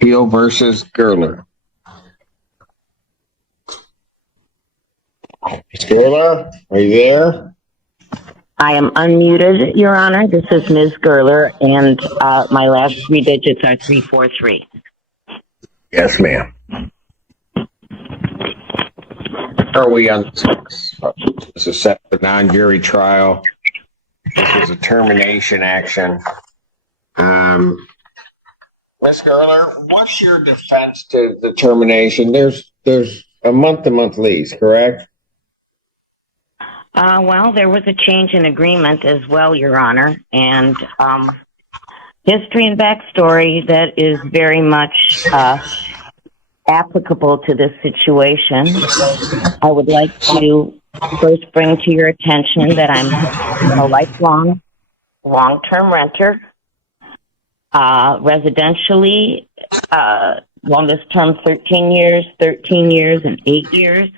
Peel versus Gerler. Ms. Gerler, are you there? I am unmuted, Your Honor. This is Ms. Gerler, and my last three digits are 343. Yes, ma'am. Are we on? This is set for non-jury trial. This is a termination action. Ms. Gerler, what's your defense to the termination? There's a month-to-month lease, correct? Well, there was a change in agreement as well, Your Honor, and history and backstory that is very much applicable to this situation. I would like to first bring to your attention that I'm a lifelong, long-term renter. Residentially, longest term 13 years, and 8 years.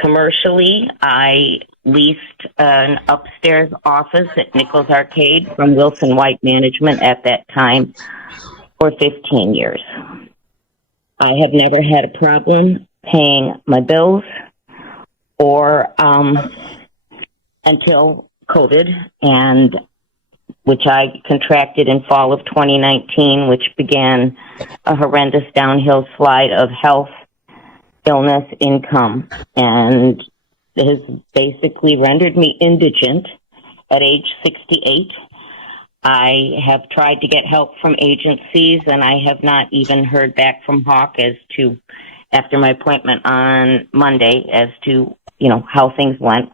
Commercially, I leased an upstairs office at Nichols Arcade from Wilson White Management at that time for 15 years. I have never had a problem paying my bills or until COVID, and which I contracted in fall of 2019, which began a horrendous downhill slide of health, illness, income, and has basically rendered me indigent at age 68. I have tried to get help from agencies, and I have not even heard back from Hawk as to, after my appointment on Monday, as to, how things went.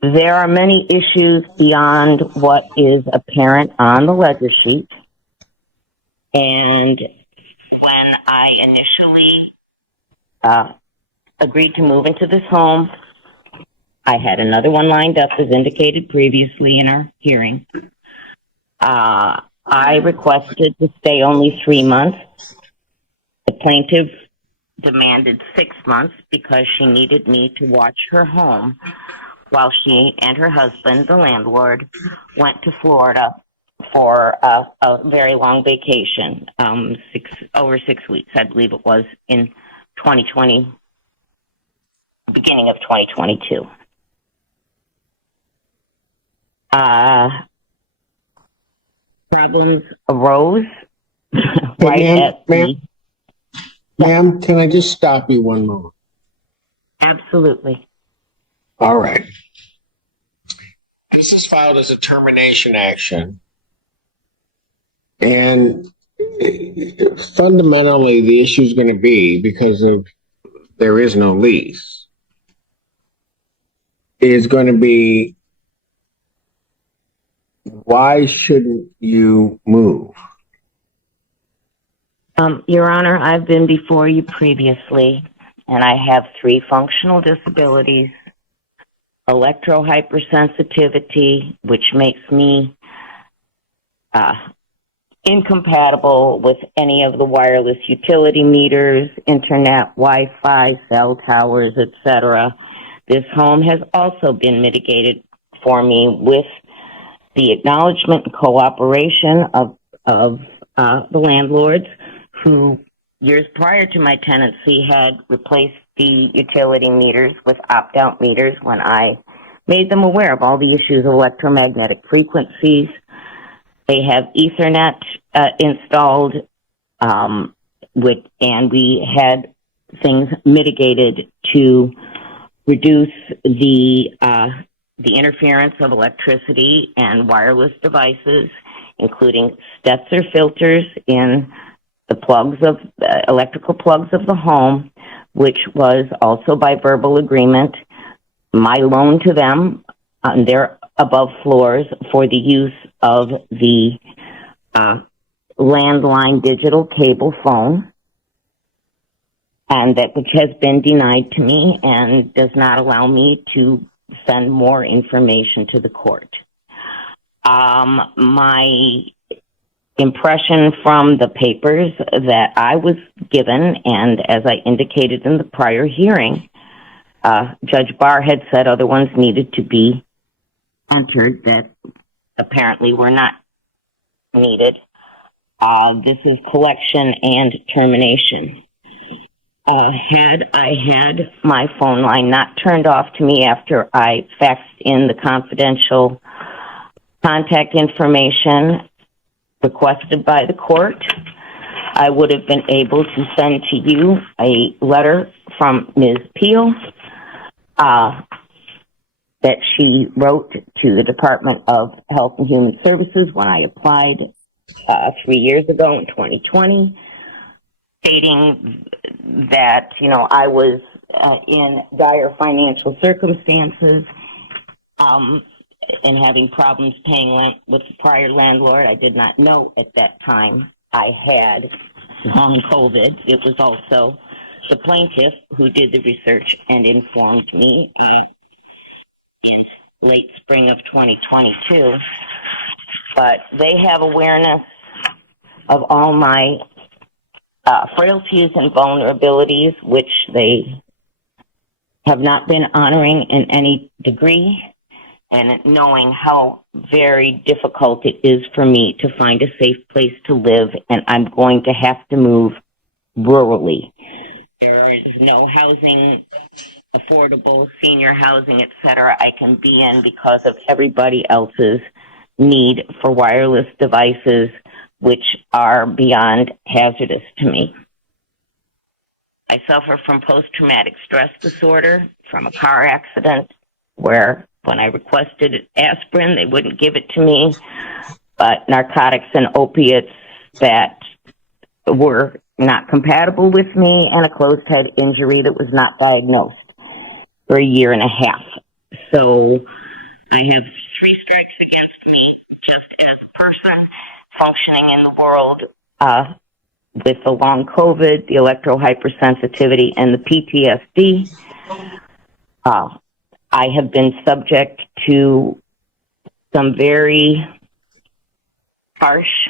There are many issues beyond what is apparent on the ledger sheet. And when I initially agreed to move into this home, I had another one lined up as indicated previously in our hearing. I requested to stay only 3 months. The plaintiff demanded 6 months because she needed me to watch her home while she and her husband, the landlord, went to Florida for a very long vacation, over 6 weeks, I believe it was, in 2020, beginning of 2022. Problems arose Ma'am, can I just stop you one moment? Absolutely. All right. This is filed as a termination action. And fundamentally, the issue is going to be, because there is no lease, is going to be, why shouldn't you move? Your Honor, I've been before you previously, and I have 3 functional disabilities, electrohypersensitivity, which makes me incompatible with any of the wireless utility meters, internet, Wi-Fi, cell towers, etc. This home has also been mitigated for me with the acknowledgement and cooperation of the landlords, who years prior to my tenancy had replaced the utility meters with opt-out meters when I made them aware of all the issues of electromagnetic frequencies. They have Ethernet installed, and we had things mitigated to reduce the interference of electricity and wireless devices, including Stetzer filters in the plugs of electrical plugs of the home, which was also by verbal agreement, my loan to them on their above floors for the use of the landline digital cable phone, and that which has been denied to me and does not allow me to send more information to the court. My impression from the papers that I was given, and as I indicated in the prior hearing, Judge Barr had said other ones needed to be entered that apparently were not needed. This is collection and termination. Had I had my phone line not turned off to me after I faxed in the confidential contact information requested by the court, I would have been able to send to you a letter from Ms. Peel that she wrote to the Department of Health and Human Services when I applied 3 years ago in 2020, stating that, I was in dire financial circumstances and having problems paying rent with the prior landlord. I did not know at that time I had long COVID. It was also the plaintiff who did the research and informed me in late spring of 2022. But they have awareness of all my frailties and vulnerabilities, which they have not been honoring in any degree, and knowing how very difficult it is for me to find a safe place to live, and I'm going to have to move rurally. There is no housing, affordable senior housing, etc. I can be in because of everybody else's need for wireless devices, which are beyond hazardous to me. I suffer from post-traumatic stress disorder from a car accident where when I requested aspirin, they wouldn't give it to me, but narcotics and opiates that were not compatible with me, and a closed head injury that was not diagnosed for a year and a half. So I have 3 strikes against me just as a person functioning in the world with the long COVID, the electrohypersensitivity, and the PTSD. I have been subject to some very harsh,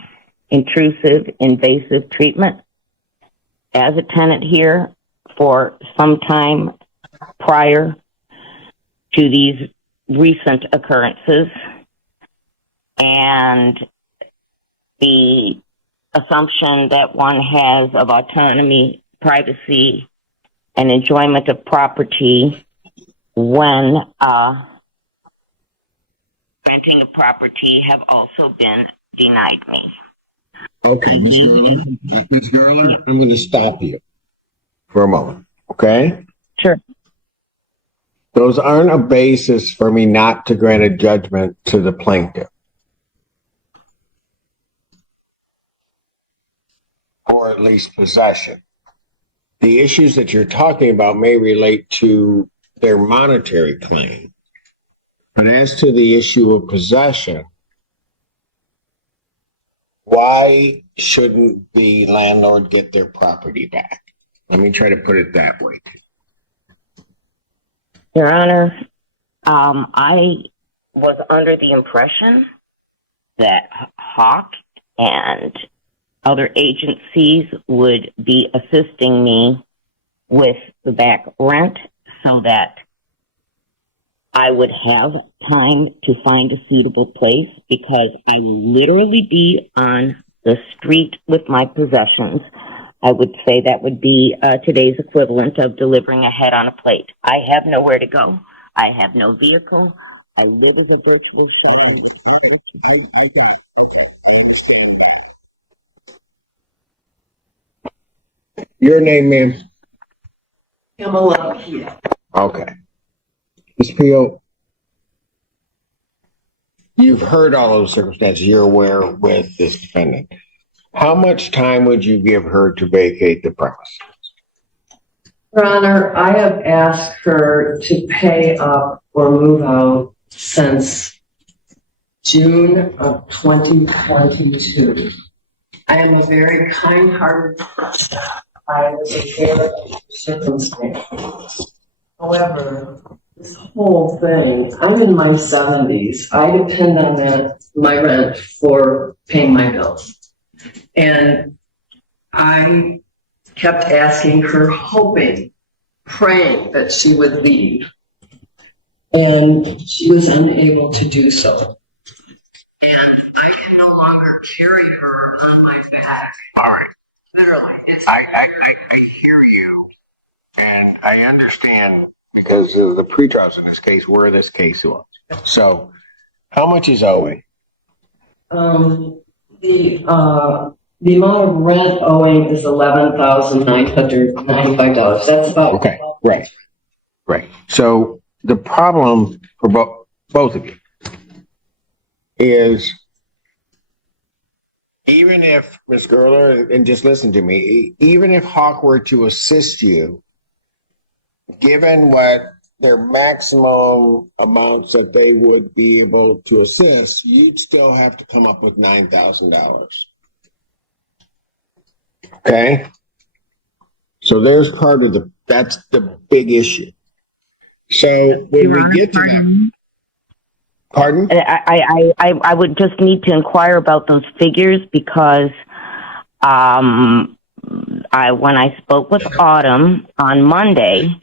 intrusive, invasive treatment as a tenant here for some time prior to these recent occurrences. And the assumption that one has of autonomy, privacy, and enjoyment of property when renting a property have also been denied me. Okay, Ms. Garland, I'm going to stop you for a moment, okay? Sure. Those aren't a basis for me not to grant a judgment to the plaintiff, or at least possession. The issues that you're talking about may relate to their monetary claim. But as to the issue of possession, why shouldn't the landlord get their property back? Let me try to put it that way. Your Honor, I was under the impression that Hawk and other agencies would be assisting me with the back rent so that I would have time to find a suitable place, because I will literally be on the street with my possessions. I would say that would be today's equivalent of delivering a head on a plate. I have nowhere to go. I have no vehicle. I live as a virtual student. Your name, ma'am? Pamela Peel. Okay. Ms. Peel, you've heard all those circumstances. You're aware with this defendant. How much time would you give her to vacate the premise? Your Honor, I have asked her to pay up or move out since June of 2022. I am a very kind-hearted person. I was aware of circumstances. However, this whole thing, I'm in my 70s. I depend on my rent for paying my bills. And I kept asking her, hoping, praying that she would leave. And she was unable to do so. And I no longer carry her on my back. All right. Literally, it's I hear you, and I understand because of the pre-trials in this case, where this case was. So, how much is owing? the amount of rent owing is $11,995. That's about Okay, right, right. So the problem for both of you is even if Ms. Gerler, and just listen to me, even if Hawk were to assist you, given what their maximum amounts that they would be able to assist, you'd still have to come up with $9,000. Okay? So there's part of that's the big issue. So when we get to that, pardon? I would just need to inquire about those figures because when I spoke with Autumn on Monday,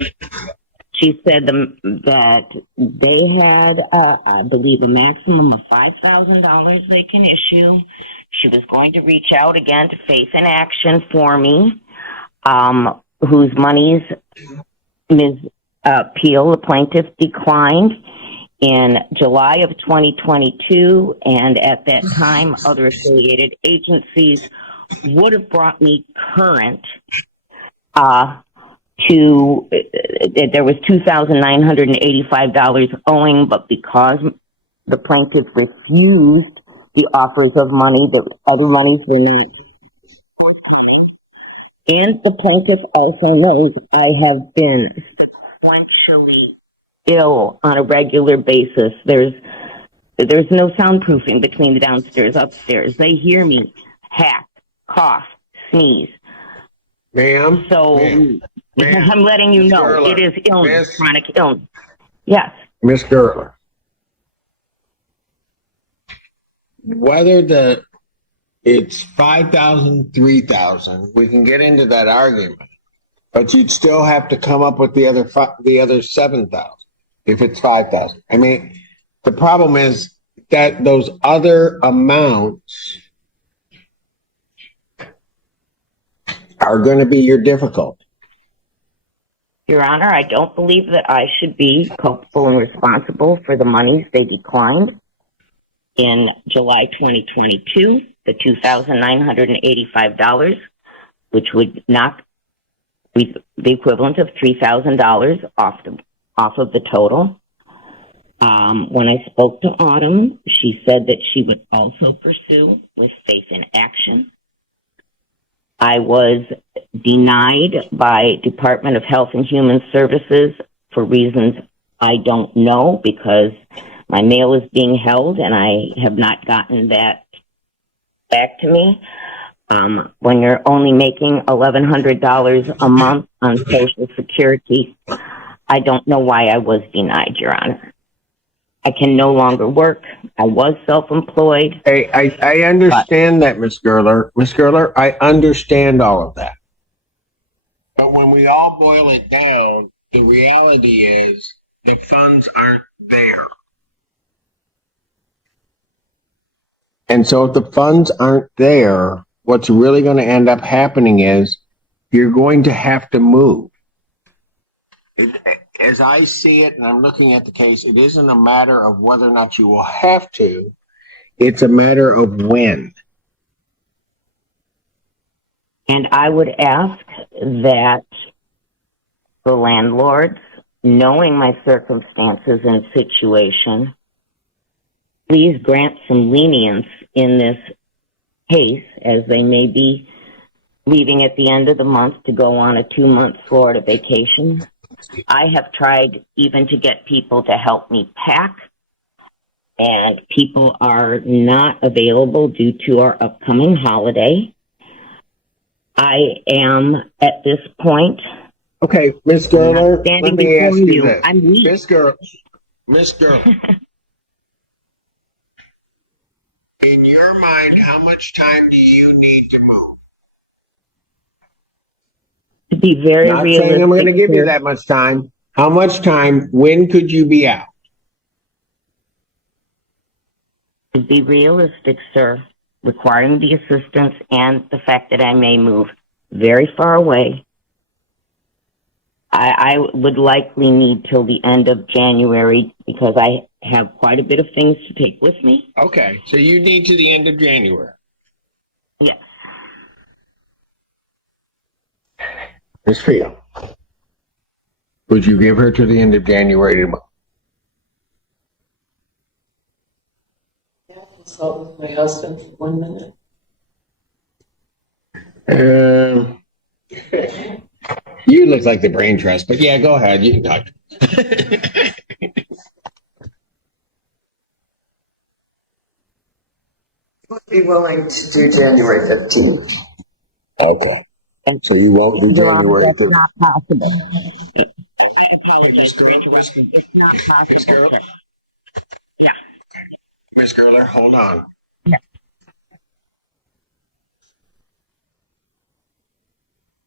she said that they had, I believe, a maximum of $5,000 they can issue. She was going to reach out again to Faith in Action for me, whose monies Ms. Peel, the plaintiff, declined in July of 2022, and at that time, other affiliated agencies would have brought me current there was $2,985 owing, but because the plaintiff refused the offers of money, the other monies were not forthcoming. And the plaintiff also knows I have been sequentially ill on a regular basis. There's no soundproofing between the downstairs, upstairs. They hear me hack, cough, sneeze. Ma'am? So Ma'am. I'm letting you know Gerler. it is illness, chronic illness. Yes. Miss Gerler. Whether it's 5,000, 3,000, we can get into that argument, but you'd still have to come up with the other 7,000 if it's 5,000. I mean, the problem is that those other amounts are going to be your difficulty. Your Honor, I don't believe that I should be culpable and responsible for the monies they declined in July 2022, the $2,985, which would knock the equivalent of $3,000 off of the total. When I spoke to Autumn, she said that she would also pursue with Faith in Action. I was denied by Department of Health and Human Services for reasons I don't know because my mail is being held and I have not gotten that back to me. When you're only making $1,100 a month on Social Security, I don't know why I was denied, Your Honor. I can no longer work. I was self-employed. I understand that, Miss Gerler. Miss Gerler, I understand all of that. But when we all boil it down, the reality is the funds aren't there. And so if the funds aren't there, what's really going to end up happening is you're going to have to move. As I see it, and I'm looking at the case, it isn't a matter of whether or not you will have to. It's a matter of when. And I would ask that the landlords, knowing my circumstances and situation, please grant some lenience in this case, as they may be leaving at the end of the month to go on a 2-month Florida vacation. I have tried even to get people to help me pack, and people are not available due to our upcoming holiday. I am at this point. Okay, Miss Gerler, let me ask you this. I'm weak. Miss Gerler, in your mind, how much time do you need to move? To be very Not realistic. saying I'm going to give you that much time. How much time? When could you be out? To be realistic, sir, requiring the assistance and the fact that I may move very far away, I would likely need till the end of January because I have quite a bit of things to take with me. Okay, so you need to the end of January. Yes. Ms. Field, would you give her to the end of January? Consult with my husband for 1 minute. You look like the brain trust, but yeah, go ahead. You can talk. Would be willing to do January 15th. Okay. So you won't do Your Honor, January that's 15th? not possible. I apologize for interrupting. It's not possible. Ms. Gerler? Yeah. Ms. Gerler, hold on. Yeah.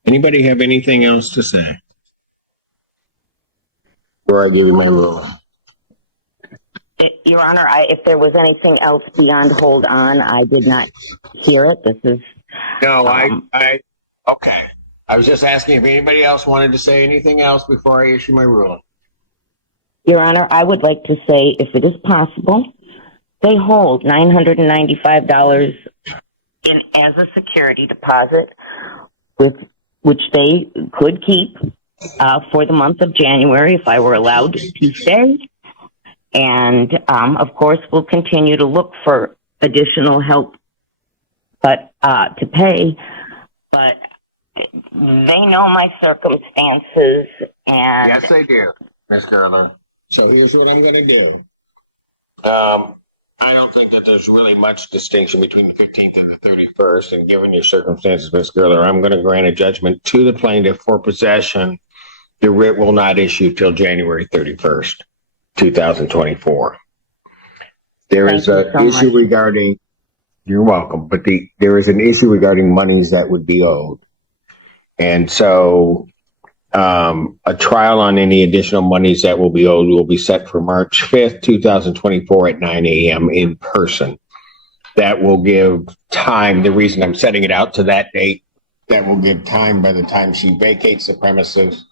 Anybody have anything else to say? Before I give you my rule. Your Honor, if there was anything else beyond hold on, I did not hear it. This is... No, okay. I was just asking if anybody else wanted to say anything else before I issue my ruling. Your Honor, I would like to say, if it is possible, they hold $995 as a security deposit, which they could keep for the month of January if I were allowed to stay. And, of course, we'll continue to look for additional help to pay. But they know my circumstances, and... Yes, they do, Ms. Gerler. So here's what I'm going to do. I don't think that there's really much distinction between the 15th and the 31st, and given your circumstances, Ms. Gerler, I'm going to grant a judgment to the plaintiff for possession. The writ will not issue till January 31st, 2024. There is an issue regarding... You're welcome, but there is an issue regarding monies that would be owed. And so a trial on any additional monies that will be owed will be set for March 5th, 2024 at 9 a.m. in person. That will give time. The reason I'm setting it out to that date, that will give time by the time she vacates the premises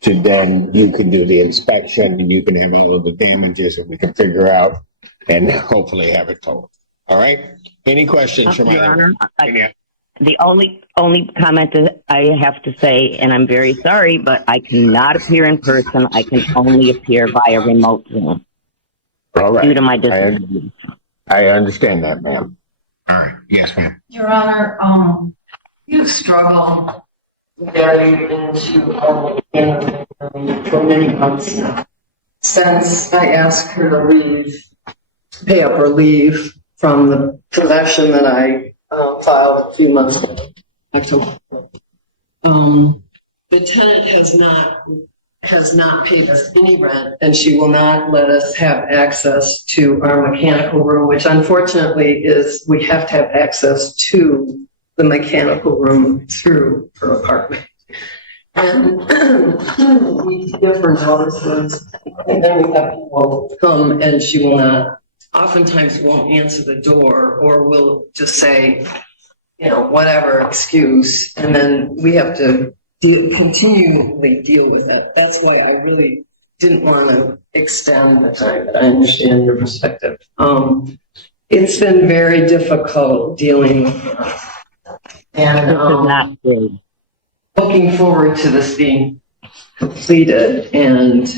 to then you can do the inspection and you can have all of the damages that we can figure out and hopefully have it told. All right? Any questions from Your Honor, yeah. the only comment that I have to say, and I'm very sorry, but I cannot appear in person. I can only appear via remote Zoom. All right. Due to my disability. I understand that, ma'am. All right. Yes, ma'am. Your Honor, you struggle Getting into for many months now. Since I asked her to leave, pay up or leave from the possession that I filed a few months ago. October. The tenant has not paid us any rent, and she will not let us have access to our mechanical room, which unfortunately is we have to have access to the mechanical room through her apartment. And we give her notices, and then we have people come, and she will not, oftentimes won't answer the door, or will just say, whatever excuse, and then we have to continually deal with it. That's why I really didn't want to extend the time, but I understand your perspective. It's been very difficult dealing with her. And Not good. looking forward to this being completed. And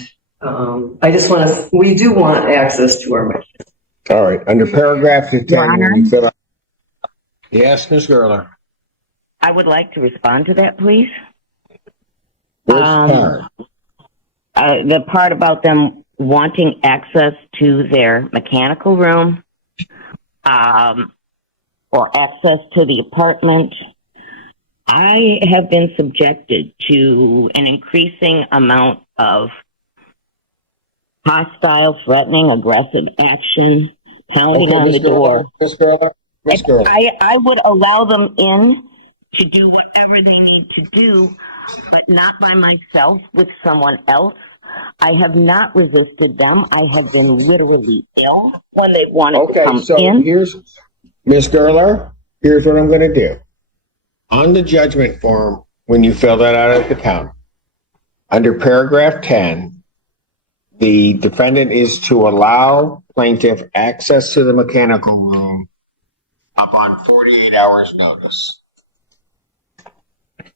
I just we do want access to our machine. All right. Under paragraph 10, Your Honor? when you fill out... Yes, Ms. Gerler. I would like to respond to that, please. Which part? The part about them wanting access to their mechanical room, or access to the apartment. I have been subjected to an increasing amount of hostile, threatening, aggressive action, pounding on the door. Ms. Gerler? Ms. Gerler. I would allow them in to do whatever they need to do, but not by myself, with someone else. I have not resisted them. I have been literally ill when they wanted to Okay, come so in. here's, Ms. Gerler, here's what I'm gonna do. On the judgment form, when you fill that out at the counter, under paragraph 10, the defendant is to allow plaintiff access to the mechanical room upon 48 hours notice.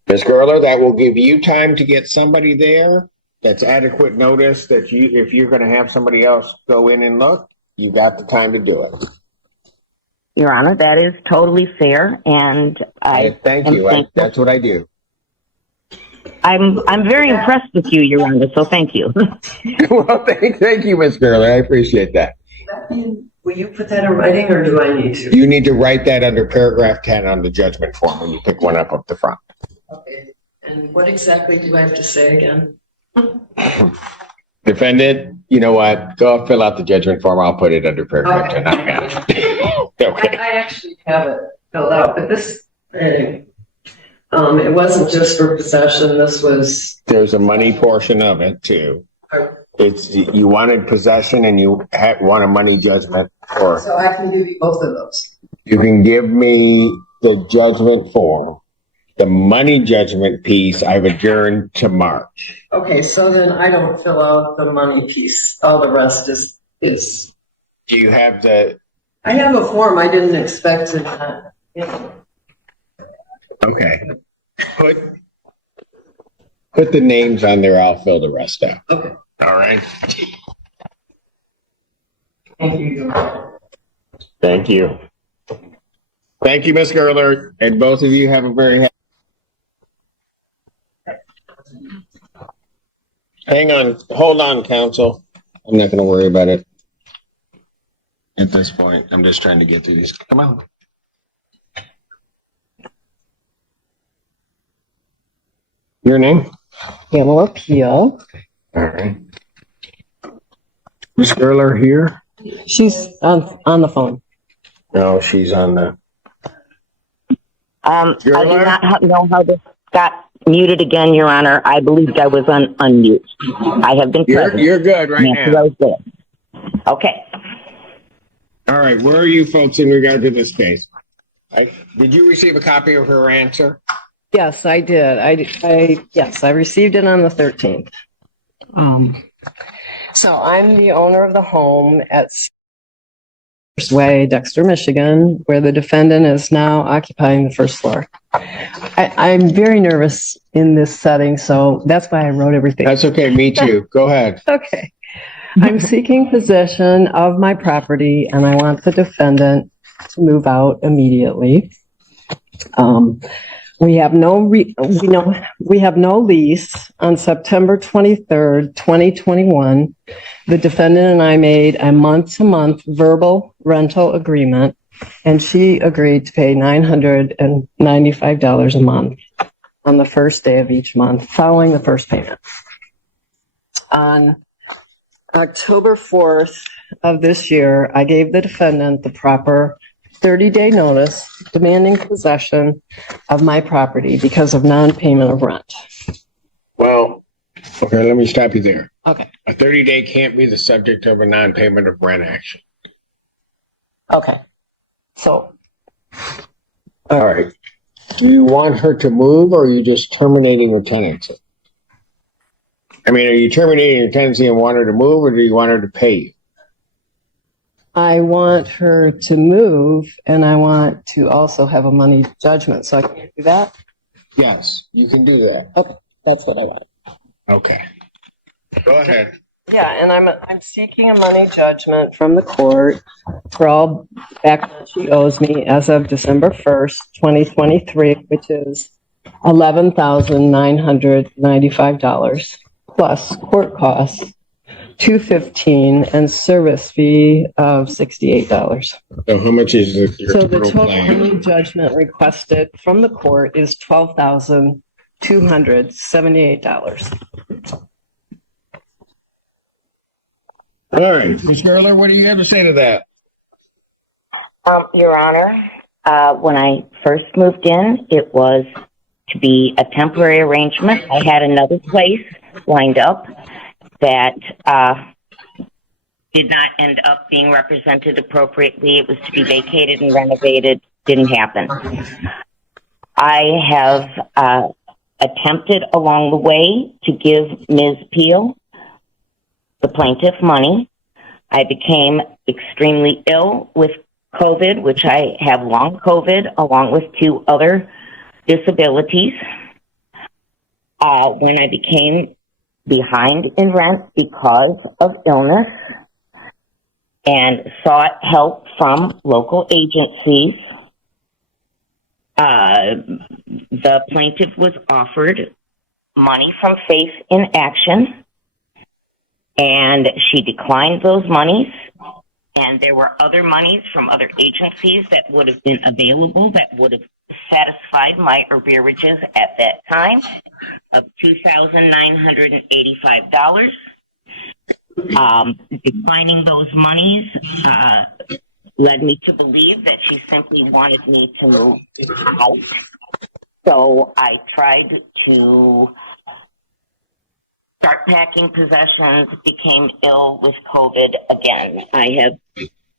Ms. Gerler, that will give you time to get somebody there. That's adequate notice that you, if you're gonna have somebody else go in and look, you got the time to do it. Your Honor, that is totally fair, and Thank you. That's what I do. I'm very impressed with you, Your Honor, so thank you. Well, thank you, Ms. Gerler. I appreciate that. Will you put that in writing, or do I need to? You need to write that under paragraph 10 on the judgment form when you pick one up the front. Okay. And what exactly do I have to say again? Defendant, you know what? Go fill out the judgment form. I'll put it under paragraph 10. Okay. I actually have it filled out, but this, it wasn't just for possession. This was. There's a money portion of it too. It's, you wanted possession and you want a money judgment, or So I can give you both of those. you can give me the judgment form. The money judgment piece I've adjourned to March. Okay, so then I don't fill out the money piece. All the rest is. Do you have the, I have a form. I didn't expect it. okay. Put the names on there. I'll fill the rest out. Okay. All right. Thank you. Thank you. Thank you, Ms. Gerler. And both of you have a very happy. Hang on. Hold on, counsel. I'm not going to worry about it at this point. I'm just trying to get through these. Come on. Your name? Pamela Peel. All right. Ms. Gerler here? She's on the phone. No, she's on the. I do not know how this got muted again, Your Honor. I believed I was on unmute. I have been present. You're good right Nancy now. Rose there. Okay. All right. Where are you folks in regard to this case? Did you receive a copy of her answer? Yes, I did. Yes, I received it on the 13th. So I'm the owner of the home at Way, Dexter, Michigan, where the defendant is now occupying the first floor. I'm very nervous in this setting, so that's why I wrote everything. That's okay. Me too. Go ahead. Okay. I'm seeking possession of my property, and I want the defendant to move out immediately. We have no lease. On September 23rd, 2021, the defendant and I made a month-to-month verbal rental agreement, and she agreed to pay $995 a month on the first day of each month following the first payment. On October 4th of this year, I gave the defendant the proper 30-day notice demanding possession of my property because of non-payment of rent. Well, okay, let me stop you there. Okay. A 30-day can't be the subject of a non-payment of rent action. Okay. So. All right. Do you want her to move, or are you just terminating her tenancy? I mean, are you terminating her tenancy and want her to move, or do you want her to pay you? I want her to move, and I want to also have a money judgment. So I can do that? Yes, you can do that. Okay, that's what I want. Okay. Go ahead. Yeah, and I'm seeking a money judgment from the court for all back that she owes me as of December 1st, 2023, which is $11,995 plus court costs $215 and service fee of $68. So how much is your So the total plan? money judgment requested from the court is $12,278. All right, Ms. Gerler, what do you have to say to that? Your Honor, when I first moved in, it was to be a temporary arrangement. I had another place lined up. that did not end up being represented appropriately. It was to be vacated and renovated. Didn't happen. I have attempted along the way to give Ms. Peel, the plaintiff, money. I became extremely ill with COVID, which I have long COVID, along with 2 other disabilities. When I became behind in rent because of illness and sought help from local agencies, the plaintiff was offered money from Faith in Action, and she declined those monies. And there were other monies from other agencies that would have been available that would have satisfied my arrearages at that time of $2,985. Declining those monies led me to believe that she simply wanted me to move out. So I tried to start packing possessions, became ill with COVID again. I have,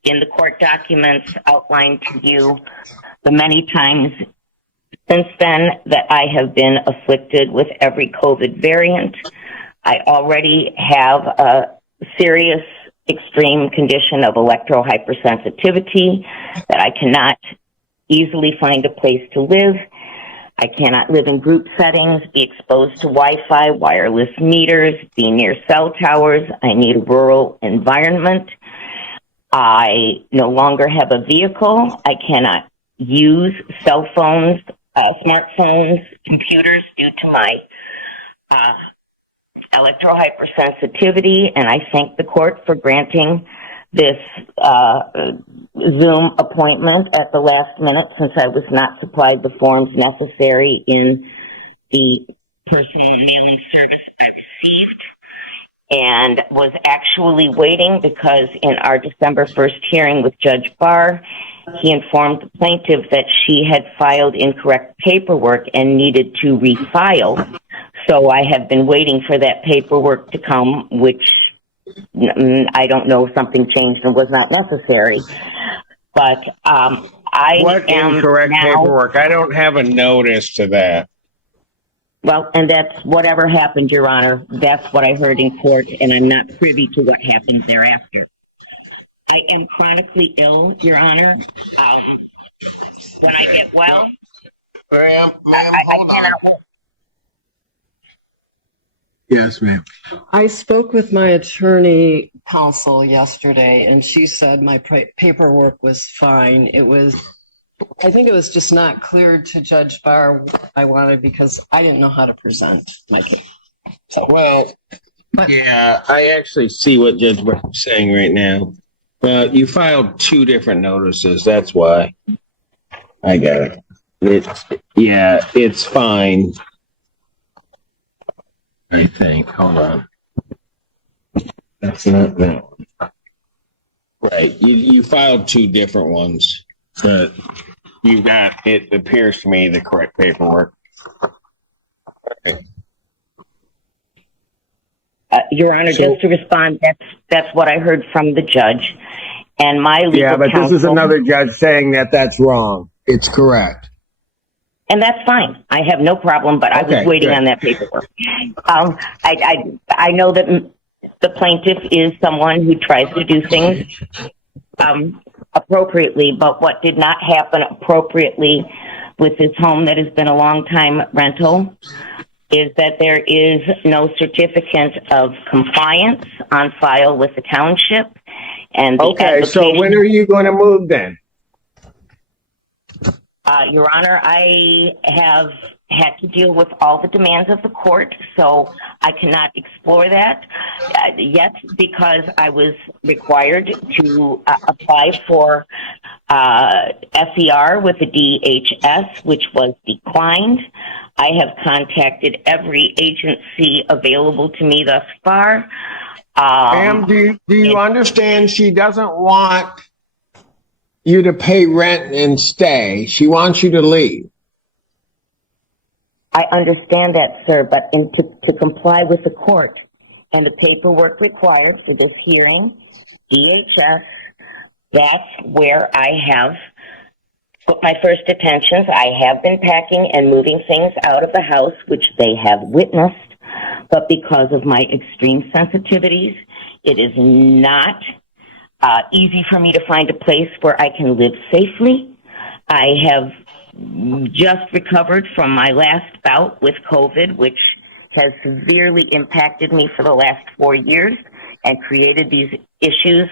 in the court documents, outlined to you the many times since then that I have been afflicted with every COVID variant. I already have a serious extreme condition of electrohypersensitivity that I cannot easily find a place to live. I cannot live in group settings, be exposed to Wi-Fi, wireless meters, be near cell towers. I need a rural environment. I no longer have a vehicle. I cannot use cell phones, smartphones, computers due to my electrohypersensitivity, and I thank the court for granting this Zoom appointment at the last minute, since I was not supplied the forms necessary in the personal mailing service I received, and was actually waiting because in our December 1st hearing with Judge Barr, he informed the plaintiff that she had filed incorrect paperwork and needed to refile. So I have been waiting for that paperwork to come, which I don't know if something changed and was not necessary. But What incorrect paperwork? I don't have a notice to that. Well, and that's whatever happened, Your Honor. That's what I heard in court, and I'm not privy to what happened thereafter. I am chronically ill, Your Honor. When I get well, Ma'am, I cannot. Yes, ma'am. I spoke with my attorney counsel yesterday, and she said my paperwork was fine. I think it was just not clear to Judge Barr what I wanted because I didn't know how to present my case. So, Well, yeah, I actually see what Judge Barr is saying right now. You filed 2 different notices. That's why. I got it. It's fine. I think. Hold on. That's not that one. Right. You filed 2 different ones, but you got, it appears to me, the correct paperwork. Okay. Your Honor, just to respond, that's what I heard from the judge. And my legal but counsel, this is another judge saying that that's wrong. It's correct. and that's fine. I have no problem, but I was Okay, waiting good. on that paperwork. I know that the plaintiff is someone who tries to do things appropriately, but what did not happen appropriately with this home that has been a long time rental is that there is no certificate of compliance on file with the township. And the Okay, so when are you going to move then? Your Honor, I have had to deal with all the demands of the court, so I cannot explore that yet because I was required to apply for SER with the DHS, which was declined. I have contacted every agency available to me thus far. Ma'am, do you understand she doesn't want you to pay rent and stay? She wants you to leave. I understand that, sir, but to comply with the court, and the paperwork required for this hearing, DHS, that's where I have put my first attentions. I have been packing and moving things out of the house, which they have witnessed, but because of my extreme sensitivities, it is not easy for me to find a place where I can live safely. I have just recovered from my last bout with COVID, which has severely impacted me for the last 4 years and created these issues.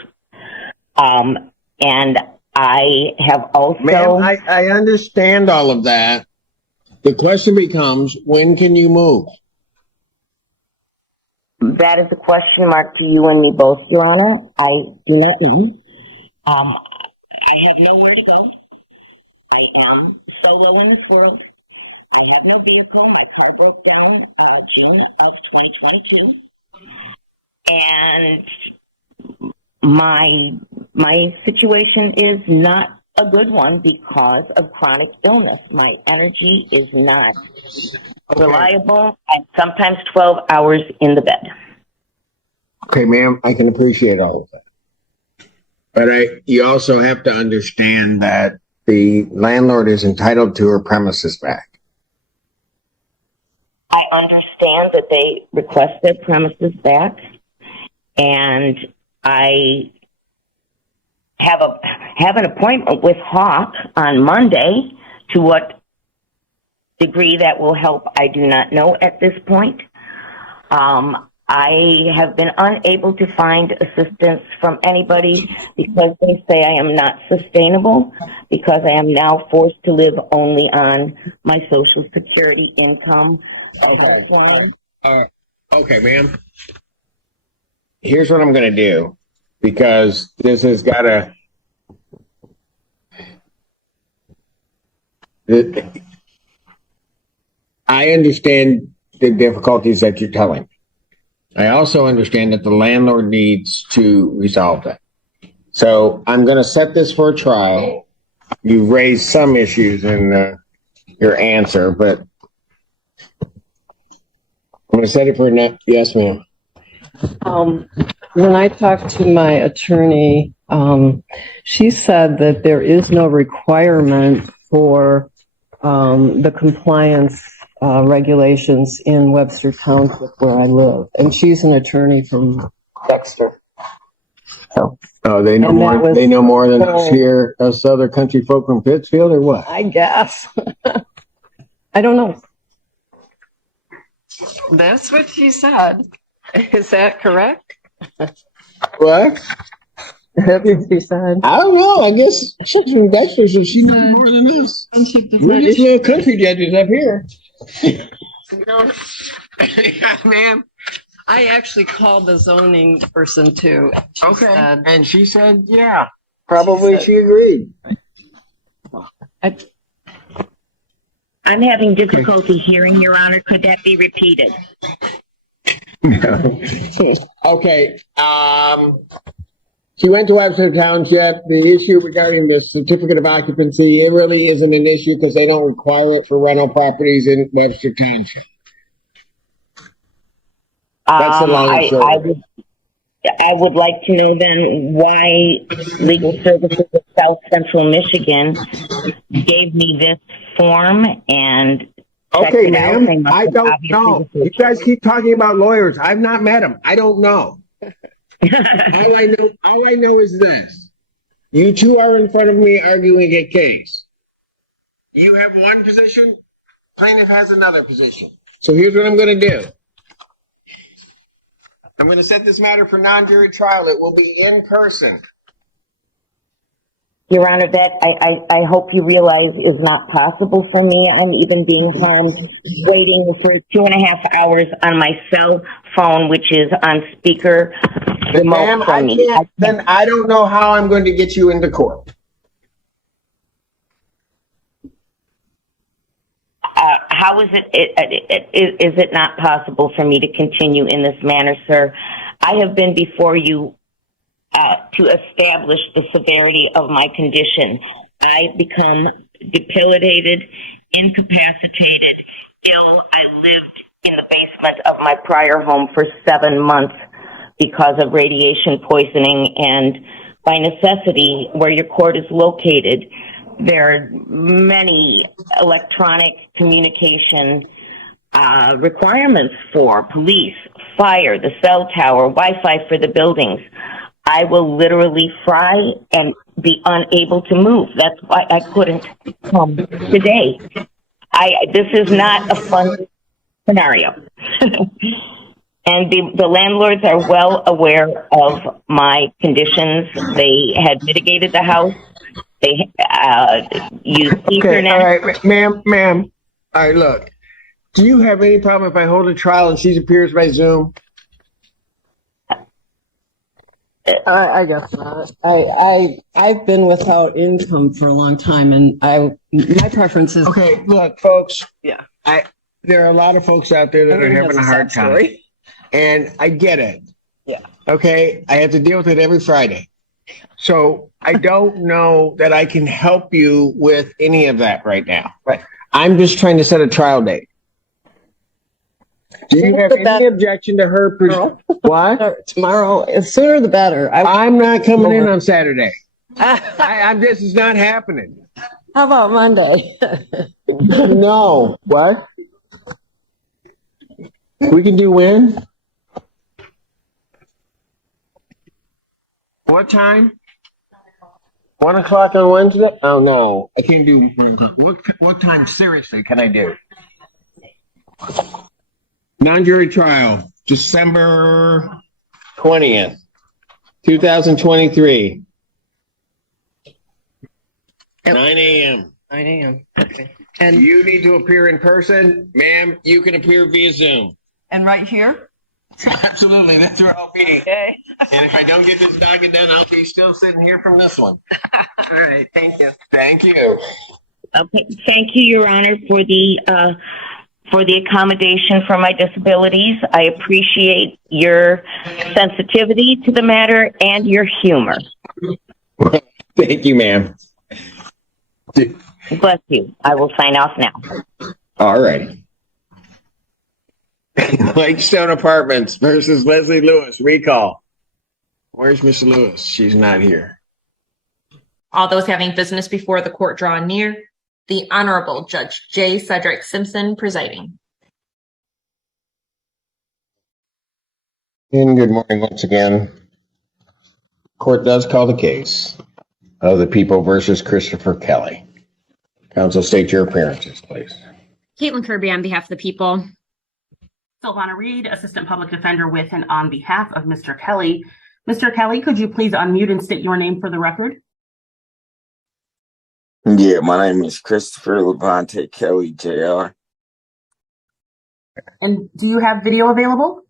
And I have also... Ma'am, I understand all of that. The question becomes, when can you move? That is a question mark to you and me both, Your Honor. I do not know. I have nowhere to go. I am solo in this world. I have no vehicle. My car broke down June of 2022. And my situation is not a good one because of chronic illness. My energy is not reliable. I'm sometimes 12 hours in the bed. Okay, ma'am, I can appreciate all of that. But you also have to understand that the landlord is entitled to her premises back. I understand that they request their premises back, and I have an appointment with Hawk on Monday. To what degree that will help, I do not know at this point. I have been unable to find assistance from anybody because they say I am not sustainable, because I am now forced to live only on my Social Security income. Okay, ma'am. Here's what I'm going to do, because this has got to... I understand the difficulties that you're telling me. I also understand that the landlord needs to resolve that. So I'm going to set this for a trial. You raised some issues in your answer, but I'm going to set it for yes, ma'am. When I talked to my attorney, she said that there is no requirement for the compliance regulations in Webster Township where I live, and she's an attorney from Dexter. So, they know more. They know more than us here, us other country folk from Pittsfield, or what? I guess. I don't know. That's what she said. Is that correct? What? That's what she said. I don't know. I guess she's from Dexter, so she knows more than us. We're just little country judges up here. Yeah, ma'am. I actually called the zoning person too. And she said, yeah, probably she agreed. I'm having difficulty hearing, Your Honor. Could that be repeated? Okay. She went to Webster Township. The issue regarding the certificate of occupancy, it really isn't an issue because they don't require it for rental properties in Webster Township. That's the long and short. I would like to know then why Legal Services of South Central Michigan gave me this form and checked Okay, it out. ma'am, I don't know. You guys keep talking about lawyers. I've not met them. I don't know. All I know is this. You two are in front of me arguing a case. You have one position, plaintiff has another position. So here's what I'm going to do. I'm going to set this matter for non-jury trial. It will be in person. Your Honor, that I hope you realize is not possible for me. I'm even being harmed waiting for 2.5 hours on my cell phone, which is on speaker remote from me. Then I don't know how I'm going to get you into court. How is is it not possible for me to continue in this manner, sir? I have been before you to establish the severity of my condition. I become debilitated, incapacitated, ill. I lived in the basement of my prior home for 7 months because of radiation poisoning, and by necessity, where your court is located, there are many electronic communication requirements for police, fire, the cell tower, Wi-Fi for the buildings. I will literally fry and be unable to move. That's why I couldn't come today. This is not a fun scenario. And the landlords are well aware of my conditions. They had mitigated the house. They used Ethernet. All right, ma'am. All right, look. Do you have any problem if I hold a trial and she appears by Zoom? I guess not. I've been without income for a long time, and my preference is Okay, look, folks. Yeah. There are a lot of folks out there that are Everyone having a has hard sad time, story. and I get it. Yeah. Okay, I have to deal with it every Friday, so I don't know that I can help you with any of that right now. Right. I'm just trying to set a trial date. Do you have any objection to her? What? Tomorrow, sooner the better. I'm not coming in on Saturday. This is not happening. How about Monday? No. What? We can do when? What time? 1 o'clock on Wednesday? Oh no, I can't do 1 o'clock. What time seriously can I do? Non-jury trial, December 20th, 2023. 9 a.m. 9 a.m. Okay. And you need to appear in person, ma'am. You can appear via Zoom. And right here? Absolutely, that's where I'll be. Okay. And if I don't get this document done, I'll be still sitting here from this one. All right. Thank you. Thank you. Okay, thank you, Your Honor, for the accommodation for my disabilities. I appreciate your sensitivity to the matter and your humor. Thank you, ma'am. Bless you. I will sign off now. All right. Lakestone Apartments versus Leslie Lewis. Recall. Where's Miss Lewis? She's not here. All those having business before the court draw near. The Honorable Judge J. Cedric Simpson presiding. And good morning once again. Court does call the case of the People versus Christopher Kelly. Counsel, state your appearances, please. Caitlin Kirby on behalf of the people. Sylvana Reed, Assistant Public Defender with and on behalf of Mr. Kelly. Mr. Kelly, could you please unmute and state your name for the record? Yeah, my name is Christopher Levante Kelly, Jr. And do you have video available?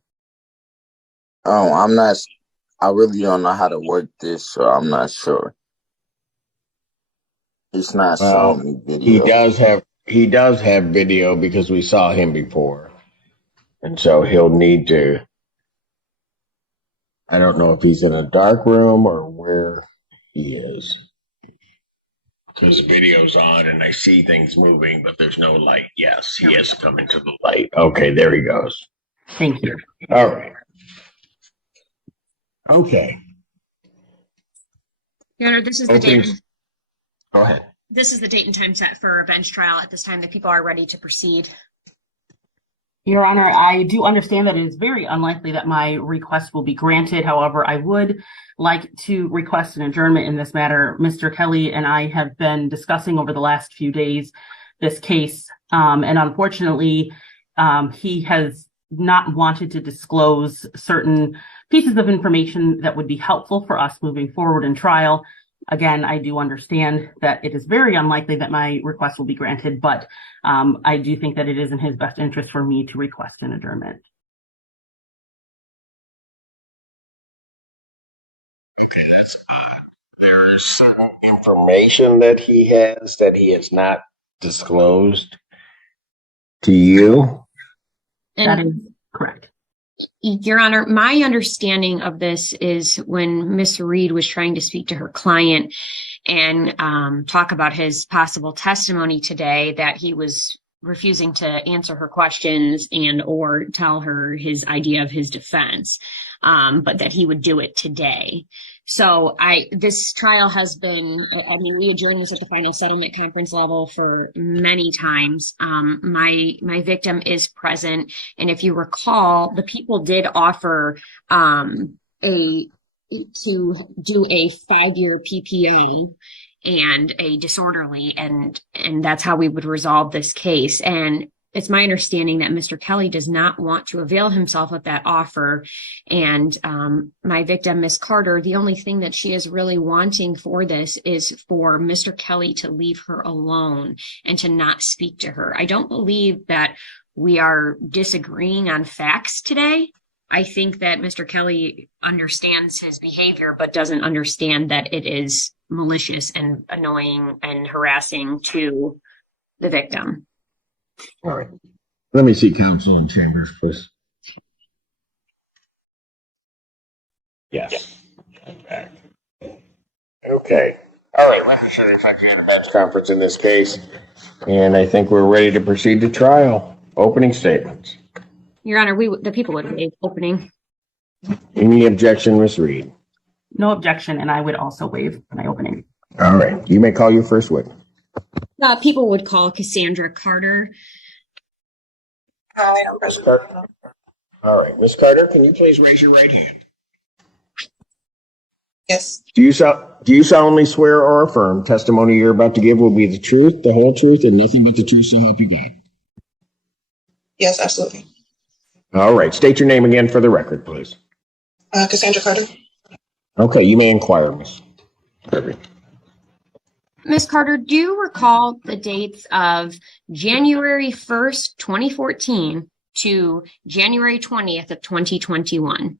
I really don't know how to work this, so I'm not sure. It's not showing me video. He does have video because we saw him before. And so he'll need to, I don't know if he's in a dark room or where he is. Because the video's on and I see things moving, but there's no light. Yes, he has to come into the light. Okay, there he goes. Thank you. All right. Okay. Your Honor, this is the date. Go ahead. This is the date and time set for a bench trial. At this time, the people are ready to proceed. Your Honor, I do understand that it is very unlikely that my request will be granted. However, I would like to request an adjournment in this matter. Mr. Kelly and I have been discussing over the last few days this case, and unfortunately, he has not wanted to disclose certain pieces of information that would be helpful for us moving forward in trial. Again, I do understand that it is very unlikely that my request will be granted, but I do think that it is in his best interest for me to request an adjournment. Okay, that's odd. There is certain information that he has not disclosed to you. That And is correct. Your Honor, my understanding of this is when Miss Reed was trying to speak to her client and talk about his possible testimony today, that he was refusing to answer her questions and or tell her his idea of his defense, but that he would do it today. So this trial has been, we adjourned this at the final settlement conference level for many times. My victim is present. And if you recall, the people did offer, to do a 5-year PPO and a disorderly, and that's how we would resolve this case. And it's my understanding that Mr. Kelly does not want to avail himself of that offer. And my victim, Miss Carter, the only thing that she is really wanting for this is for Mr. Kelly to leave her alone and to not speak to her. I don't believe that we are disagreeing on facts today. I think that Mr. Kelly understands his behavior, but doesn't understand that it is malicious and annoying and harassing to the victim. All right. Let me see counsel in chambers, please. Yes. Okay. All right. Let me show you if I can bench conference in this case. And I think we're ready to proceed to trial. Opening statements. Your Honor, the people would waive opening. Any objection, Ms. Reed? No objection, and I would also waive my opening. All right. You may call your first witness. People would call Cassandra Carter. Hi, I'm Ms. Carter. All right. Ms. Carter, can you please raise your right hand? Yes. Do you solemnly swear or affirm testimony you're about to give will be the truth, the whole truth, and nothing but the truth so help you God? Yes, absolutely. All right. State your name again for the record, please. Cassandra Carter. Okay. You may inquire, Ms. Kirby. Ms. Carter, do you recall the dates of January 1st, 2014 to January 20th of 2021?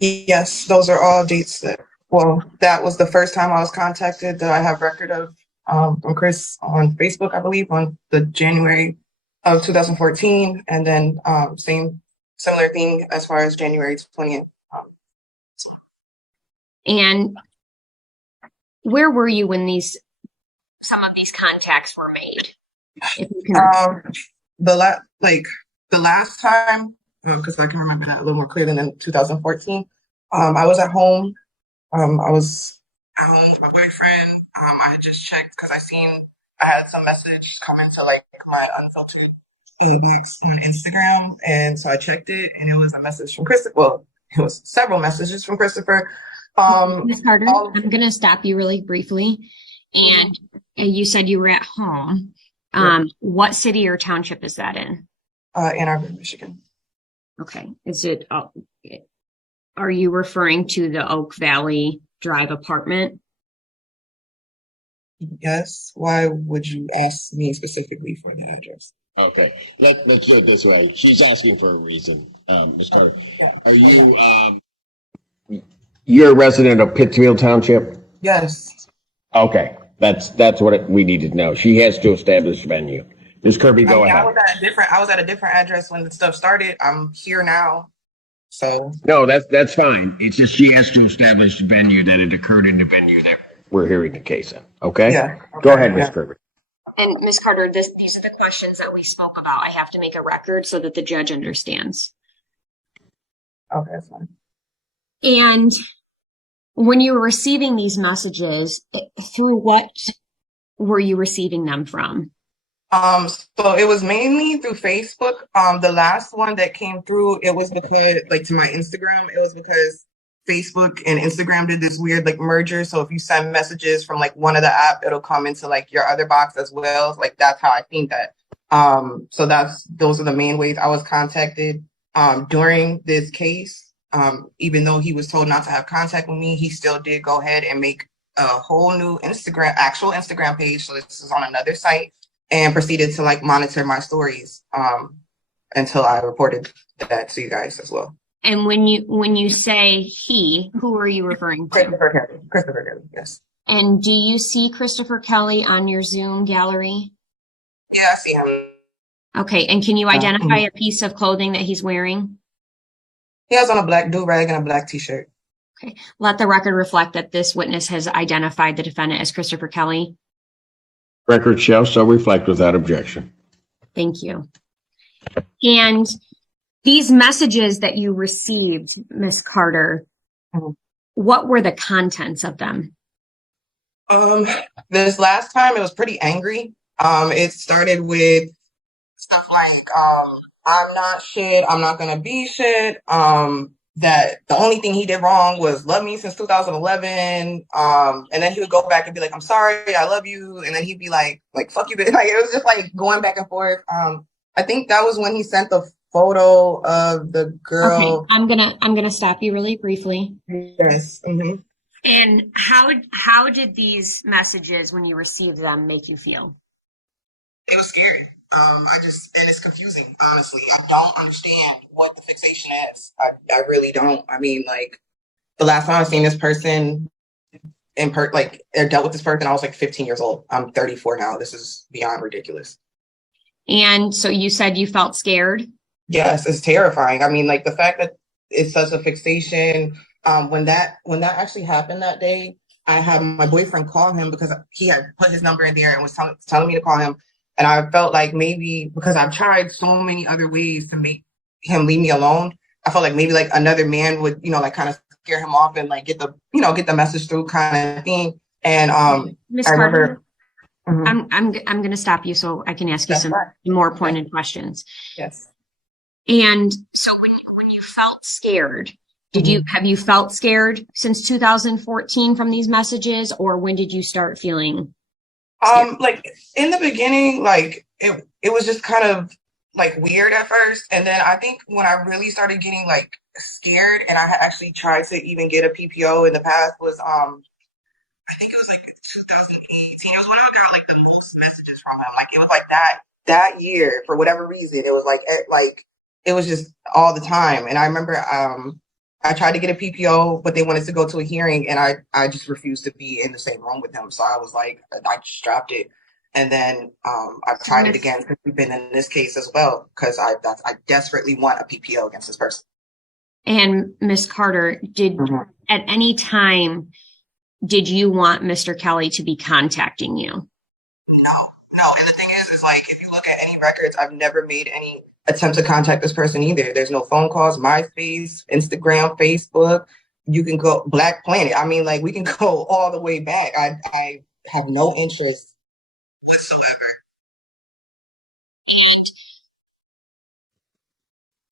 Yes, those are all dates that was the first time I was contacted that I have record of from Chris on Facebook, I believe, on the January of 2014. And then similar thing as far as January 20th. And where were you when some of these contacts were made? If you can The last time, because I can remember that a little more clear than in 2014. I was at home. I was at home with my boyfriend. I had just checked because I had some message come into my unfiltered inbox on Instagram, and so I checked it, and it was a message from Christopher. Well, it was several messages from Christopher. Ms. Carter, I'm going to stop you really briefly. And you said you were at home. What city or township is that in? Ann Arbor, Michigan. Okay. Are you referring to the Oak Valley Drive apartment? Yes. Why would you ask me specifically for the address? Okay. Let's do it this way. She's asking for a reason, Ms. Carter. Yeah. Are you, you're a resident of Pittsfield Township? Yes. Okay. That's what we need to know. She has to establish venue. Ms. Kirby, go ahead. I was at a different address when the stuff started. I'm here now. So No, that's fine. It's just she has to establish venue that it occurred in the venue that we're hearing the case in. Okay? Yeah. Okay. Go ahead, Ms. Kirby. And Ms. Carter, these are the questions that we spoke about. I have to make a record so that the judge understands. Okay, that's fine. And when you were receiving these messages, through what were you receiving them from? So it was mainly through Facebook. The last one that came through, it was because, to my Instagram, it was because Facebook and Instagram did this weird, merger. So if you send messages from, one of the app, it'll come into, your other box as well. That's how I think that. So those are the main ways I was contacted, during this case. Even though he was told not to have contact with me, he still did go ahead and make a whole new actual Instagram page. So this is on another site. And proceeded to monitor my stories until I reported that to you guys as well. And when you say he, who are you referring to? Christopher Kelly, yes. And do you see Christopher Kelly on your Zoom gallery? Yeah, I see him. Okay, and can you identify a piece of clothing that he's wearing? He has on a black do-rag and a black t-shirt. Okay, let the record reflect that this witness has identified the defendant as Christopher Kelly. Record shall so reflect without objection. Thank you. And these messages that you received, Miss Carter, what were the contents of them? This last time it was pretty angry. It started with stuff like, I'm not shit, I'm not gonna be shit. That the only thing he did wrong was love me since 2011. And then he would go back and be like, I'm sorry, I love you. And then he'd be like fuck you, bitch. Like, it was just like going back and forth. I think that was when he sent the photo of the girl. Okay, I'm gonna stop you really briefly. Yes. Mm-hmm. And how did these messages, when you received them, make you feel? It was scary. And it's confusing, honestly. I don't understand what the fixation is. I really don't. I mean, like, the last time I've seen this person or dealt with this person, I was like 15 years old. I'm 34 now. This is beyond ridiculous. And so you said you felt scared? Yes, it's terrifying. I mean, like, the fact that it's such a fixation. When that actually happened that day, I had my boyfriend call him because he had put his number in there and was telling me to call him. And I felt like maybe because I've tried so many other ways to make him leave me alone, I felt like maybe like another man would, like, kind of scare him off and like get the message through, kind of thing. And Ms. I Carter, remember. I'm going to stop you so I can ask you some more pointed questions. Yes. And so when you felt scared, have you felt scared since 2014 from these messages, or when did you start feeling scared? Like, in the beginning, like, it was just kind of like weird at first. And then I think when I really started getting like scared, and I had actually tried to even get a PPO in the past, was I think it was like 2018. It was when I got like the most messages from him. Like, it was like that year, for whatever reason, it was like it was just all the time. And I remember I tried to get a PPO, but they wanted to go to a hearing, and I just refused to be in the same room with him. So I was like, I just dropped it. And then I've tried it again since we've been in this case as well, because I desperately want a PPO against this person. And Ms. Carter, at any time, did you want Mr. Kelly to be contacting you? No. And the thing is like, if you look at any records, I've never made any attempt to contact this person either. There's no phone calls, MySpace, Instagram, Facebook. You can go Black Planet. I mean, like, we can go all the way back. I have no interest whatsoever.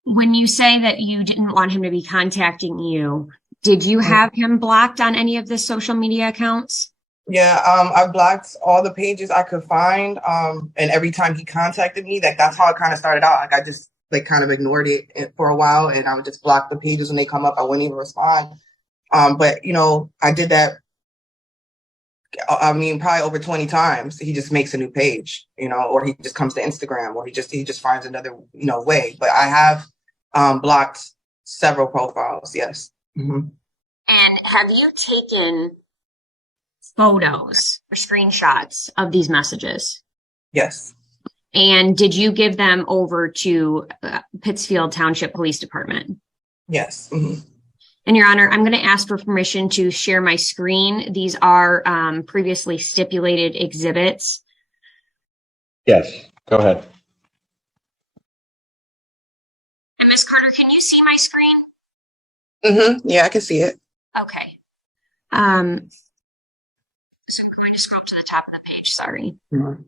When you say that you didn't want him to be contacting you, did you have him blocked on any of the social media accounts? Yeah, I blocked all the pages I could find. And every time he contacted me, that's how it kind of started out. Like, I just like kind of ignored it for a while, and I would just block the pages when they come up. I wouldn't even respond. But I did that. I mean, probably over 20 times. He just makes a new page, or he just comes to Instagram, or he just finds another, way. But I have blocked several profiles. Yes. Mm-hmm. And have you taken photos or screenshots of these messages? Yes. And did you give them over to Pittsfield Township Police Department? Yes. Mm-hmm. And Your Honor, I'm going to ask for permission to share my screen. These are previously stipulated exhibits. Yes, go ahead. And Ms. Carter, can you see my screen? Mm-hmm. Yeah, I can see it. Okay. So I'm going to scroll to the top of the page. Sorry.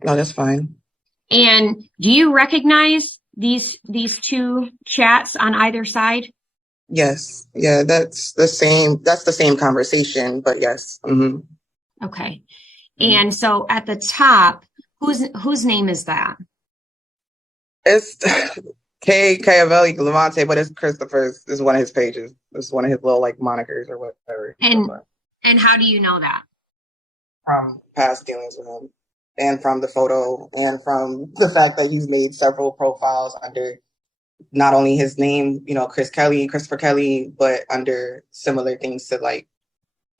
No, that's fine. And do you recognize these two chats on either side? Yes. Yeah, that's the same conversation, but yes. Mm-hmm. Okay. And so at the top, whose name is that? It's K. Cayavelli Levante, but it's Christopher's. This is one of his pages. This is one of his little like monikers or whatever. And how do you know that? From past dealings with him, and from the photo, and from the fact that he's made several profiles under not only his name, Christopher Kelly, but under similar things to like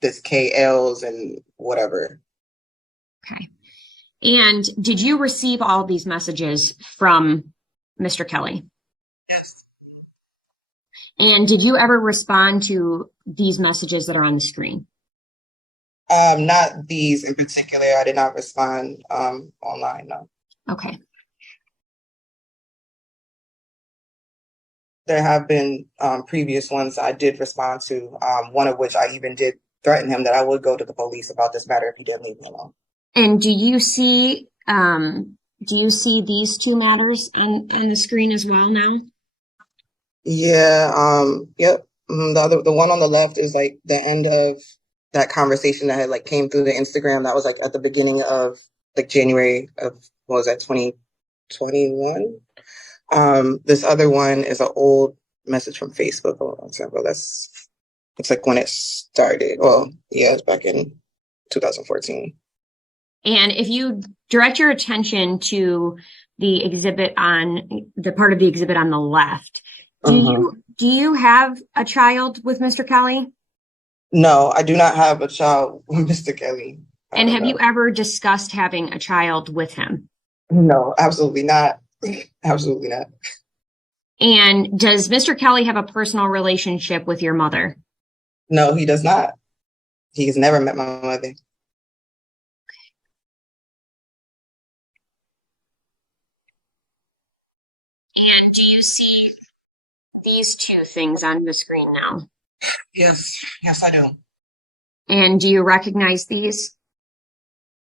this KLs and whatever. Okay. And did you receive all these messages from Mr. Kelly? Yes. And did you ever respond to these messages that are on the screen? Not these in particular. I did not respond online, no. Okay. there have been previous ones I did respond to, one of which I even did threaten him that I would go to the police about this matter if he didn't leave me alone. And do you see these two matters on the screen as well now? Yeah, yep. The one on the left is like the end of that conversation that had like came through the Instagram. That was like at the beginning of like January of, what was that, 2021? This other one is an old message from Facebook. Hold on a second, bro. Looks like when it started. Well, yeah, it's back in 2014. And if you direct your attention to the exhibit on the part of the exhibit on the left, do you have a child with Mr. Kelly? No, I do not have a child with Mr. Kelly. And have you ever discussed having a child with him? No, absolutely not. Absolutely not. And does Mr. Kelly have a personal relationship with your mother? No, he does not. He has never met my mother. And do you see these two things on the screen now? Yes, I do. And do you recognize these?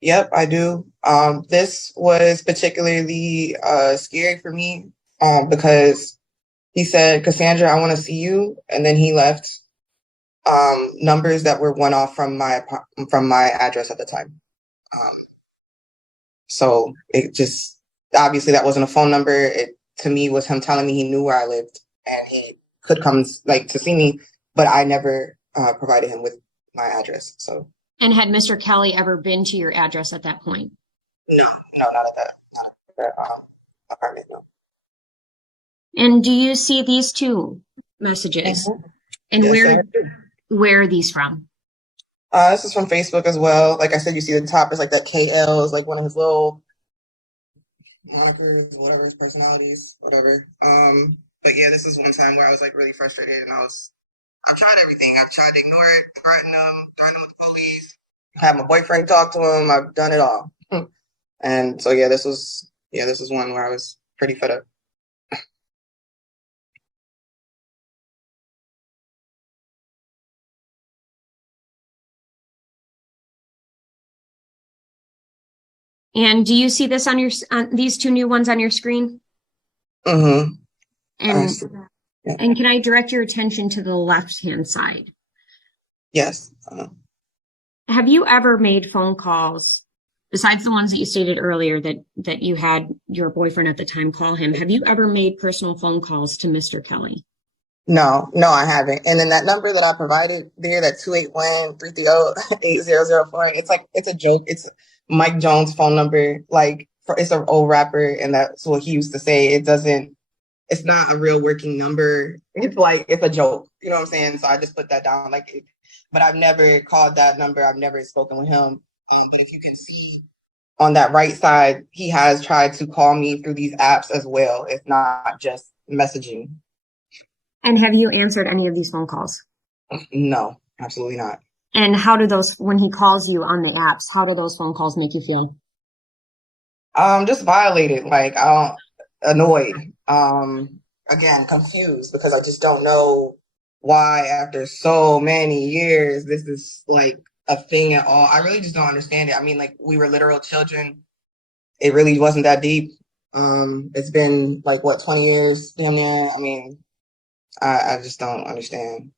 Yep, I do. This was particularly scary for me because he said, "Cassandra, I want to see you," and then he left numbers that were one off from my address at the time. So it just, obviously that wasn't a phone number. It to me was him telling me he knew where I lived and he could come like to see me, but I never provided him with my address. So. And had Mr. Kelly ever been to your address at that point? No, not at that apartment, no. And do you see these two messages? And yes, where are these from? This is from Facebook as well. Like I said, you see the top is like that KL is like one of his little markers, whatever, his personalities, whatever. But yeah, this is one time where I was like really frustrated and I tried everything. I've tried to ignore it, threaten him with the police, have my boyfriend talk to him. I've done it all. And so this was one where I was pretty fed up. And do you see this on these two new ones on your screen? Mm-hmm. And can I direct your attention to the left-hand side? Yes. Have you ever made phone calls, besides the ones that you stated earlier that you had your boyfriend at the time call him? Have you ever made personal phone calls to Mr. Kelly? No, I haven't. And then that number that I provided there, that 281-330-8004, it's a joke. It's Mike Jones' phone number. Like, it's an old rapper, and that's what he used to say. It's not a real working number. It's a joke. You know what I'm saying? So I just put that down. But I've never called that number. I've never spoken with him. But if you can see on that right side, he has tried to call me through these apps as well. It's not just messaging. And have you answered any of these phone calls? No, absolutely not. And how do when he calls you on the apps, how do those phone calls make you feel? Just violated, annoyed. Again, confused because I just don't know why after so many years this is like a thing at all. I really just don't understand it. I mean, like, we were literal children. It really wasn't that deep. It's been 20 years, I mean, I just don't understand.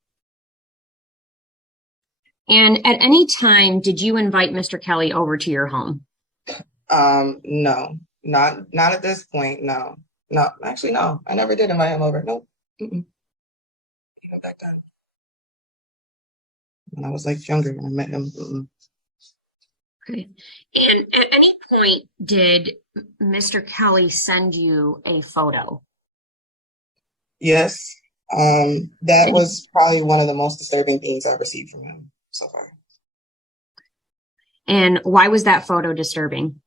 And at any time, did you invite Mr. Kelly over to your home? No, not at this point. No, actually, no. I never did invite him over. Nope. Back then, when I was younger, when I met him. Okay. And at any point, did Mr. Kelly send you a photo? Yes. That was probably one of the most disturbing things I've received from him so far. And why was that photo disturbing?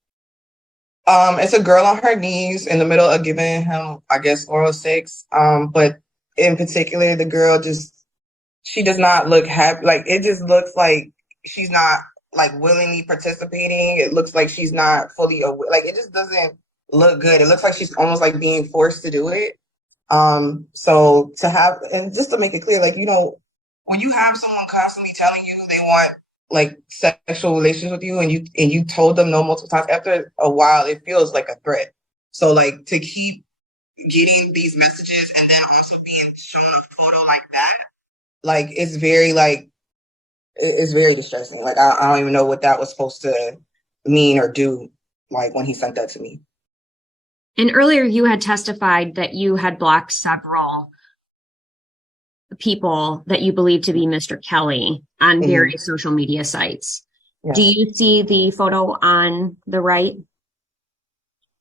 It's a girl on her knees in the middle of giving him, I guess, oral sex. But in particular, the girl she does not look happy. It just looks like she's not willingly participating. It looks like she's not fully aware. It just doesn't look good. It looks like she's almost being forced to do it. So to have, and just to make it clear, like, you know, when you have someone constantly telling you they want like sexual relations with you, and you told them no multiple times, after a while it feels like a threat. So like to keep getting these messages and then also being shown a photo like that, like it's very like it's very distressing. Like I don't even know what that was supposed to mean or do, like when he sent that to me. And earlier you had testified that you had blocked several people that you believe to be Mr. Kelly on various social media sites. Yeah. Do you see the photo on the right?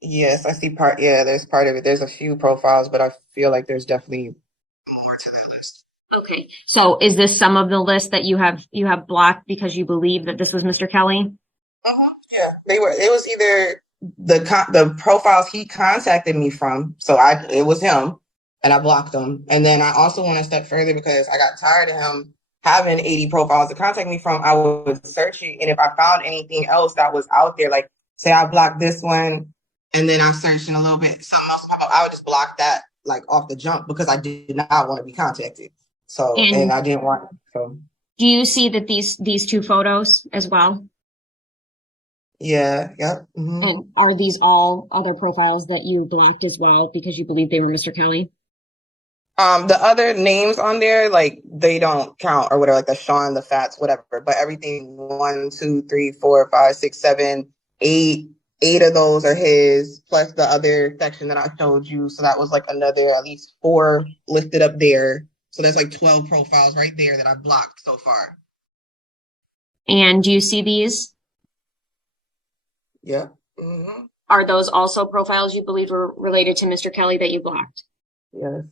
Yes, I see part. Yeah, there's part of it. There's a few profiles, but I feel like there's definitely more to that list. Okay. So is this some of the list that you have blocked because you believe that this was Mr. Kelly? Yeah, they were. It was either the profiles he contacted me from, so it was him, and I blocked him. And then I also went a step further because I got tired of him having 80 profiles to contact me from. I would search it, and if I found anything else that was out there, like say I blocked this one, and then I searched in a little bit, something else pop up, I would just block that like off the jump because I did not want to be contacted. So and I didn't want. So do you see that these two photos as well? yeah, yep. Mm-hmm. And are these all other profiles that you blocked as well because you believe they were Mr. Kelly? The other names on there, like they don't count or whatever, like the Sean, the Fats, whatever. But everything 1, 2, 3, 4, 5, 6, 7, 8 of those are his, plus the other section that I showed you. So that was like another at least 4 listed up there. So that's like 12 profiles right there that I blocked so far. And do you see these? Yeah. Mm-hmm. Are those also profiles you believe were related to Mr. Kelly that you blocked? Yes.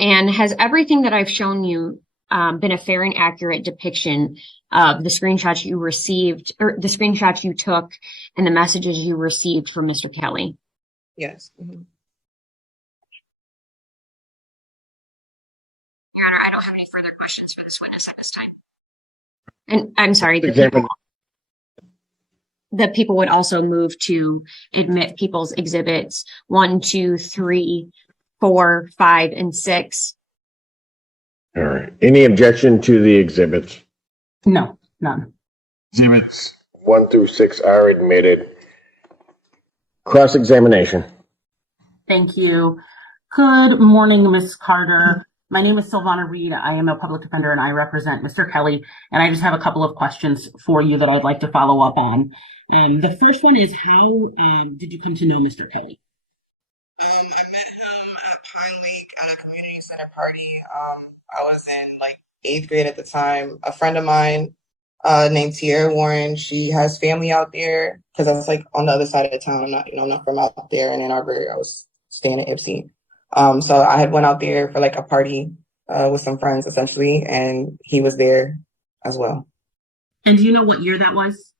And has everything that I've shown you been a fair and accurate depiction of the screenshots you received, or the screenshots you took, and the messages you received from Mr. Kelly? Yes. Mm-hmm. Your Honor, I don't have any further questions for this witness at this time. And I'm sorry, the people would also move to admit people's exhibits 1, 2, 3, 4, 5, and 6. All right. Any objection to the exhibits? No, none. Exhibits 1 through 6 are admitted. Cross-examination. Thank you. Good morning, Ms. Carter. My name is Silvana Reed. I am a public defender and I represent Mr. Kelly. And I just have a couple of questions for you that I'd like to follow up on. The first one is, how did you come to know Mr. Kelly? I met him at Pine Lake at a community center party. I was in like 8th grade at the time. A friend of mine named Tierra Warren, she has family out there because I was like on the other side of the town. I'm not from out there in Ann Arbor. I was staying in Ipsy. So I had went out there for like a party with some friends essentially, and he was there as well. And do you know what year that was?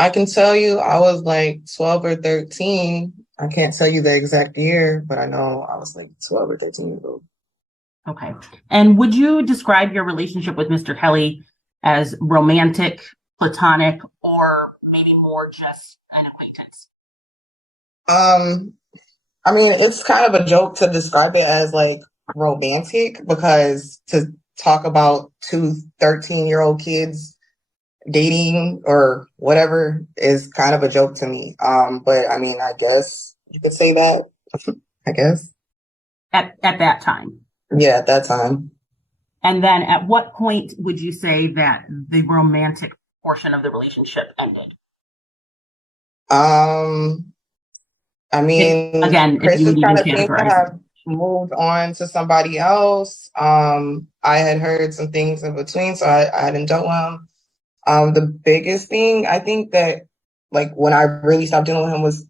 I can tell you I was like 12 or 13. I can't tell you the exact year, but I know I was like 12 or 13 years old. Okay. And would you describe your relationship with Mr. Kelly as romantic, platonic, or maybe more just an acquaintance? I mean, it's kind of a joke to describe it as like romantic because to talk about 2 13-year-old kids dating or whatever is kind of a joke to me. But I mean, I guess you could say that. I guess. At that time. Yeah, at that time. And then at what point would you say that the romantic portion of the relationship ended? I mean, again, Chris if you was would kind even of seemed to categorize have moved on to somebody else. I had heard some things in between, so I hadn't dealt with him. The biggest thing I think that like when I really stopped dealing with him was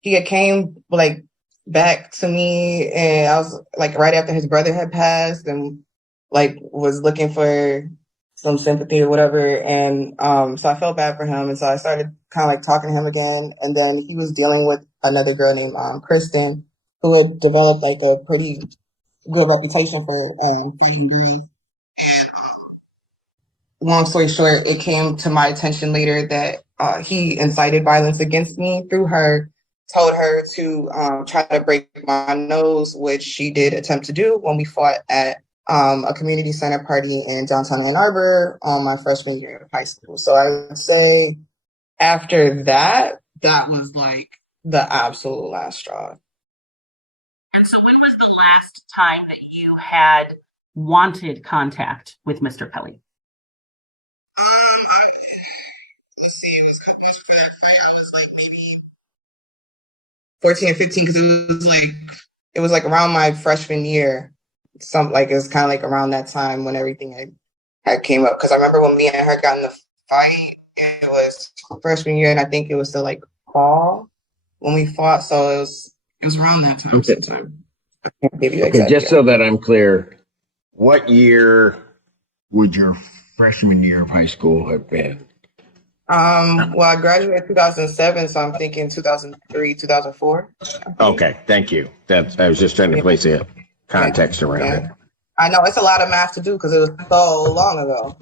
he had came like back to me, and I was like right after his brother had passed, and like was looking for some sympathy or whatever. And so I felt bad for him, and so I started kind of like talking to him again. And then he was dealing with another girl named Kristen, who had developed like a pretty good reputation for fighting girls. Long story short, it came to my attention later that he incited violence against me through her, told her to try to break my nose, which she did attempt to do when we fought at a community center party in downtown Ann Arbor on my freshman year of high school. So I would say after that, that was like the absolute last straw. And so when was the last time that you had wanted contact with Mr. Kelly? Let's see, I was like maybe 14 or 15 because it was like around my freshman year. It was kind of like around that time when everything had came up. Because I remember when me and her got in the fight, it was freshman year, and I think it was still like fall when we fought. So it was around that time. I can't give you Okay, exact just year. so that I'm clear, what year would your freshman year of high school have been? Well, I graduated 2007, so I'm thinking 2003, 2004. Okay, thank you. I was just trying to place a context around it. I know it's a lot of math to do because it was so long ago.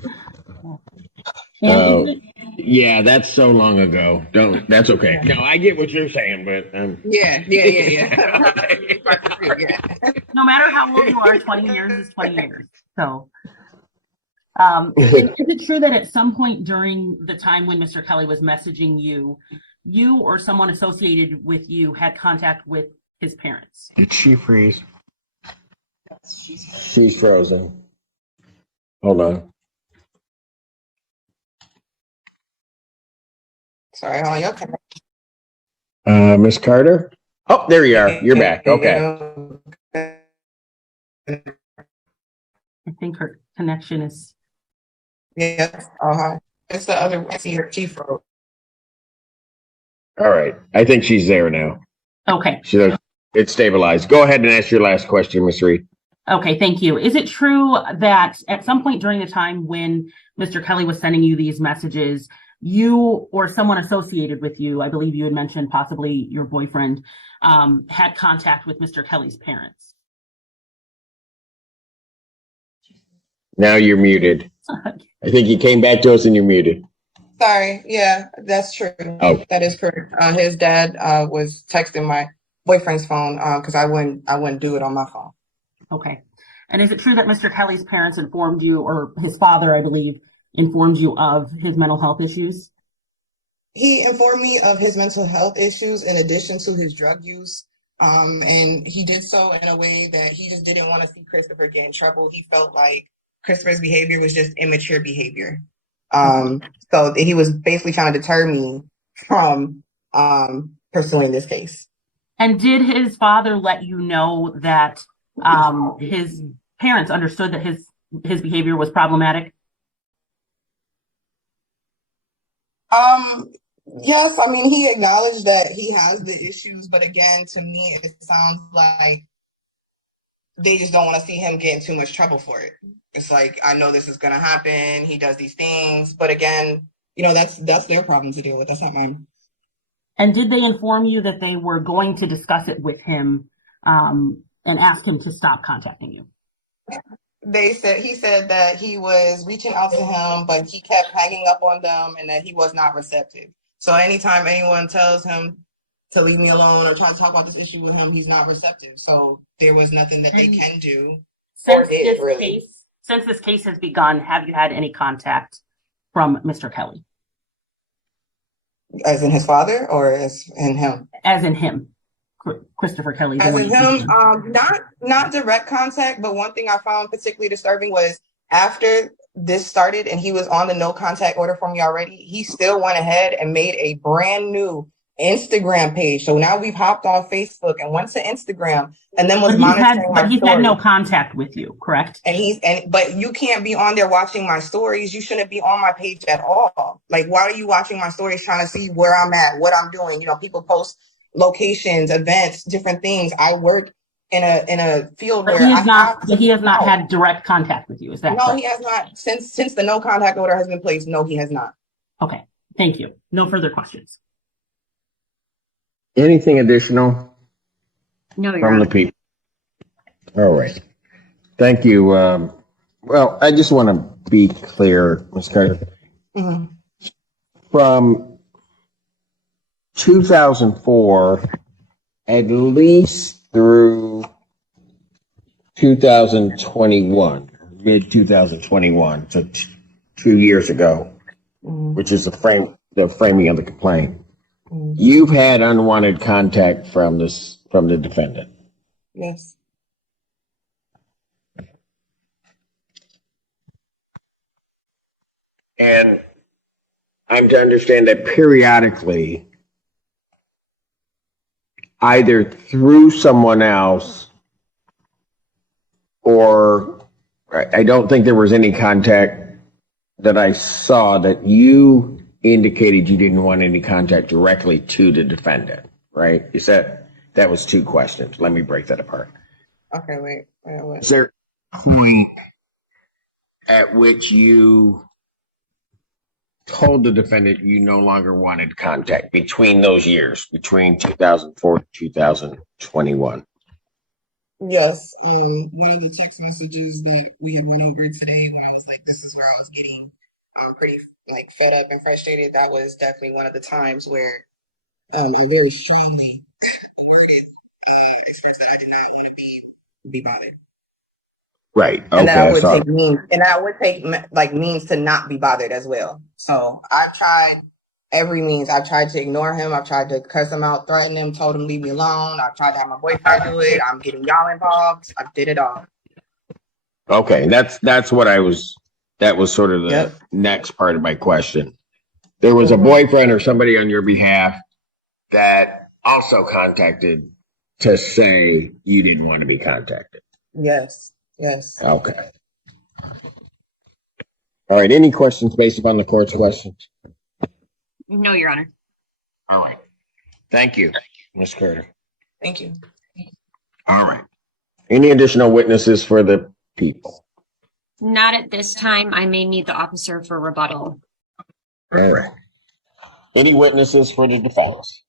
Yeah, that's so long ago. That's okay. No, I get what you're saying, but Yeah. No matter how old you are, 20 years is 20 years. So, is it true that at some point during the time when Mr. Kelly was messaging you, you or someone associated with you had contact with his parents? Did she freeze? She's frozen. Hold on. Sorry, hold on. You're okay. Miss Carter? Oh, there you are. You're back. Okay. I think her connection is. Yes. It's the other. I see her chief road. All right. I think she's there now. Okay. It's stabilized. Go ahead and ask your last question, Miss Reed. Okay, thank you. Is it true that at some point during the time when Mr. Kelly was sending you these messages, you or someone associated with you, I believe you had mentioned possibly your boyfriend, had contact with Mr. Kelly's parents? Now you're muted. I think you came back to us and you're muted. Sorry. Yeah, that's true. Oh. That is correct. His dad was texting my boyfriend's phone because I wouldn't do it on my phone. Okay. And is it true that Mr. Kelly's parents informed you, or his father, I believe, informed you of his mental health issues? He informed me of his mental health issues in addition to his drug use. And he did so in a way that he just didn't want to see Christopher get in trouble. He felt like Christopher's behavior was just immature behavior. So he was basically trying to deter me from pursuing this case. And did his father let you know that his parents understood that his behavior was problematic? Yes, I mean, he acknowledged that he has the issues, but again, to me, it sounds like they just don't want to see him get in too much trouble for it. It's like, I know this is going to happen. He does these things, but again, that's their problem to deal with. That's not mine. And did they inform you that they were going to discuss it with him and ask him to stop contacting you? He said that he was reaching out to him, but he kept hanging up on them and that he was not receptive. So anytime anyone tells him to leave me alone or try to talk about this issue with him, he's not receptive. So there was nothing that they can do. Since this case has begun, have you had any contact from Mr. Kelly? As in his father or as in him? As in him. Christopher Kelly. As in him, not direct contact, but one thing I found particularly disturbing was after this started and he was on the no contact order for me already, he still went ahead and made a brand new Instagram page. So now we've hopped on Facebook and went to Instagram and then was monitoring my stories. But he's had no contact with you, correct? But you can't be on there watching my stories. You shouldn't be on my page at all. Like, why are you watching my stories trying to see where I'm at, what I'm doing? People post locations, events, different things. I work in a field where he has not had direct contact with you. Is that no? correct? He has not since the no contact order has been placed. No, he has not. Okay, thank you. No further questions. Anything additional? No, from the people? All right. Thank you. Well, I just want to be clear, Ms. Carter. Mm-hmm. From 2004 at least through 2021, mid 2021, so 2 years ago, which is the framing of the complaint. You've had unwanted contact from the defendant. Yes. And I'm to understand that periodically, either through someone else or I don't think there was any contact that I saw that you indicated you didn't want any contact directly to the defendant, right? You said that was two questions. Let me break that apart. Okay, wait. Is there a point at which you told the defendant you no longer wanted contact between those years, between 2004 and 2021? Yes. One of the text messages that we had went over today, when I was like, "This is where I was getting pretty like fed up and frustrated." That was definitely one of the times where I very strongly worded expressed that I did not want to be bothered. Right. And then Okay. I would take like means to not be bothered as well. So I've tried every means. I've tried to ignore him. I've tried to curse him out, threaten him, told him leave me alone. I've tried to have my boyfriend do it. I'm getting y'all involved. I did it all. Okay. That's what that was sort of the next part of my question. There was a boyfriend or somebody on your behalf that also contacted to say you didn't want to be contacted. Yes. Yes. Okay. All right. Any questions based upon the court's questions? No, Your Honor. All right. Thank you, Ms. Carter. Thank you. All right. Any additional witnesses for the people? Not at this time. I may need the officer for rebuttal. All right. Any witnesses for the defense?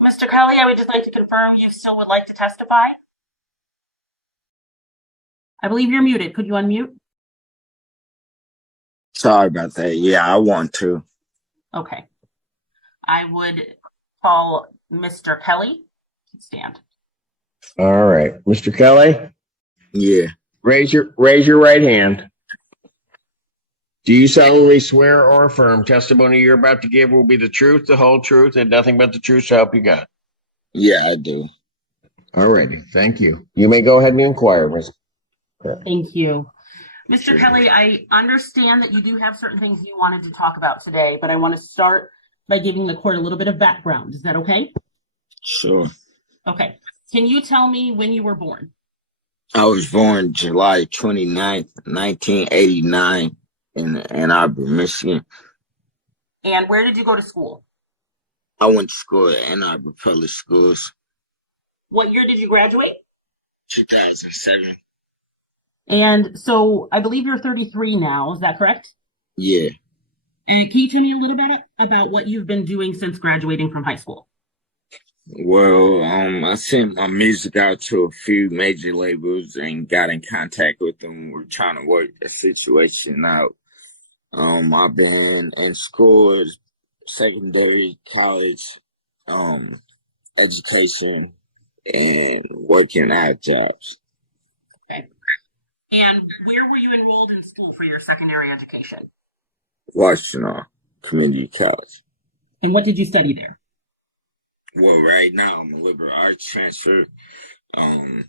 Mr. Kelly, I would just like to confirm you still would like to testify. I believe you're muted. Could you unmute? Sorry about that. Yeah, I want to. Okay. I would call Mr. Kelly. Stand. All right. Mr. Kelly, Yeah. raise your right hand. Do you solemnly swear or affirm testimony you're about to give will be the truth, the whole truth, and nothing but the truth so help you God? Yeah, I do. All righty. Thank you. You may go ahead and inquire, Ms. Thank you. Mr. Kelly, I understand that you do have certain things you wanted to talk about today, but I want to start by giving the court a little bit of background. Is that okay? Sure. Okay. Can you tell me when you were born? I was born July 29th, 1989 in Ann Arbor, Michigan. And where did you go to school? I went to school at Ann Arbor Public Schools. What year did you graduate? 2007. And so I believe you're 33 now. Is that correct? Yeah. And can you tell me a little bit about what you've been doing since graduating from high school? Well, I sent my music out to a few major labels and got in contact with them. We're trying to work the situation out. I've been in school, secondary, college, education, and working at jobs. Okay. And where were you enrolled in school for your secondary education? Washington Community College. And what did you study there? Well, right now I'm a liberal arts transfer. I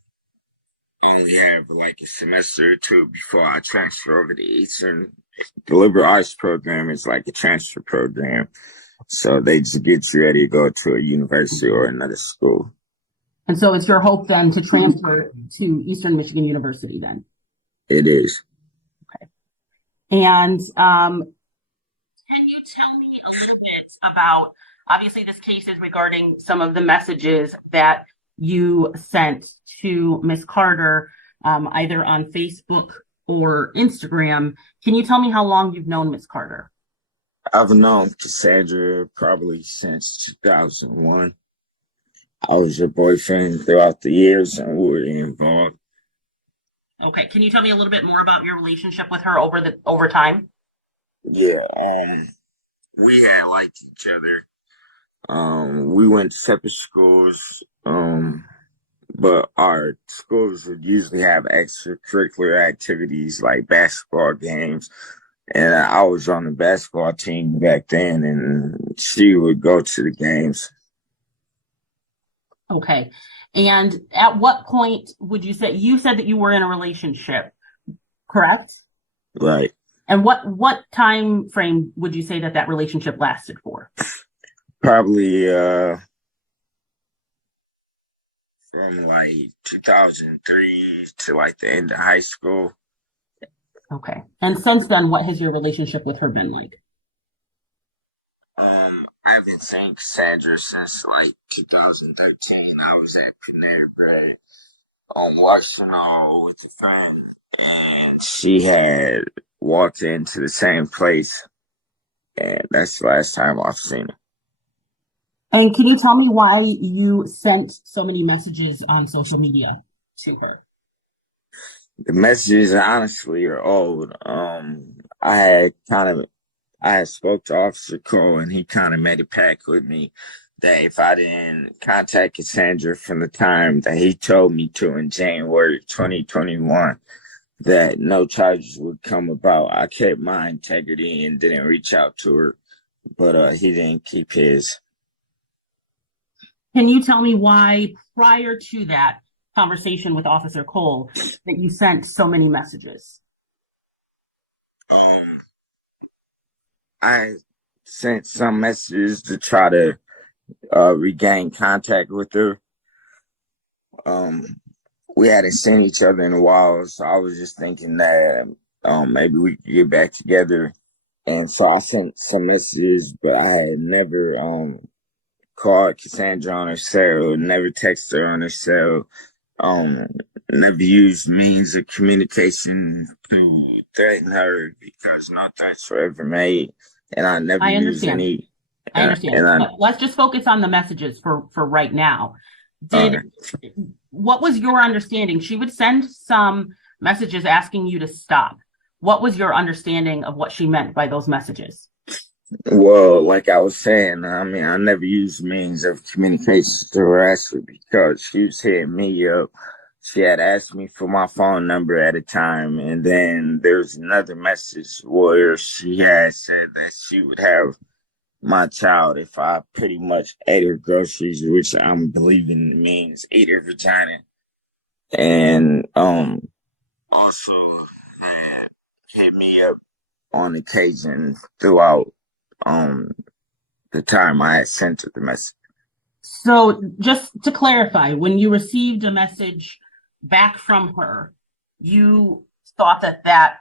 only have like a semester or two before I transfer over to Eastern. The liberal arts program is like a transfer program. So they just get you ready to go to a university or another school. And so it's your hope then to transfer to Eastern Michigan University then? It is. Okay. And can you tell me a little bit about, obviously this case is regarding some of the messages that you sent to Ms. Carter, either on Facebook or Instagram. Can you tell me how long you've known Ms. Carter? I've known Cassandra probably since 2001. I was her boyfriend throughout the years and we were involved. Okay. Can you tell me a little bit more about your relationship with her over time? Yeah, we had liked each other We went to separate schools, but our schools would usually have extracurricular activities like basketball games. And I was on the basketball team back then, and she would go to the games. Okay. And at what point would you say, you said that you were in a relationship, correct? Right. And what time frame would you say that relationship lasted for? Probably from like 2003 to like the end of high school. Okay. And since then, what has your relationship with her been like? I've been seeing Cassandra since like 2013. I was at Panera Bread on Washington with a friend, and she had walked into the same place, and that's the last time I've seen her. And can you tell me why you sent so many messages on social media to her? The messages honestly are old. I had spoke to Officer Cole, and he kind of made a pact with me that if I didn't contact Cassandra from the time that he told me to in January 2021, that no charges would come about. I kept my integrity and didn't reach out to her, but he didn't keep his. Can you tell me why, prior to that conversation with Officer Cole, that you sent so many messages? I sent some messages to try to regain contact with her. We hadn't seen each other in a while, so I was just thinking that maybe we could get back together. And so I sent some messages, but I had never called Cassandra on her cell, never texted her on her cell, never used means of communication to threaten her because no threats were ever made. And I never used any. I understand. But let's just focus on the messages for right now. What was your understanding? She would send some messages asking you to stop. What was your understanding of what she meant by those messages? Well, like I was saying, I mean, I never used means of communication to harass her because she was hitting me up. She had asked me for my phone number at a time, and then there's another message where she had said that she would have my child if I pretty much ate her groceries, which I'm believing means eat her vagina. And also had hit me up on occasion throughout the time I had sent her the message. So just to clarify, when you received a message back from her, you thought that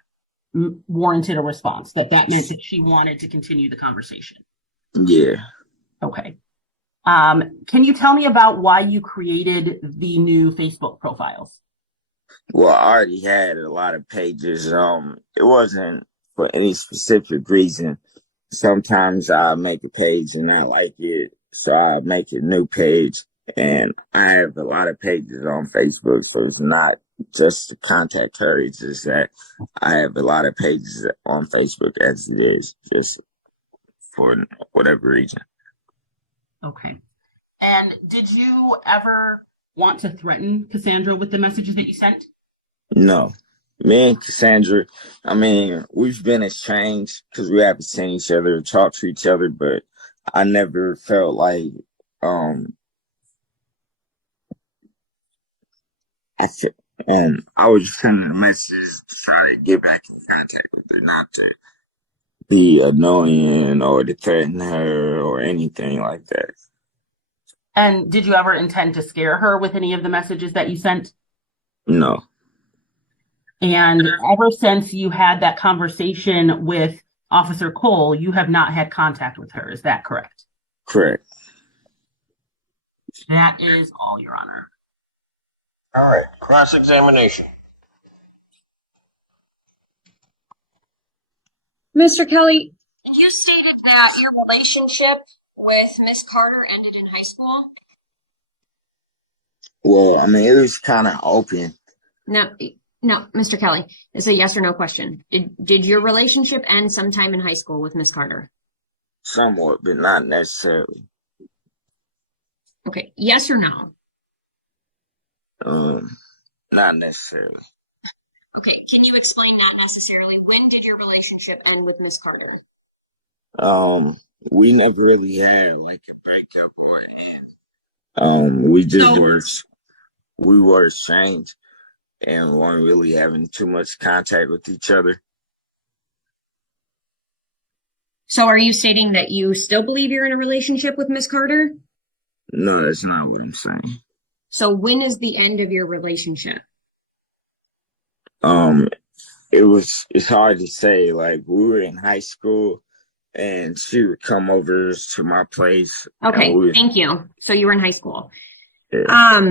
warranted a response, that meant that she wanted to continue the conversation? Yeah. Okay. Can you tell me about why you created the new Facebook profiles? Well, I already had a lot of pages. It wasn't for any specific reason. Sometimes I make a page and I like it, so I make a new page. And I have a lot of pages on Facebook, so it's not just to contact her. It's just that I have a lot of pages on Facebook as it is, just for whatever reason. Okay. And did you ever want to threaten Cassandra with the messages that you sent? No. Me and Cassandra, I mean, we've been estranged because we haven't seen each other or talked to each other, but I never felt like and I was just sending a message to try to get back in contact with her, not to be annoying or to threaten her or anything like that. And did you ever intend to scare her with any of the messages that you sent? No. And ever since you had that conversation with Officer Cole, you have not had contact with her. Is that correct? Correct. That is all, Your Honor. All right, cross-examination. Mr. Kelly, you stated that your relationship with Miss Carter ended in high school. Well, I mean, it was kind of open. No, Mr. Kelly, it's a yes or no question. Did your relationship end sometime in high school with Miss Carter? Somewhat, but not necessarily. Okay, yes or no? Not necessarily. Okay, can you explain not necessarily? When did your relationship end with Miss Carter? We never really had like a breakup or we just So- were estranged and weren't really having too much contact with each other. So are you stating that you still believe you're in a relationship with Miss Carter? No, that's not what I'm saying. So when is the end of your relationship? It's hard to say. Like we were in high school and she would come over to my place. Okay, and thank you. So you were in high school. Yeah.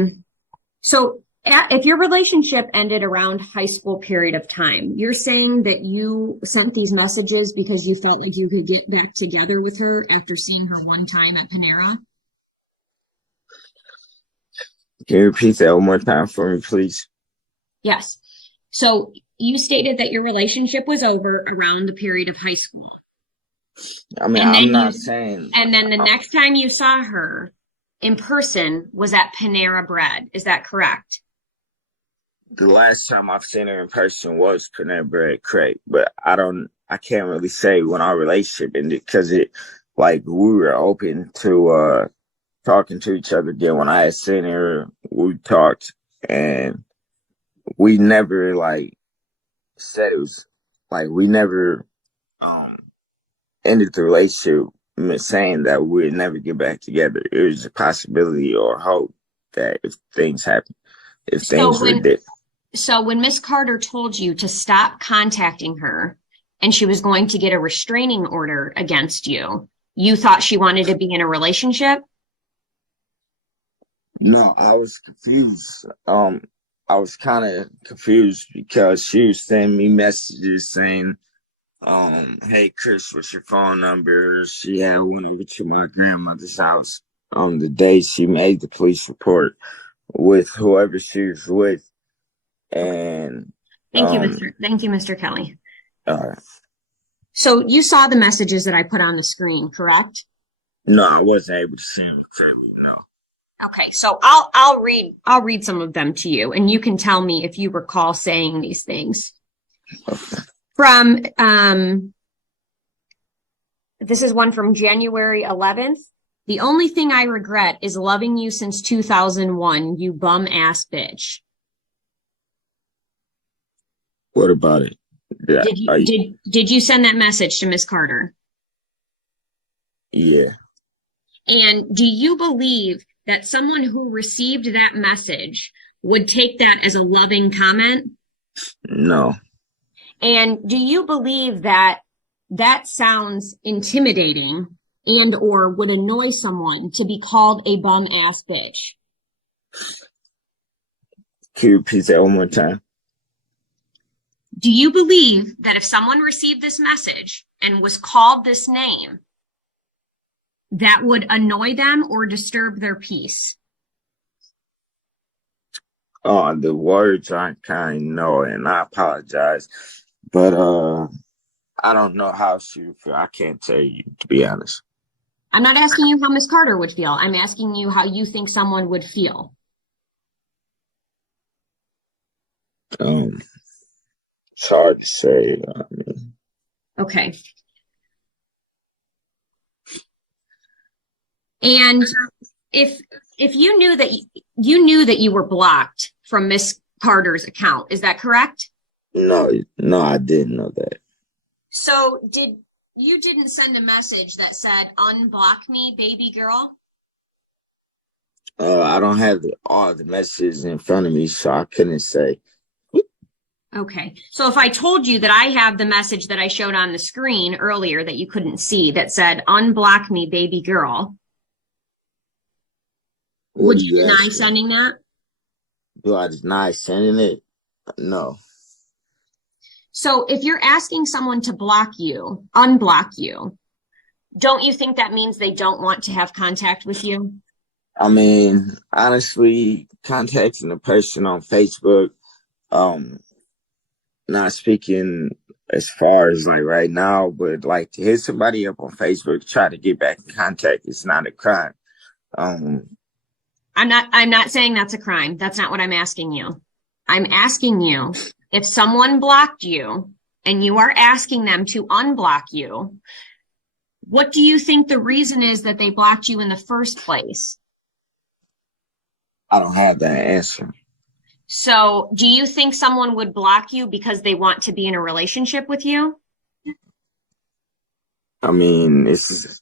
So if your relationship ended around high school period of time, you're saying that you sent these messages because you felt like you could get back together with her after seeing her one time at Panera? Can you repeat that one more time for me, please? Yes. So you stated that your relationship was over around the period of high school. I mean, And then I'm not saying. And then the next time you saw her in person was at Panera Bread. Is that correct? The last time I've seen her in person was Panera Bread Crate, but I can't really say when our relationship ended because we were open to talking to each other again. When I had seen her, we talked and we never said it was we never ended the relationship saying that we'd never get back together. It was a possibility or hope that if things happen, if things were different. So when Miss Carter told you to stop contacting her and she was going to get a restraining order against you, you thought she wanted to be in a relationship? No, I was confused. I was kind of confused because she was sending me messages saying, hey Chris, what's your phone number? She had one over to my grandmother's house on the day she made the police report with whoever she was with. And Thank you, Mr. Kelly. uh, So you saw the messages that I put on the screen, correct? no, I wasn't able to see them clearly, no. Okay, so I'll read some of them to you, and you can tell me if you recall saying these things. Okay. From this is one from January 11th. The only thing I regret is loving you since 2001, you bum ass bitch. What about it? Yeah, Did you send that message to Miss Carter? Yeah. And do you believe that someone who received that message would take that as a loving comment? No. And do you believe that that sounds intimidating and or would annoy someone to be called a bum ass bitch? Can you repeat that one more time? Do you believe that if someone received this message and was called this name, that would annoy them or disturb their peace? Oh, the words aren't kind, no, and I apologize. But I don't know how she would feel. I can't tell you, to be honest. I'm not asking you how Miss Carter would feel. I'm asking you how you think someone would feel. It's hard to say. Okay. And if you knew that you were blocked from Miss Carter's account, is that correct? No, I didn't know that. So you didn't send a message that said unblock me, baby girl? I don't have all the messages in front of me, so I couldn't say. Okay. So if I told you that I have the message that I showed on the screen earlier that you couldn't see that said unblock me, baby girl, would you deny sending that? Do I deny sending it? No. So if you're asking someone to unblock you, don't you think that means they don't want to have contact with you? I mean, honestly, contacting a person on Facebook, not speaking as far as right now, but to hit somebody up on Facebook, try to get back in contact, it's not a crime. I'm not saying that's a crime. That's not what I'm asking you. I'm asking you if someone blocked you and you are asking them to unblock you, what do you think the reason is that they blocked you in the first place? I don't have that answer. So do you think someone would block you because they want to be in a relationship with you? I mean, it's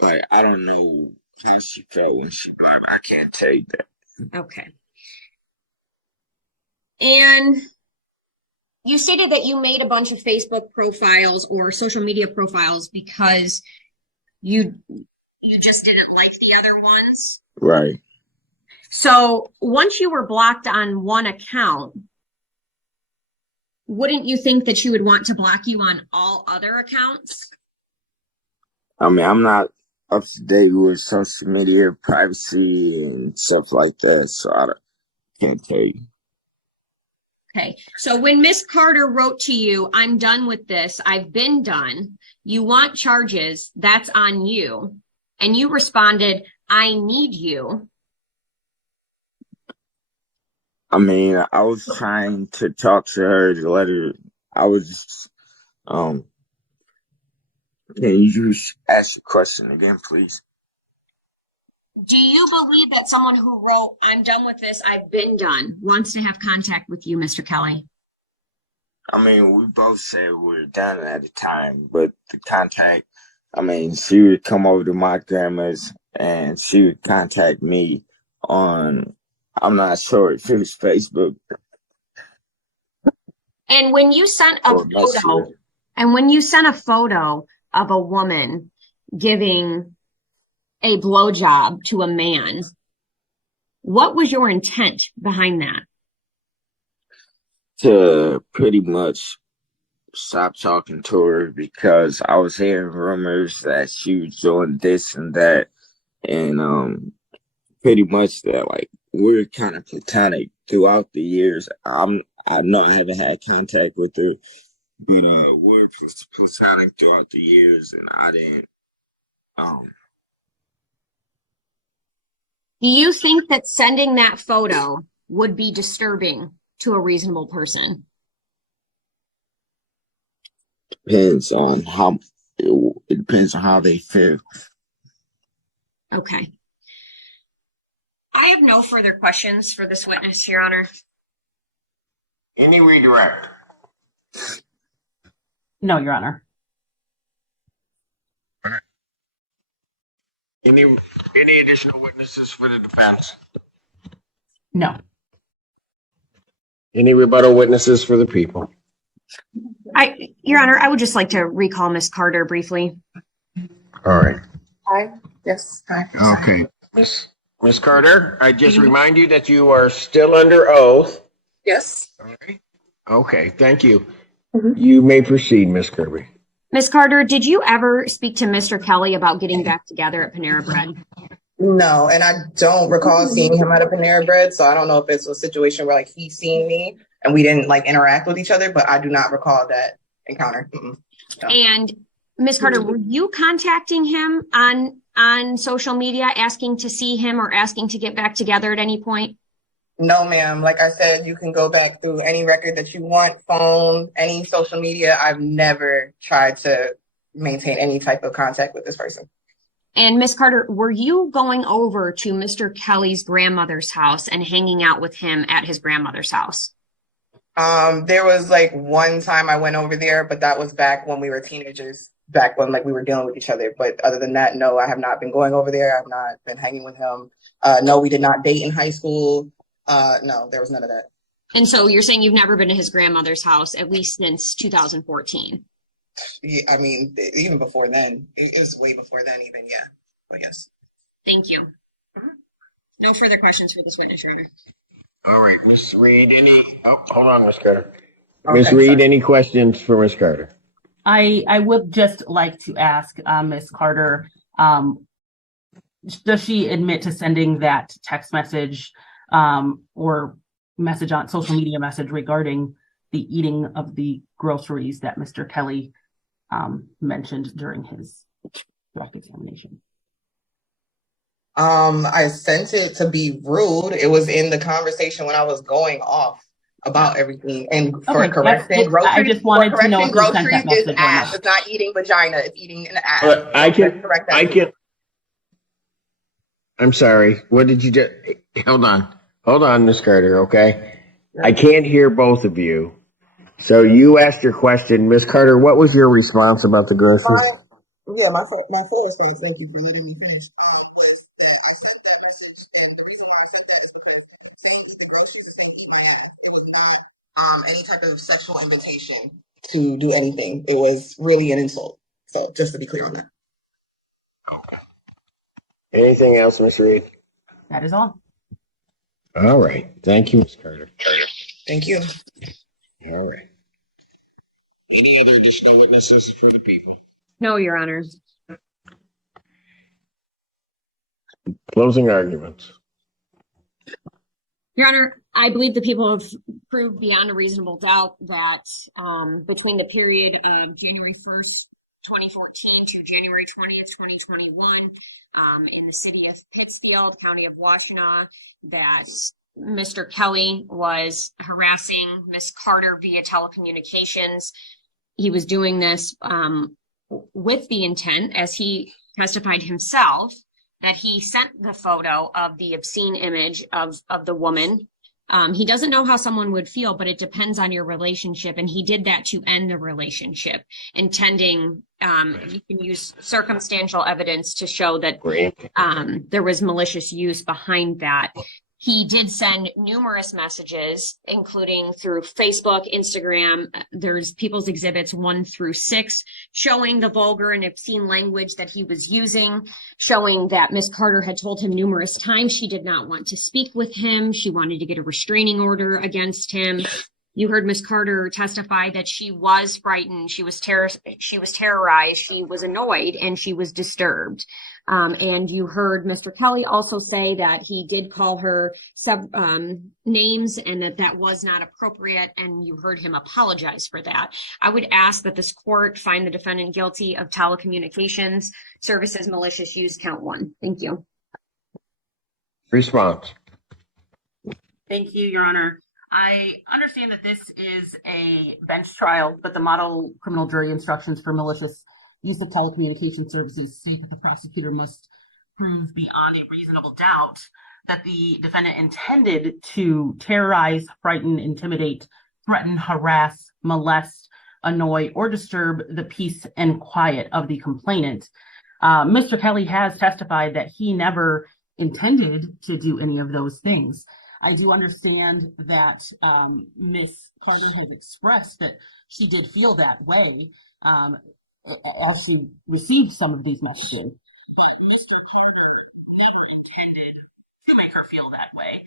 like, I don't know how she felt when she blocked me. I can't tell you that. Okay. And you stated that you made a bunch of Facebook profiles or social media profiles because you just didn't like the other ones. Right. So once you were blocked on one account, wouldn't you think that you would want to block you on all other accounts? I mean, I'm not up to date with social media privacy and stuff like that, so can't tell you. Okay. So when Miss Carter wrote to you, I'm done with this, I've been done, you want charges, that's on you. And you responded, I need you. I mean, I was trying to talk to her to let her. I was, can you just ask your question again, please? Do you believe that someone who wrote, I'm done with this, I've been done, wants to have contact with you, Mr. Kelly? I mean, we both said we were done at the time, but the contact, I mean, she would come over to my grandma's and she would contact me on, I'm not sure if it was Facebook. And when you sent a or photo, Messenger. and when you sent a photo of a woman giving a blowjob to a man, what was your intent behind that? To pretty much stop talking to her because I was hearing rumors that she was doing this and that, and pretty much that like we're kind of platonic throughout the years. I know I haven't had contact with her, but we're platonic throughout the years, and I didn't. Do you think that sending that photo would be disturbing to a reasonable person? Depends on how it depends on how they feel. Okay. I have no further questions for this witness, Your Honor. Any redirect? No, Your Honor. Any additional witnesses for the defense? No. Any rebuttal witnesses for the people? Your Honor, I would just like to recall Miss Carter briefly. All right. Hi. Yes. Hi. Okay. Miss Carter, I just remind you that you are still under oath. Yes. All right. Okay, thank you. You may proceed, Miss Kirby. Miss Carter, did you ever speak to Mr. Kelly about getting back together at Panera Bread? No, and I don't recall seeing him at a Panera Bread, so I don't know if it's a situation where like he's seen me and we didn't like interact with each other, but I do not recall that encounter. No. And Miss Carter, were you contacting him on social media, asking to see him or asking to get back together at any point? No, ma'am. Like I said, you can go back through any record that you want, phone, any social media. I've never tried to maintain any type of contact with this person. And Miss Carter, were you going over to Mr. Kelly's grandmother's house and hanging out with him at his grandmother's house? There was like one time I went over there, but that was back when we were teenagers, back when like we were dealing with each other. But other than that, no, I have not been going over there. I've not been hanging with him. No, we did not date in high school. No, there was none of that. And so you're saying you've never been to his grandmother's house, at least since 2014? Yeah, I mean, even before then, it was way before then even, yeah. But yes. Thank you. No further questions for this witness, Your Honor. All right, Miss Reed, hold on, Miss Carter. Miss Reed, any questions for Miss Carter? I would just like to ask Miss Carter, does she admit to sending that text message or message on social media message regarding the eating of the groceries that Mr. Kelly mentioned during his direct examination? I sent it to be rude. It was in the conversation when I was going off about everything. And for Okay, correction, I groceries, just wanted to know if you sent that groceries is message or ass. not. It's not eating vagina. It's eating an ass. But So let's correct that. I'm sorry. What did you just, hold on, Miss Carter, okay? I can't hear both of you. So you asked your question. Miss Carter, what was your response about the groceries? My full response, thank you for letting me finish, was that I sent that message, and the reason why I sent that is because saying that the groceries is not any type of sexual invitation to do anything. It was really an insult. So just to be clear on that. Anything else, Miss Reed? That is all. All right. Thank you, Miss Carter. Thank you. All right. Any other additional witnesses for the people? No, Your Honor. Closing arguments. Your Honor, I believe the people have proved beyond a reasonable doubt that between the period of January 1st, 2014 to January 20th, 2021, in the city of Pittsfield, county of Washtenaw, that Mr. Kelly was harassing Miss Carter via telecommunications. He was doing this with the intent, as he testified himself, that he sent the photo of the obscene image of the woman. He doesn't know how someone would feel, but it depends on your relationship. And he did that to end the relationship, intending, you can use circumstantial evidence to show that there was malicious use behind that. He did send numerous messages, including through Facebook, Instagram. There's People's Exhibits 1 through 6, showing the vulgar and obscene language that he was using, showing that Miss Carter had told him numerous times she did not want to speak with him. She wanted to get a restraining order against him. You heard Miss Carter testify that she was frightened, she was terrorized, she was annoyed, and she was disturbed. And you heard Mr. Kelly also say that he did call her names and that was not appropriate, and you heard him apologize for that. I would ask that this court find the defendant guilty of telecommunications services malicious use, count 1. Thank you. Response. Thank you, Your Honor. I understand that this is a bench trial, but the model criminal jury instructions for malicious use of telecommunication services state that the prosecutor must prove beyond a reasonable doubt that the defendant intended to terrorize, frighten, intimidate, threaten, harass, molest, annoy, or disturb the peace and quiet of the complainant. Mr. Kelly has testified that he never intended to do any of those things. I do understand that Ms. Carter has expressed that she did feel that way as she received some of these messages. But Mr. Carter never intended to make her feel that way.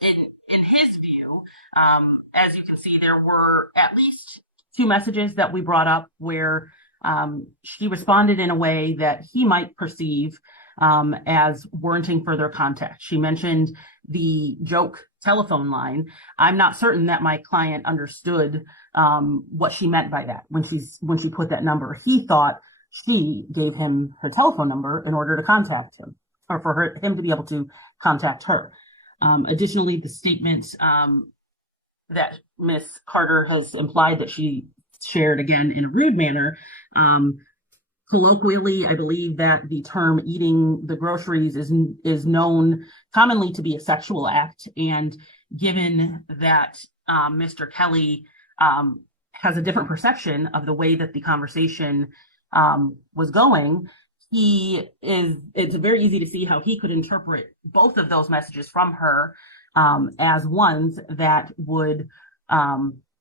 In his view, as you can see, there were at least 2 messages that we brought up where she responded in a way that he might perceive as warranting further contact. She mentioned the joke telephone line. I'm not certain that my client understood what she meant by that when she put that number. He thought she gave him her telephone number in order to contact him, or for him to be able to contact her. Additionally, the statements that Ms. Carter has implied that she shared again in a rude manner. Colloquially, I believe that the term eating the groceries is known commonly to be a sexual act. And given that Mr. Kelly has a different perception of the way that the conversation was going, it's very easy to see how he could interpret both of those messages from her as ones that would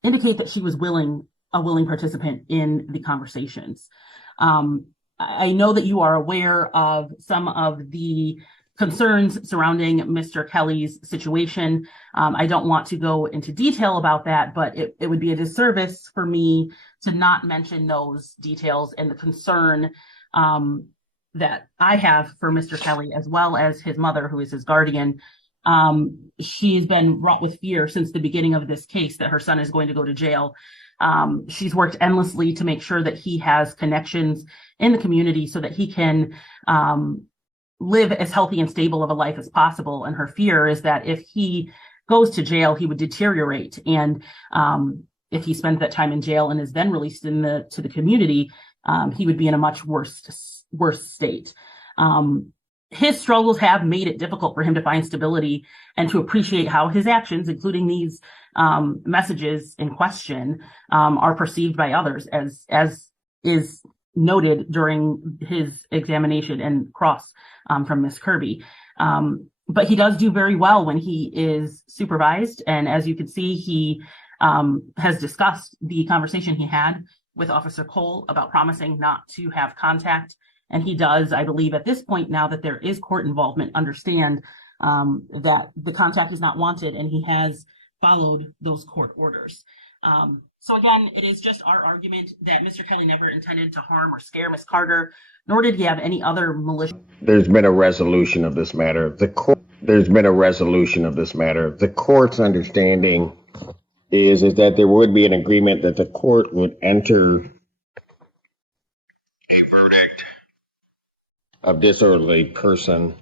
indicate that she was a willing participant in the conversations. I know that you are aware of some of the concerns surrounding Mr. Kelly's situation. I don't want to go into detail about that, but it would be a disservice for me to not mention those details and the concern that I have for Mr. Kelly, as well as his mother, who is his guardian. She's been wrought with fear since the beginning of this case that her son is going to go to jail. She's worked endlessly to make sure that he has connections in the community so that he can live as healthy and stable of a life as possible. And her fear is that if he goes to jail, he would deteriorate. And if he spends that time in jail and is then released to the community, he would be in a much worse state. His struggles have made it difficult for him to find stability and to appreciate how his actions, including these messages in question, are perceived by others, as is noted during his examination and cross from Miss Kirby. But he does do very well when he is supervised. And as you can see, he has discussed the conversation he had with Officer Cole about promising not to have contact. And he does, I believe, at this point, now that there is court involvement, understand that the contact is not wanted, and he has followed those court orders. So again, it is just our argument that Mr. Kelly never intended to harm or scare Ms. Carter, nor did he have any other malicious. There's been a resolution of this matter. There's been a resolution of this matter. The court's understanding is that there would be an agreement that the court would enter of disorderly person,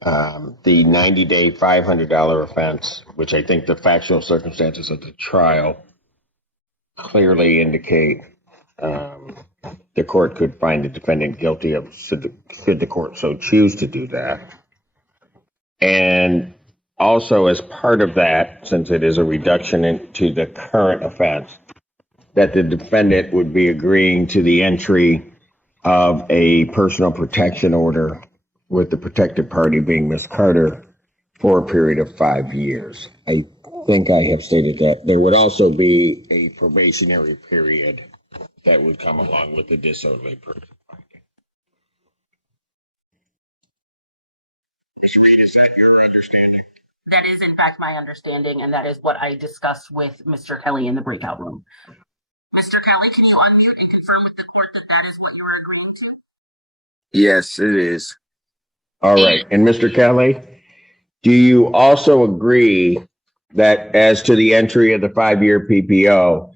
the 90-day $500 offense, which I think the factual circumstances of the trial clearly indicate the court could find the defendant guilty of, should the court so choose to do that. And also, as part of that, since it is a reduction into the current offense, that the defendant would be agreeing to the entry of a personal protection order, with the protected party being Ms. Carter, for a period of 5 years. I think I have stated that. There would also be a probationary period that would come along with the disorderly person. Ms. Reed, is that your understanding? That is, in fact, my understanding, and that is what I discussed with Mr. Kelly in the breakout room. Mr. Kelly, can you unmute and confirm with the court that that is what you were agreeing to? Yes, it is. All right. And Mr. Kelly, do you also agree that as to the entry of the 5-year PPO,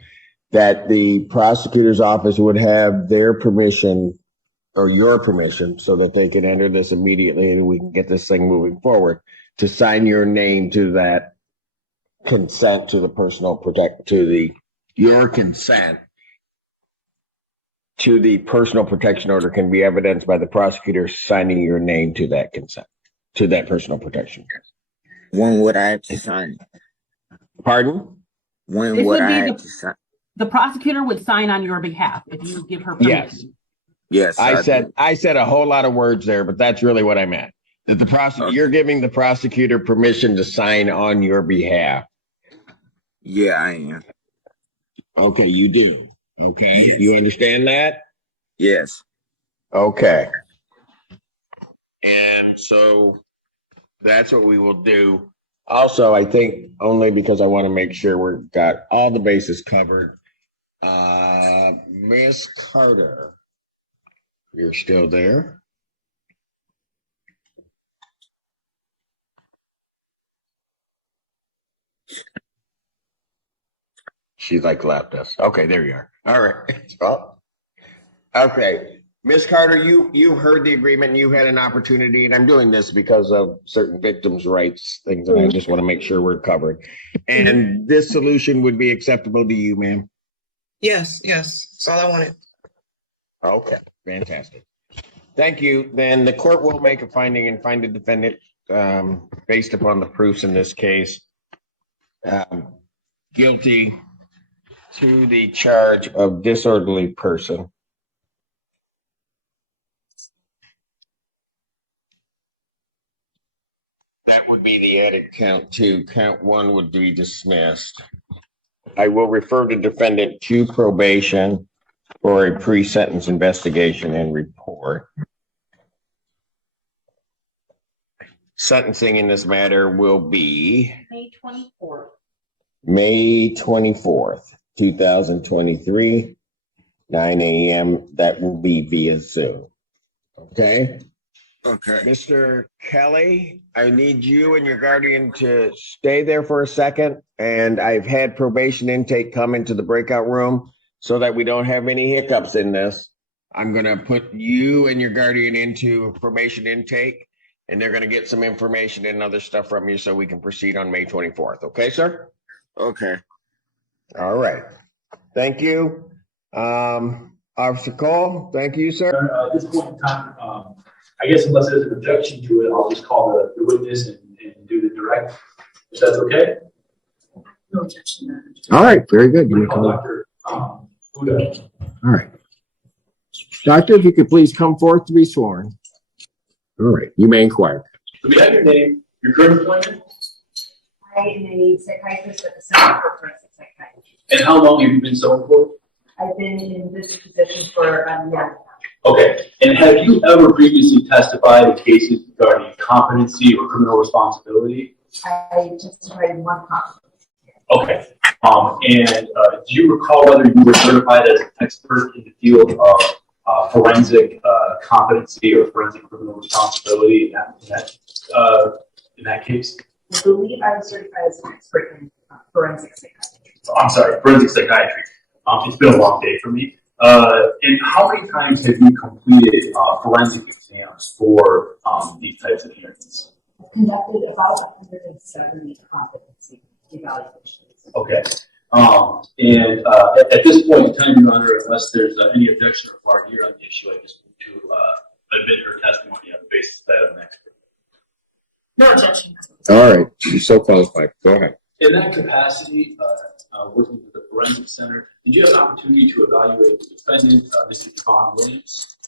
that the prosecutor's office would have their permission or your permission so that they can enter this immediately and we can get this thing moving forward, to sign your name to that consent to the your consent to the personal protection order can be evidenced by the prosecutor signing your name to that consent, to that personal protection. When would I have to sign? Pardon? When would I have to sign? The prosecutor would sign on your behalf if you give her permission. Yes. I said a whole lot of words there, but that's really what I meant. That the prosecutor, you're giving the prosecutor permission to sign on your behalf. Yeah, I am. Okay, you do. Okay, yes. You understand that? Yes. Okay. And so that's what we will do. Also, I think only because I want to make sure we've got all the bases covered. Miss Carter, you're still there? She left us. Okay, there you are. All right. Well, okay. Miss Carter, you heard the agreement. You had an opportunity, and I'm doing this because of certain victims' rights things, and I just want to make sure we're covered. And this solution would be acceptable to you, ma'am? Yes. That's all I wanted. Okay, fantastic. Thank you. Then the court will make a finding and find the defendant based upon the proofs in this case guilty to the charge of disorderly person. That would be the added count 2. Count 1 would be dismissed. I will refer the defendant to probation for a pre-sentence investigation and report. Sentencing in this matter will be May 24th, 2023, 9 a.m. That will be via Zoom. Okay? Okay. Mr. Kelly, I need you and your guardian to stay there for a second. And I've had probation intake come into the breakout room so that we don't have any hiccups in this. I'm going to put you and your guardian into information intake, and they're going to get some information and other stuff from you so we can proceed on May 24th. Okay, sir? Okay. All right. Thank you. Officer Cole, thank you, sir. At this point in time, I guess unless there's an objection to it, I'll just call the witness and do the direct, if that's okay? No objection. All right, very good. You call Dr. Huda. All right. Doctor, if you could please come forth to be sworn. All right, you may inquire. So we have your name, your current employment, I am a psychiatrist at the Center for Forensic Psychiatry. and how long have you been so for? I've been in this position for a year. Okay, and have you ever previously testified in cases regarding competency or criminal responsibility? I testified in one conference. Okay, and do you recall whether you were certified as an expert in the field of forensic competency or forensic criminal responsibility in that case? I believe I was certified as an expert in forensic psychiatry. I'm sorry, forensic psychiatry. It's been a long day for me. And how many times have you completed forensic exams for these types of hearings? I've conducted about 170 competency evaluations. Okay. And at this point in time, Your Honor, unless there's any objection or part here on the issue, I just move to admit her testimony on the basis that I'm an expert. No objection. All right, she's so qualified. Go ahead. In that capacity, working with the Forensic Center, did you have an opportunity to evaluate the defendant, Mr. Devon Williams?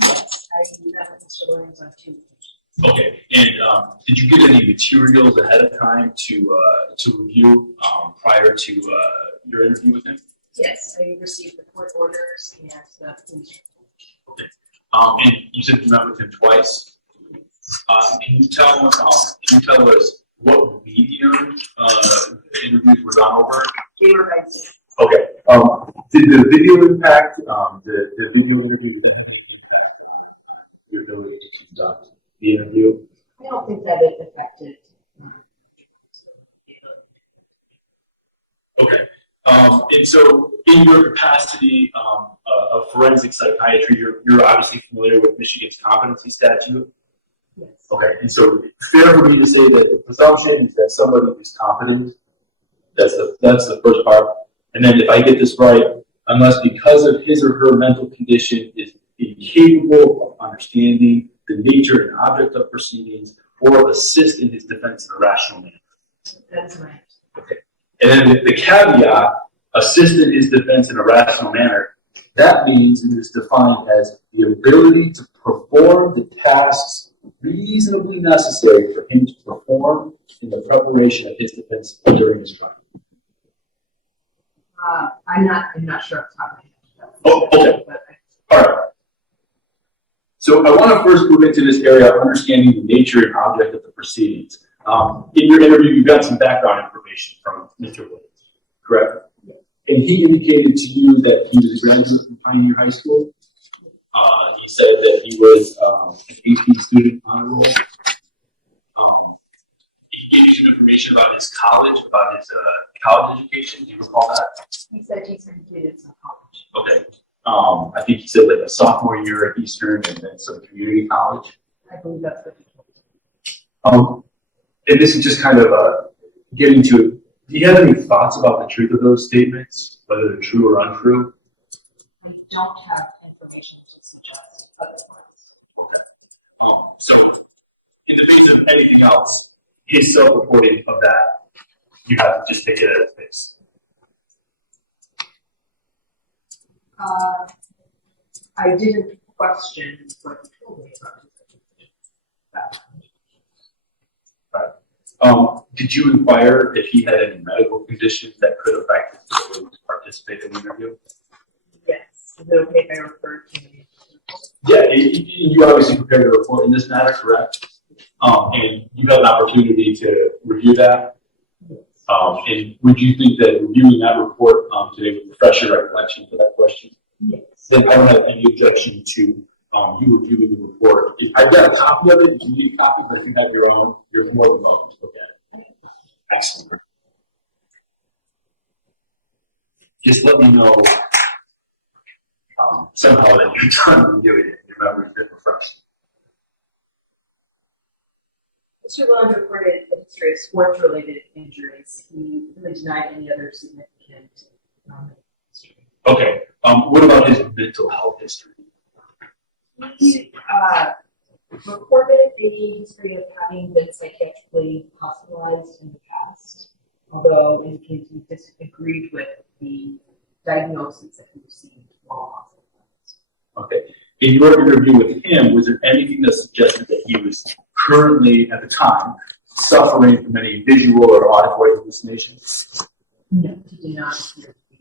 Yes, I met with Mr. Williams on 2 occasions. Okay, and did you get any materials ahead of time to review prior to your interview with him? Yes, I received the court orders and the police report. Okay, and you said you met with him twice. Can you tell us what medium the interviews were done over? They were by Zoom. Okay. Did the video impact the video interview impact your ability to conduct the interview? I don't think that it affected. Okay. And so, in your capacity of forensic psychiatry, you're obviously familiar with Michigan's competency statute. Yes. Okay. And so, it's fair for me to say that the presumption is that somebody who's competent. That's the first part. And then, if I get this right, unless because of his or her mental condition is incapable of understanding the nature and object of proceedings, or assist in his defense in a rational manner. That's right. Okay. And then the caveat, assist in his defense in a rational manner, that means it is defined as the ability to perform the tasks reasonably necessary for him to perform in the preparation of his defense during his trial. I'm not sure off the top of my head. Oh, okay. All right. So I want to first move into this area of understanding the nature and object of the proceedings. In your interview, you got some background information from Mr. Williams, correct? Yes. And he indicated to you that he was a graduate from Pioneer High School. He said that he was an AP student honor roll. He gave you some information about his college education. Do you recall that? He said he's completed some college. Okay. I think he said like a sophomore year at Eastern and then some community college. I believe that's what he told me. And this is just kind of getting to, do you have any thoughts about the truth of those statements, whether they're true or untrue? I don't have information to suggest. So, in the face of anything else, his self-reporting of that, you have to just take it as face. I didn't question what he told me about his Did you inquire if he had any medical conditions that could affect his ability to participate in the interview? Yes. Is it okay if I refer to me? Yeah, you obviously prepared a report in this matter, correct? And you had an opportunity to review that. And would you think that reviewing that report today would refresh your recollection for that question? Yes. Then I don't have any objection to you reviewing the report. I've got a copy of it. If you need a copy, but if you have your own, you're more than welcome to look at it. Excellent. Just let me know somehow that you're done doing it. Your memory's been refreshed. Mr. Long reported a history of sports-related injuries. He really denied any other significant history. Okay. What about his mental health history? He reported a history of having been psychiatrically hospitalized in the past, although indicated he disagreed with the diagnosis that he received while hospitalized. Okay. In your interview with him, was there anything that suggested that he was currently, at the time, suffering from any visual or auditory hallucinations? No, he did not appear to be.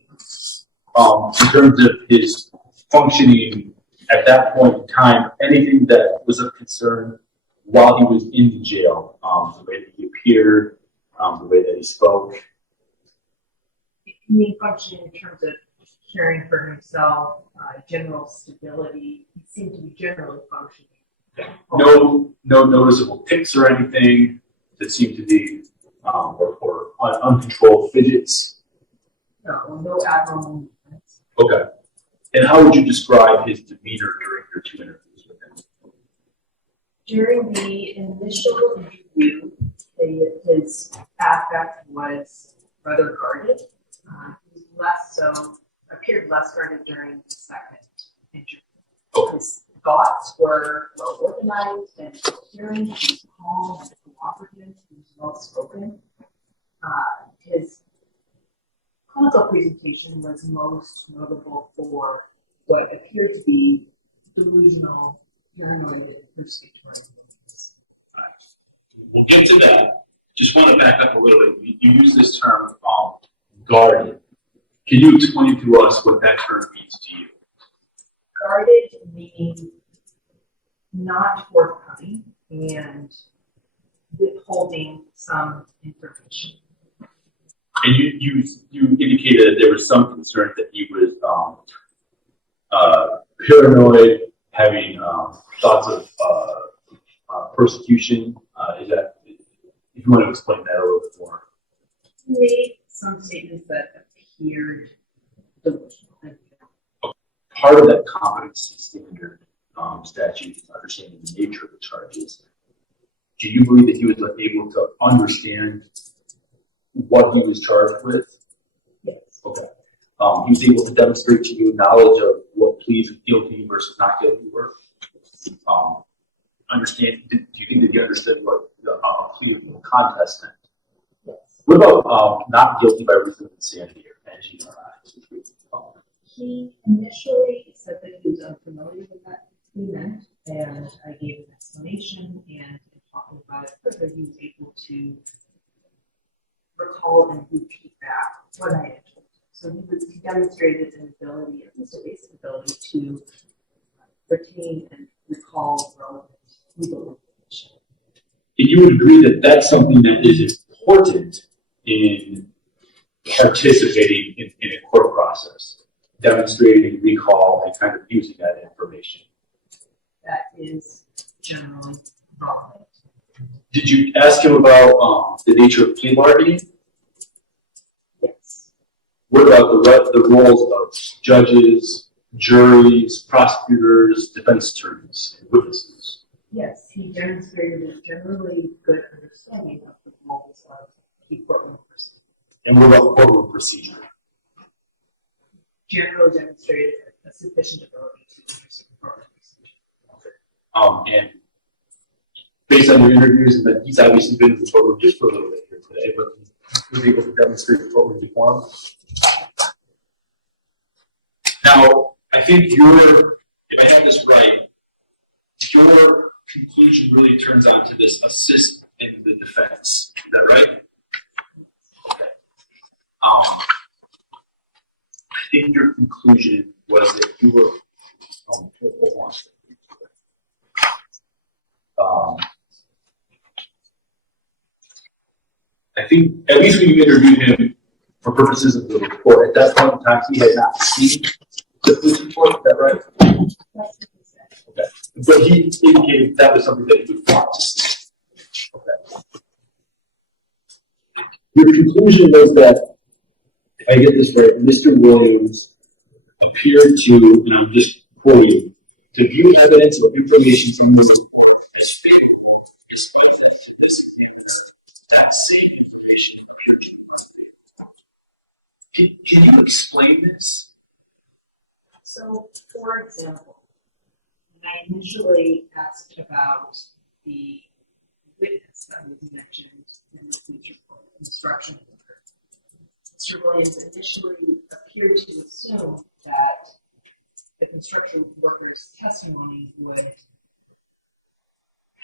In terms of his functioning at that point in time, anything that was of concern while he was in the jail, the way that he appeared, the way that he spoke? He functioned in terms of caring for himself, general stability. He seemed to be generally functioning. No noticeable tics or anything that seemed to be or uncontrolled fidgets. No abnormal movements. Okay. And how would you describe his demeanor during your 2 interviews with him? During the initial interview, his affect was rather guarded. He was appeared less guarded during the second interview. Okay. His thoughts were well organized and coherent. He was calm and cooperative. He was well spoken. His clinical presentation was most notable for what appeared to be delusional, paranoid, persecutory movements. We'll get to that. Just want to back up a little bit. You use this term, guarded. Can you explain to us what that term means to you? Guarded meaning not forthcoming and withholding some information. And you indicated that there was some concern that he was paranoid, having thoughts of persecution. Is that, if you want to explain that a little bit more? He made some statements that appeared delusional. Part of that competency standard statute is understanding the nature of the charges. Do you believe that he was able to understand what he was charged with? Yes. Okay. He was able to demonstrate to you knowledge of what pleas of guilty versus not guilty were. Do you think that you understood what plea of contest meant? Yes. What about not guilty by reason of insanity or NGRI? He initially said that he was unfamiliar with that he meant, and I gave an explanation, and in talking about it further, he was able to recall and repeat back what I had told him. So he demonstrated an ability, at least a basic ability, to retain and recall relevant legal information. And you would agree that that's something that is important in participating in a court process, demonstrating recall and kind of using that information. That is generally relevant. Did you ask him about the nature of plea bargaining? Yes. What about the roles of judges, juries, prosecutors, defense attorneys, and witnesses? Yes, he demonstrated a generally good understanding of the roles of the courtroom procedure. And what about courtroom procedure? Generally demonstrated a sufficient ability to understand courtroom procedure. Okay. And based on your interviews, and that he's obviously been in the courtroom just for a little bit here today, but he was able to demonstrate the courtroom decorum. Now, I think if I have this right, your conclusion really turns on to this assist in the defense. Is that right? Okay. I think your conclusion was that you were. Hold on. I think, at least when you interviewed him for purposes of the report, at that point in time, he had not seen the police report. Is that right? Okay. But he indicated that was something that he would want to see. Okay. Your conclusion was that, if I get this right, Mr. Williams appeared to, and I'm just employee to view evidence or information from the report is fair, especially that same information. Can you explain this? So, for example, when I initially asked about the witness that was mentioned in the police report, instruction order, Mr. Williams initially appeared to assume that the construction worker's testimony would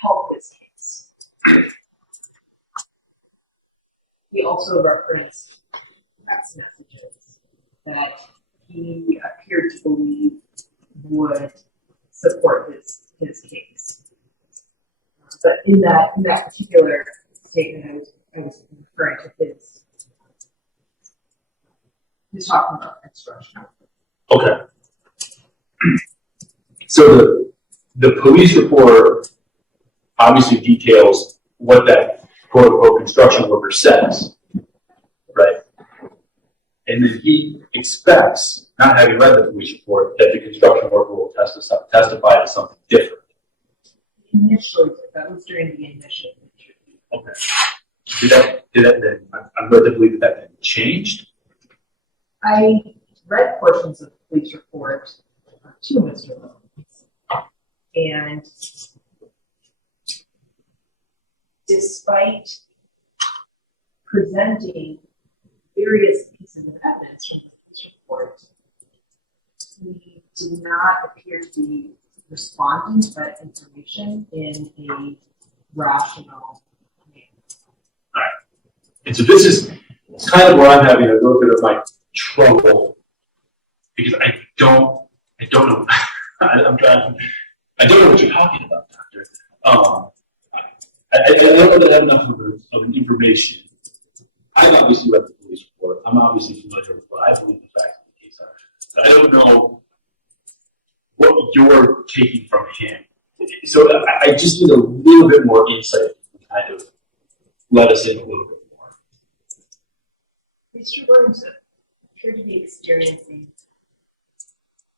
help this case. He also referenced text messages that he appeared to believe would support his case. But in that particular statement, I was referring to his talking about construction. Okay. So the police report obviously details what that quote unquote construction worker says, right? And then he expects, not having read the police report, that the construction worker will testify to something different. Initially, that was during the initial interview. Okay. Did that then, I'm led to believe that then changed? I read portions of the police report to Mr. Williams, and despite presenting various pieces of evidence from the police report, he did not appear to be responding to that information in a rational manner. All right. And so this is kind of where I'm having a little bit of my trouble, because I don't know. I don't know what you're talking about, Doctor. I don't know that I have enough of information. I've obviously read the police report. I'm obviously familiar with what I believe the facts of the case are. I don't know what you're taking from him. So I just need a little bit more insight to kind of let us in a little bit more. Mr. Williams appeared to be experiencing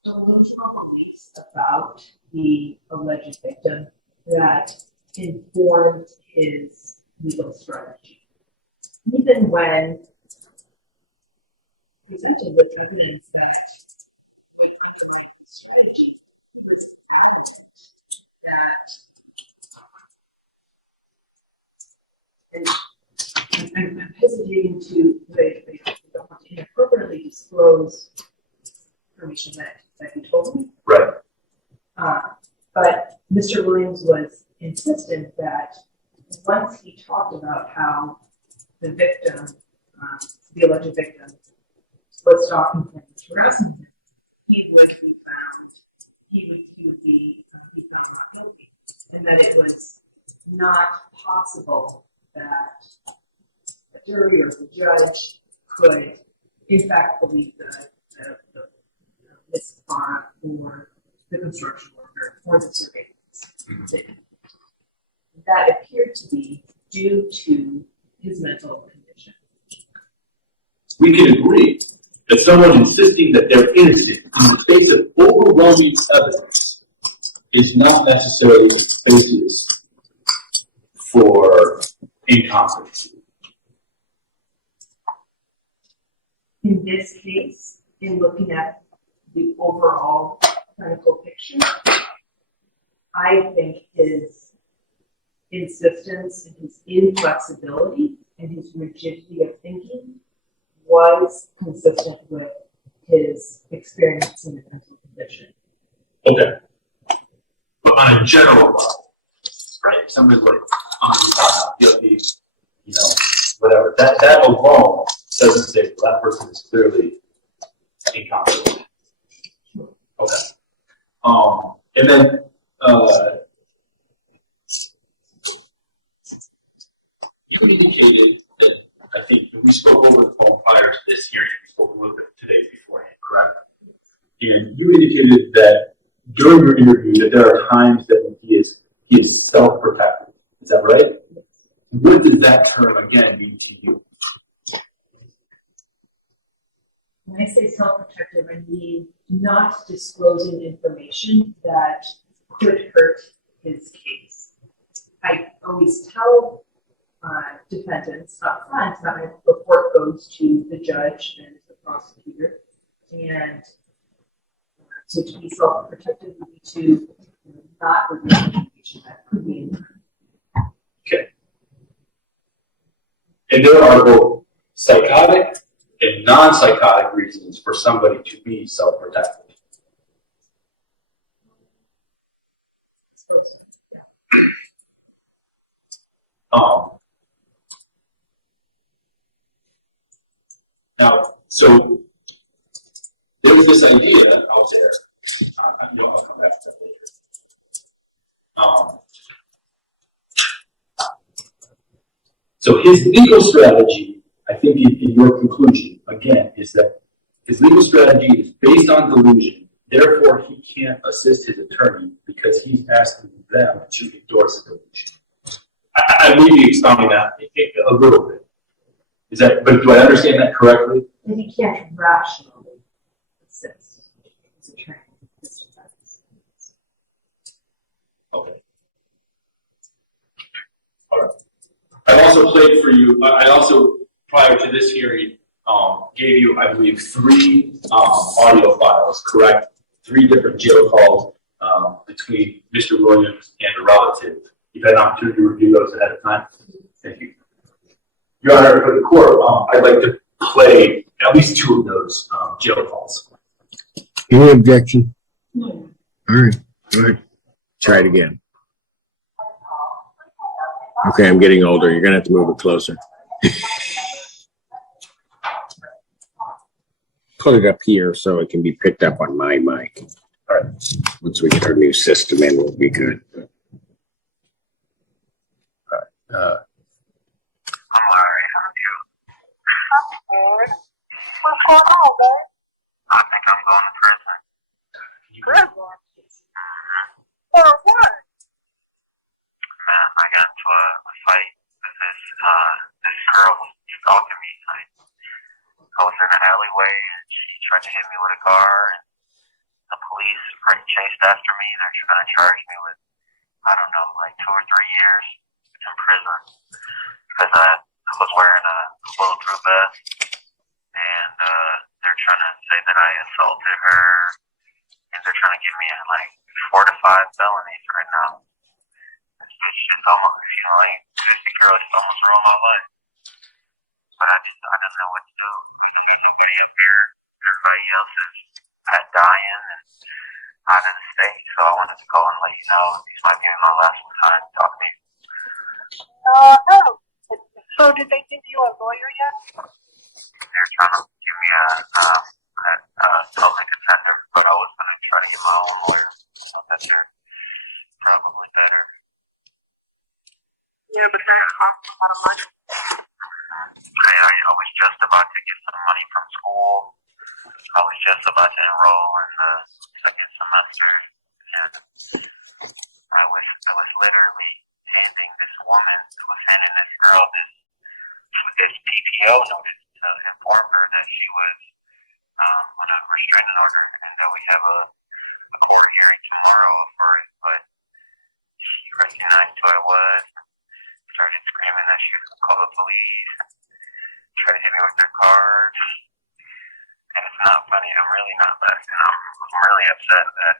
delusional beliefs about the alleged victim that informed his legal strategy. Even when presented with evidence that they implemented the strategy, it was obvious that, and I'm hesitating to, they don't want to inappropriately disclose information that he told me. Right. But Mr. Williams was insistent that once he talked about how the victim, the alleged victim, was stalking him and harassing him, he would be found, he would be found not guilty, and that it was not possible that the jury or the judge could, in fact, believe the farm or the construction worker or the surveillance. That appeared to be due to his mental condition. We can agree that someone insisting that they're innocent in the face of overwhelming evidence is not necessarily a basis for incompetency. In this case, in looking at the overall clinical picture, I think his insistence and his inflexibility and his rigidity of thinking was consistent with his experience in the mental condition. Okay. But on a general level, right? If somebody's like, guilty, whatever, that alone doesn't say that person is clearly incompetent. Okay. And then, you indicated that, I think we spoke over the phone prior to this hearing, we spoke a little bit today beforehand, correct? You indicated that during your interview that there are times that he is self-protective. Is that right? What does that term again mean to you? When I say self-protective, I mean not disclosing information that could hurt his case. I always tell defendants up front that my report goes to the judge and the prosecutor, and so to be self-protective would be to not reveal information that could be in. Okay. And there are both psychotic and non-psychotic reasons for somebody to be self-protective. Now, so there's this idea out there. I'll come back to that later. So his legal strategy, I think, in your conclusion, again, is that his legal strategy is based on delusion. Therefore, he can't assist his attorney because he's asking them to endorse the delusion. I may be expounding that a little bit. Is that? But do I understand that correctly? And he can't rationally assist his attorney. Okay. All right. I also played for you. I also, prior to this hearing, gave you, I believe, 3 audio files, correct? 3 different jail calls between Mr. Williams and a relative. You've had an opportunity to review those ahead of time. Thank you. Your Honor, for the court, I'd like to play at least 2 of those jail calls. Any objection? No. All right. Go ahead. Try it again. Okay, I'm getting older. You're going to have to move it closer. Put it up here so it can be picked up on my mic. All right. Once we get our new system in, we'll be good. All right. I'm alright. How are you? I'm good. What's going on, babe? I think I'm going to prison. Prison? For what? Man, I got into a fight with this girl who's stalking me. I was in an alleyway and she tried to hit me with a car, and the police chased after me. They're trying to charge me with, I don't know, like 2 or 3 years in prison because I was wearing a bulletproof vest, and they're trying to say that I assaulted her, and they're trying to give me like 4 to 5 felonies right now. It's just almost, like, this girl just almost ruined my life. But I don't know what to do. There's nobody up here. Everybody else is dying and out of the state, so I wanted to call and let you know these might be my last time to talk to you. No. So did they give you a lawyer yet? They're trying to give me a public defender, but I was going to try to get my own lawyer. So that's probably better. Yeah, but that costs a lot of money. I was just about to get some money from school. I was just about to enroll in the 2nd semester, and I was literally handing this woman, handing this girl this DPO notice to inform her that she was on a restraining order, and that we have a court hearing tomorrow for it. But she recognized who I was, started screaming that she was going to call the police, tried to hit me with her card. And it's not funny. I'm really not laughing. I'm really upset that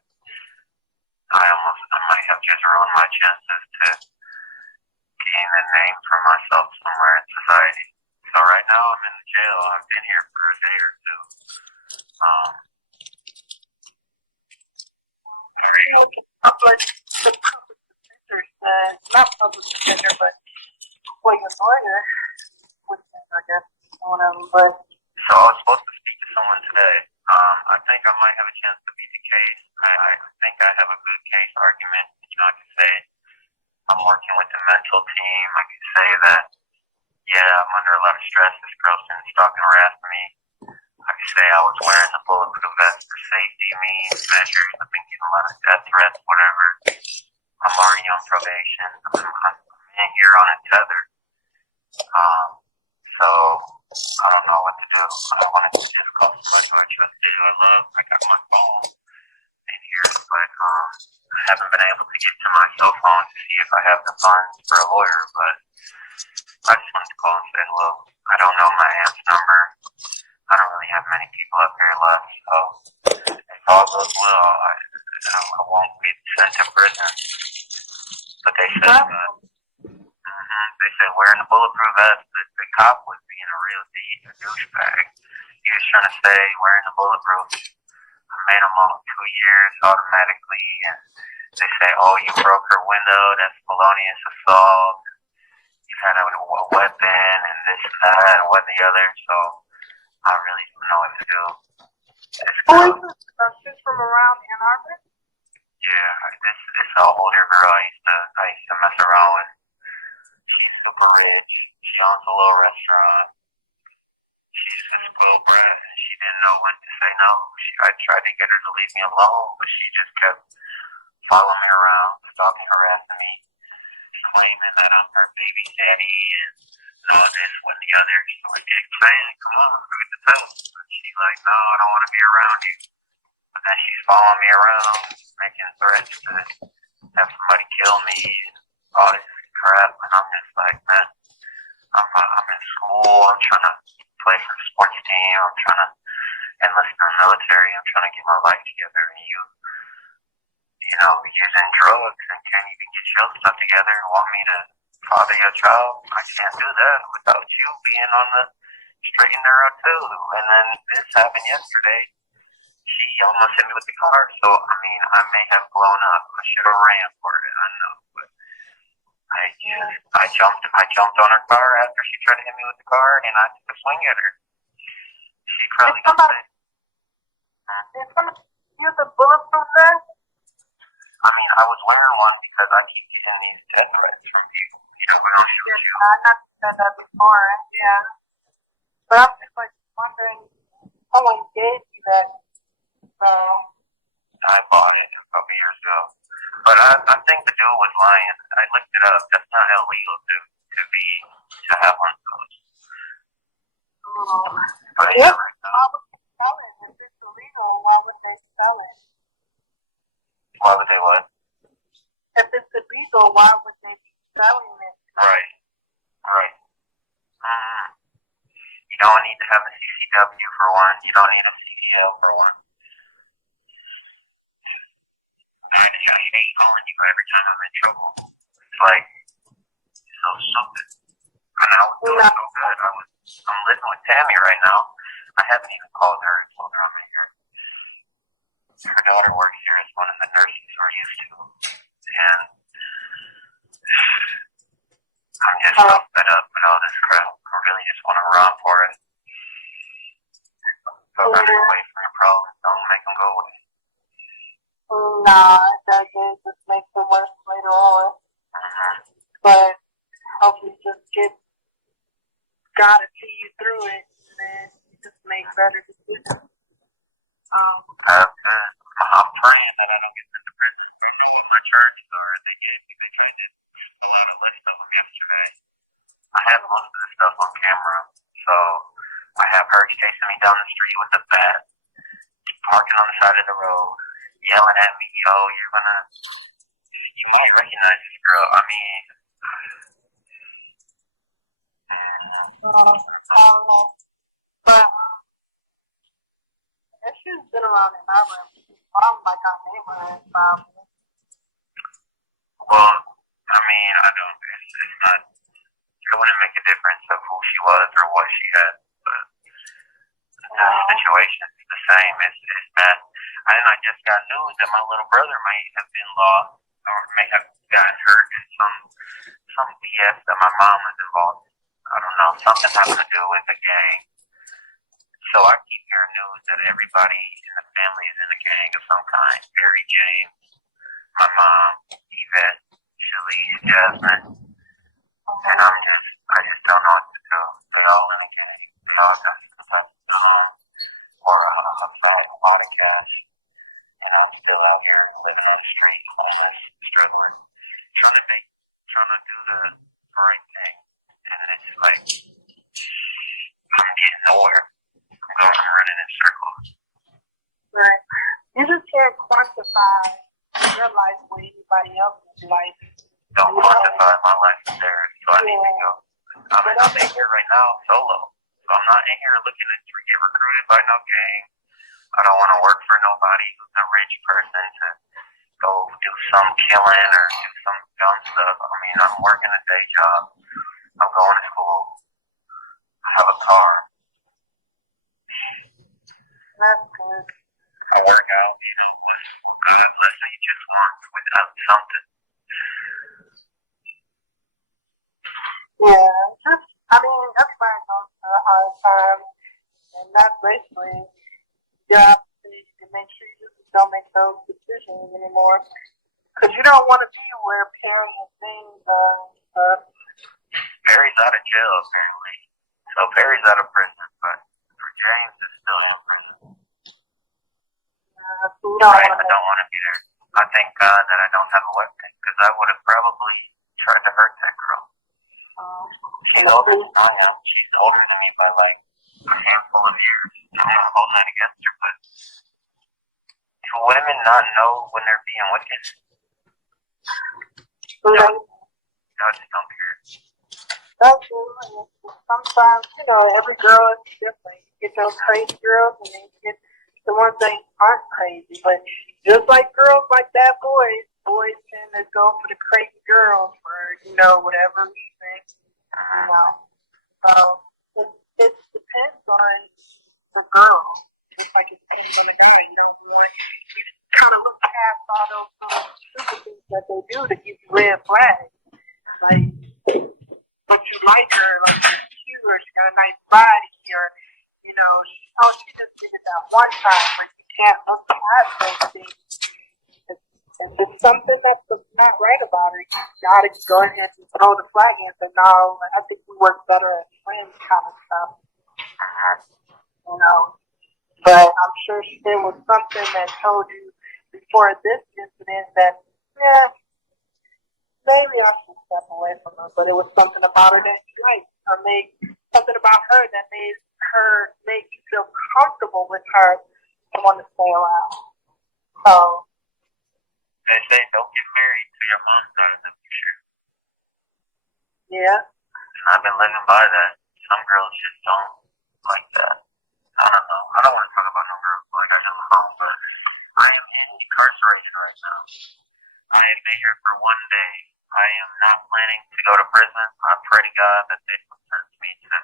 I might have just ruined my chances to gain a name for myself somewhere in society. So right now I'm in the jail. I've been here for a day or 2. But the public defender said, not public defender, but like a lawyer, which is, I guess, one of them, but. So I was supposed to speak to someone today. I think I might have a chance to beat the case. I think I have a good case argument. I can say I'm working with the mental team. I can say that, yeah, I'm under a lot of stress. This girl's been stalking and harassing me. I can say I was wearing a bulletproof vest for safety measures. I've been getting a lot of death threats, whatever. I'm already on probation. I'm in here on a tether. So I don't know what to do. I wanted to just call somebody who I trusted, who I love. I got my phone in here, but I haven't been able to get to my cell phone to see if I have the funds for a lawyer, but I just wanted to call and say hello. I don't know my aunt's number. I don't really have many people up here left, so if all goes well, I won't get sent to prison. But they said they said wearing the bulletproof vest, the cop was being a real douchebag. He was trying to say wearing the bulletproof made him off 2 years automatically, and they say, oh, you broke her window, that's felonious assault. You had a weapon and this and that and what and the other, so I really don't know what to do. She's from around Ann Arbor? Yeah, this is an older girl I used to mess around with. She's super rich. She owns a little restaurant. She's a spoiled brat, and she didn't know when to say no. I tried to get her to leave me alone, but she just kept following me around, stalking, harassing me, claiming that I'm her baby daddy and all this, what, and the other. So I kept saying, come on, go get the toast. And she's like, no, I don't want to be around you. But then she's following me around, making threats to have somebody kill me and all this crap. And I'm just like, man, I'm in school. I'm trying to play for the sports team. I'm trying to enlist in the military. I'm trying to get my life together. And you know, using drugs and can't even get your stuff together and want me to father your child. I can't do that without you being on the straight and narrow too. And then this happened yesterday. She almost hit me with the car. So, I mean, I may have blown up. I should have ran for it. I know, but I jumped on her car after she tried to hit me with the car, and I took a swing at her. She probably got sick. Is somebody use a bulletproof vest? I mean, I was wearing one because I keep getting these death threats from people. You know, we don't shoot you. I've not said that before, yeah. But I'm just like wondering, someone gave you that, so. I bought it a couple years ago. But I think the dude was lying. I looked it up. That's not illegal to have one of those. But Why would they sell it? If it's illegal, why would they sell it? Why would they what? If it's illegal, why would they be selling it? Right. Right. You don't need to have a CCW for one. You don't need a CDL for one. I hate calling you every time I'm in trouble. It's like, so stupid. And I was doing so good. I'm living with Tammy right now. I haven't even called her and told her I'm here. Her daughter works here as one of the nurses we're used to. And I'm just so fed up with all this crap. I really just want to run for it. So run away from your problems. Don't make them go away. Nah, it doesn't. Just makes it worse later on. But hopefully just gotta see you through it and then just make better decisions. I'm praying that I don't get sent to prison. I know what my charges are. They tried to pull out a list of them yesterday. I have most of the stuff on camera. So I have her chasing me down the street with a bat, parking on the side of the road, yelling at me, oh, you might recognize this girl. I mean, But she's been around in our room. She's from like our neighborhood, probably. well, I mean, it's not, it wouldn't make a difference of who she was or what she had, but the situation is the same. It's bad. I just got news that my little brother may have been lost or may have gotten hurt in some BS that my mom was involved in. I don't know, something having to do with a gang. So I keep hearing news that everybody in the family is in a gang of some kind. Barry James, my mom, Yvette, Shalise, Jasmine. And I just don't know what to do. They're all in a gang. They all got or a fat lot of cash. And I'm still out here living on the street, homeless, struggling, trying to do the right thing. And it's like, I'm quantify your life with anybody else's life. Don't quantify my life there, so I need to go. I'm in here right now solo. So I'm not in here looking to get recruited by no gang. I don't want to work for nobody who's a rich person to go do some killing or do some dumb stuff. I mean, I'm working a day job. I'm going to school. I have a car. That's good. I work out, you know, what good listen you just want without something. Yeah, I mean, everybody goes through a hard time, and that's basically your opportunity to make sure you just don't make those decisions anymore. Because you don't want to be where parents and things are. Perry's out of jail, apparently. So Perry's out of prison, but for James is still in prison. So you don't Right, want I don't want to be there. I thank God that I don't have a weapon, because I would have probably tried to hurt that girl. She's older than I am. She's older than me by like a handful of years. I'm not holding that against her, but do women not know when they're being wicked? to. I just don't care. That's true. Sometimes, every girl is different. You get those crazy girls, and then you get the ones that aren't crazy. But just like girls like that, boys tend to go for the crazy girls for, whatever reason. So it depends on the girl. Just like it depends on the guy. You kind of look past all those stupid things that they do to give you red flags. Like, but you like her, like she's cute, or she got a nice body, or she just did it that one time, but you can't look past those things. If it's something that's not right about her, you gotta go ahead and throw the flag in and say, no, I think we work better as friends, kind of stuff. But I'm sure there was something that told you before this incident that, maybe I should step away from her, but it was something about her that you liked, or something about her that made you feel comfortable with her and want to stay around. So They say don't get married to your mom's side of the picture. yeah. And I've been living by that. Some girls just don't like that. I don't know. I don't want to talk about no girls like I am home, but I am incarcerated right now. I have been here for one day. I am not planning to go to prison. I pray to God that they don't send me to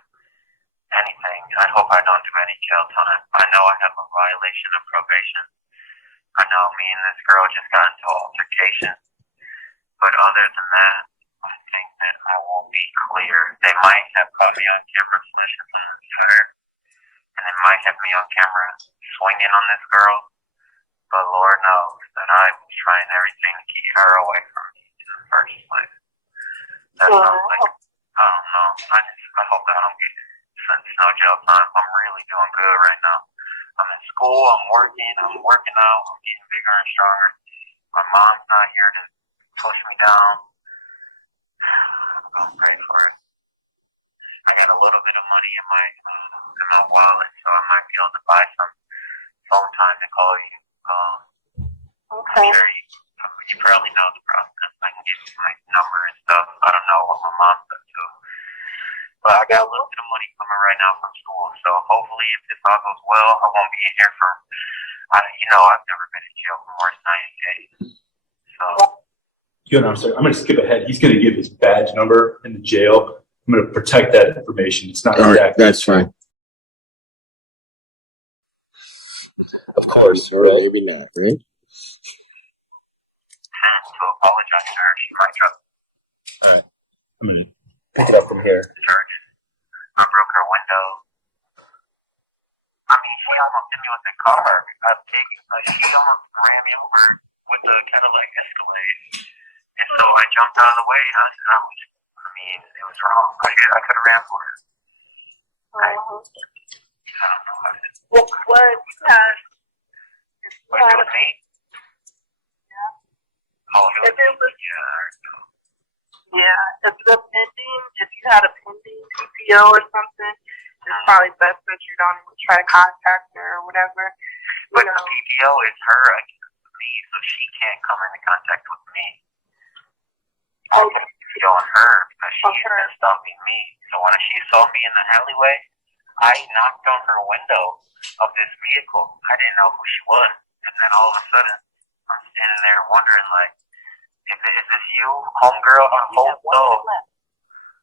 anything. I hope I don't do any jail time. I know I have a violation of probation. I know me and this girl just got into an altercation. But other than that, I think that I will be clear. They might have caught me on camera flashing on the tire. And they might have me on camera swinging on this girl. But Lord knows that I was trying everything to keep her away from me in the first place. That sounds like, I don't know. I hope I don't get sent to no jail time. I'm really doing good right now. I'm in school, I'm working out, I'm getting bigger and stronger. My mom's not here to push me down. I'm gonna pray for it. I got a little bit of money in my wallet, so I might be able to buy some phone time to call you. Okay. I'm sure you probably know the process. I can give you my number and stuff. I don't know what my mom does too. But I got a little bit of money coming right now from school, so hopefully if this all goes well, I won't be in here for, I've never been in jail for more than 90 days. So. I'm sorry, I'm going to skip ahead. He's going to give his badge number in the jail. I'm going to protect that information. It's not redacted. That's fine. Of course, right? Maybe not, right? To apologize to her, she might drop. All right. I'm going to pick it up from here. I broke her window. I mean, she almost hit me with the car. She almost ran me over with the Cadillac Escalade. And so I jumped out of the way. It was wrong. I could have ran for her. I don't know how to. What What, it was me? Yeah. Oh, If it was, if you had a pending PPO or something, it's probably best that you don't even try to contact her or whatever. But the PPO is her against me, so can't come into contact with me. I can feel on her because she's been stalking me. So when she saw me in the alleyway, I knocked on her window of this vehicle. I didn't know who she was. And then all of a sudden, I'm standing there wondering, like, is this you, homegirl? I hope so.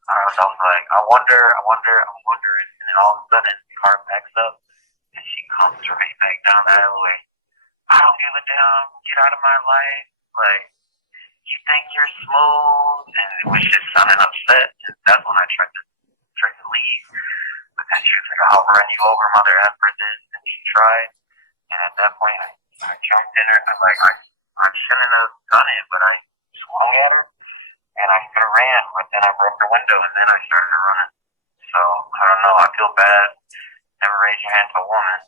I was like, I wonder. And then all of a sudden, the car backs up, and she comes right back down the alleyway. I don't give a damn. Get out of my life. Like, you think you're smooth? And it was just sounding upset. And that's when I tried to leave. But then she was like, I'll run you over, mother effer this. And she tried. And at that point, I jumped in her. I shouldn't have done it, but I swung at her. And I could have ran, but then I broke her window, and then I started running. So, I don't know. I feel bad. Never raise your hand to a woman.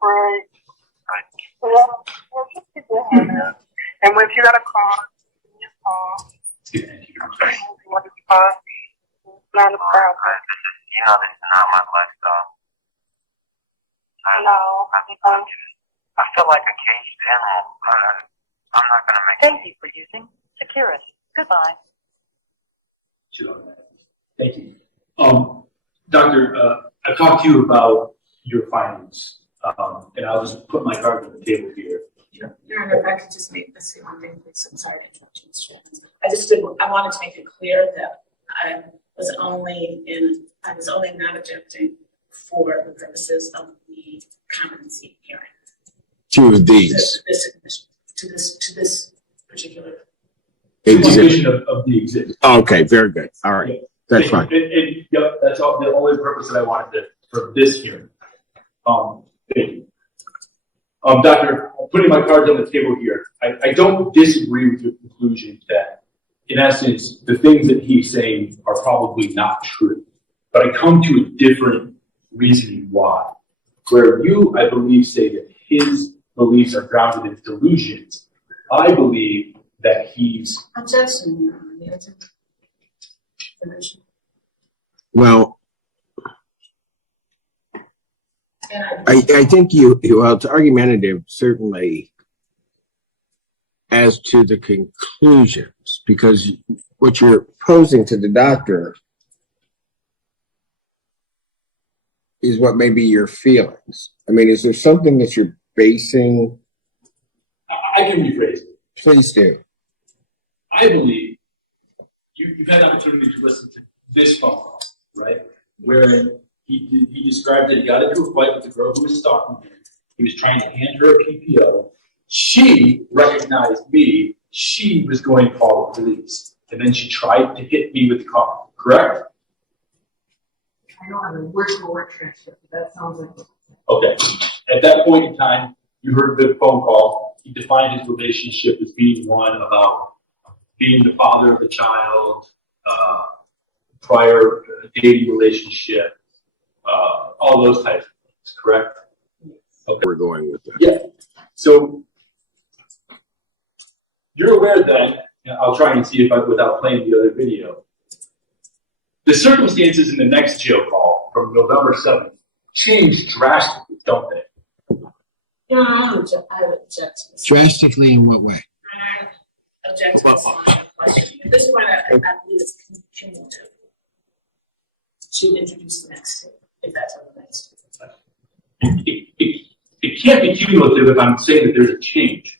Right. But, Well, just keep your hand up. And if you got a call, give me a call. What is not a problem. this is not my lifestyle. No. I feel like a caged animal. I'm not going to make Thank you for using Securus. Goodbye. Thank you. Doctor, I talked to you about your findings, and I'll just put my card on the table here. Your Honor, if I could just make this one thing, please. I'm sorry to interrupt you, Mr. Evans. I wanted to make it clear that I was only not objecting for the purposes of the competency hearing. To these. To this particular. Exhibition of the exhibit. Okay, very good. All right. Yeah. That's fine. Yep, that's all, the only purpose that I wanted for this hearing. Thank you. Doctor, putting my cards on the table here, I don't disagree with your conclusion that, in essence, the things that he's saying are probably not true. But I come to a different reasoning why. Where you, I believe, say that his beliefs are grounded in delusions, I believe that he's... Objection, Your Honor. Well, I think well, it's argumentative, certainly, as to the conclusions, because what you're posing to the doctor is what may be your feelings. I mean, is there something that you're basing? I can rephrase it. Please do. I believe you've had an opportunity to listen to this phone call, right? Where he described that he got into a fight with the girl who was stalking him. He was trying to hand her a PPO. She recognized me. She was going to call the police. And then she tried to hit me with the car, correct? I don't have a word-for-word transcript, but that sounds like... Okay. At that point in time, you heard the phone call. He defined his relationship as being one about being the father of the child, prior dating relationship, all those types of things, correct? Okay. We're going with that. Yeah. So you're aware that, I'll try and see if without playing the other video, the circumstances in the next jail call from November 7th changed drastically, don't they? No, I would object to this. Drastically in what way? I object to this line of questioning. At this point, I believe it's cumulative to introduce the next two, if that's what the next two. It can't be cumulative if I'm saying that there's a change.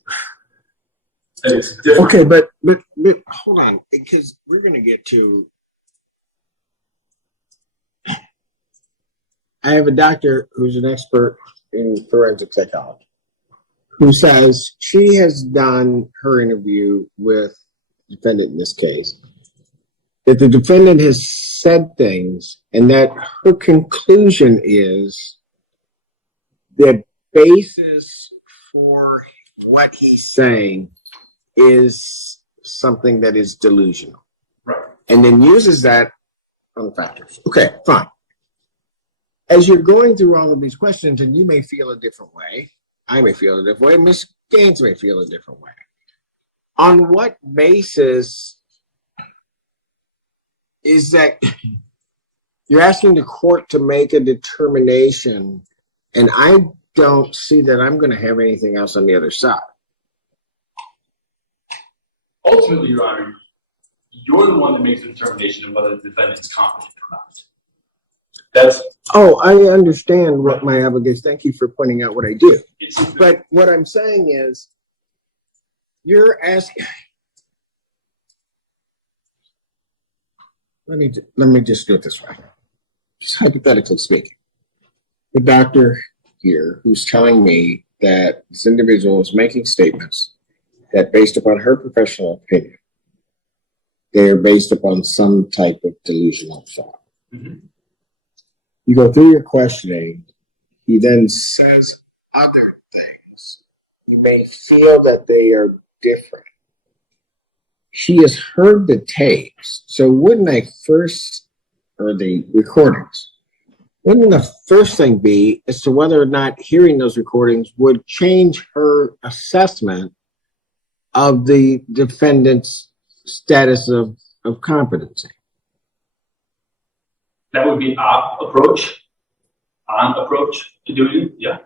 That it's different. Okay, but hold on, because we're going to get to. I have a doctor who's an expert in forensic psychology who says she has done her interview with the defendant in this case, that the defendant has said things and that her conclusion is the basis for what he's saying is something that is delusional. Right. And then uses that on the factors. Okay, fine. As you're going through all of these questions, and you may feel a different way, I may feel a different way, Ms. Gaines may feel a different way. On what basis is that you're asking the court to make a determination, and I don't see that I'm going to have anything else on the other side. ultimately, Your Honor, you're the one that makes the determination of whether the defendant is competent or not. That's. Oh, I understand what my obligation. Thank you for pointing out what I do. But what I'm saying is, you're asking. Let me just do it this way. Just hypothetically speaking, the doctor here who's telling me that this individual is making statements that, based upon her professional opinion, they are based upon some type of delusional thought. Mm-hmm. You go through your questioning, he then says other things. You may feel that they are different. She has heard the tapes, so wouldn't I first, or the recordings, wouldn't the first thing be as to whether or not hearing those recordings would change her assessment of the defendant's status of competency? That would be on approach to doing it, yeah.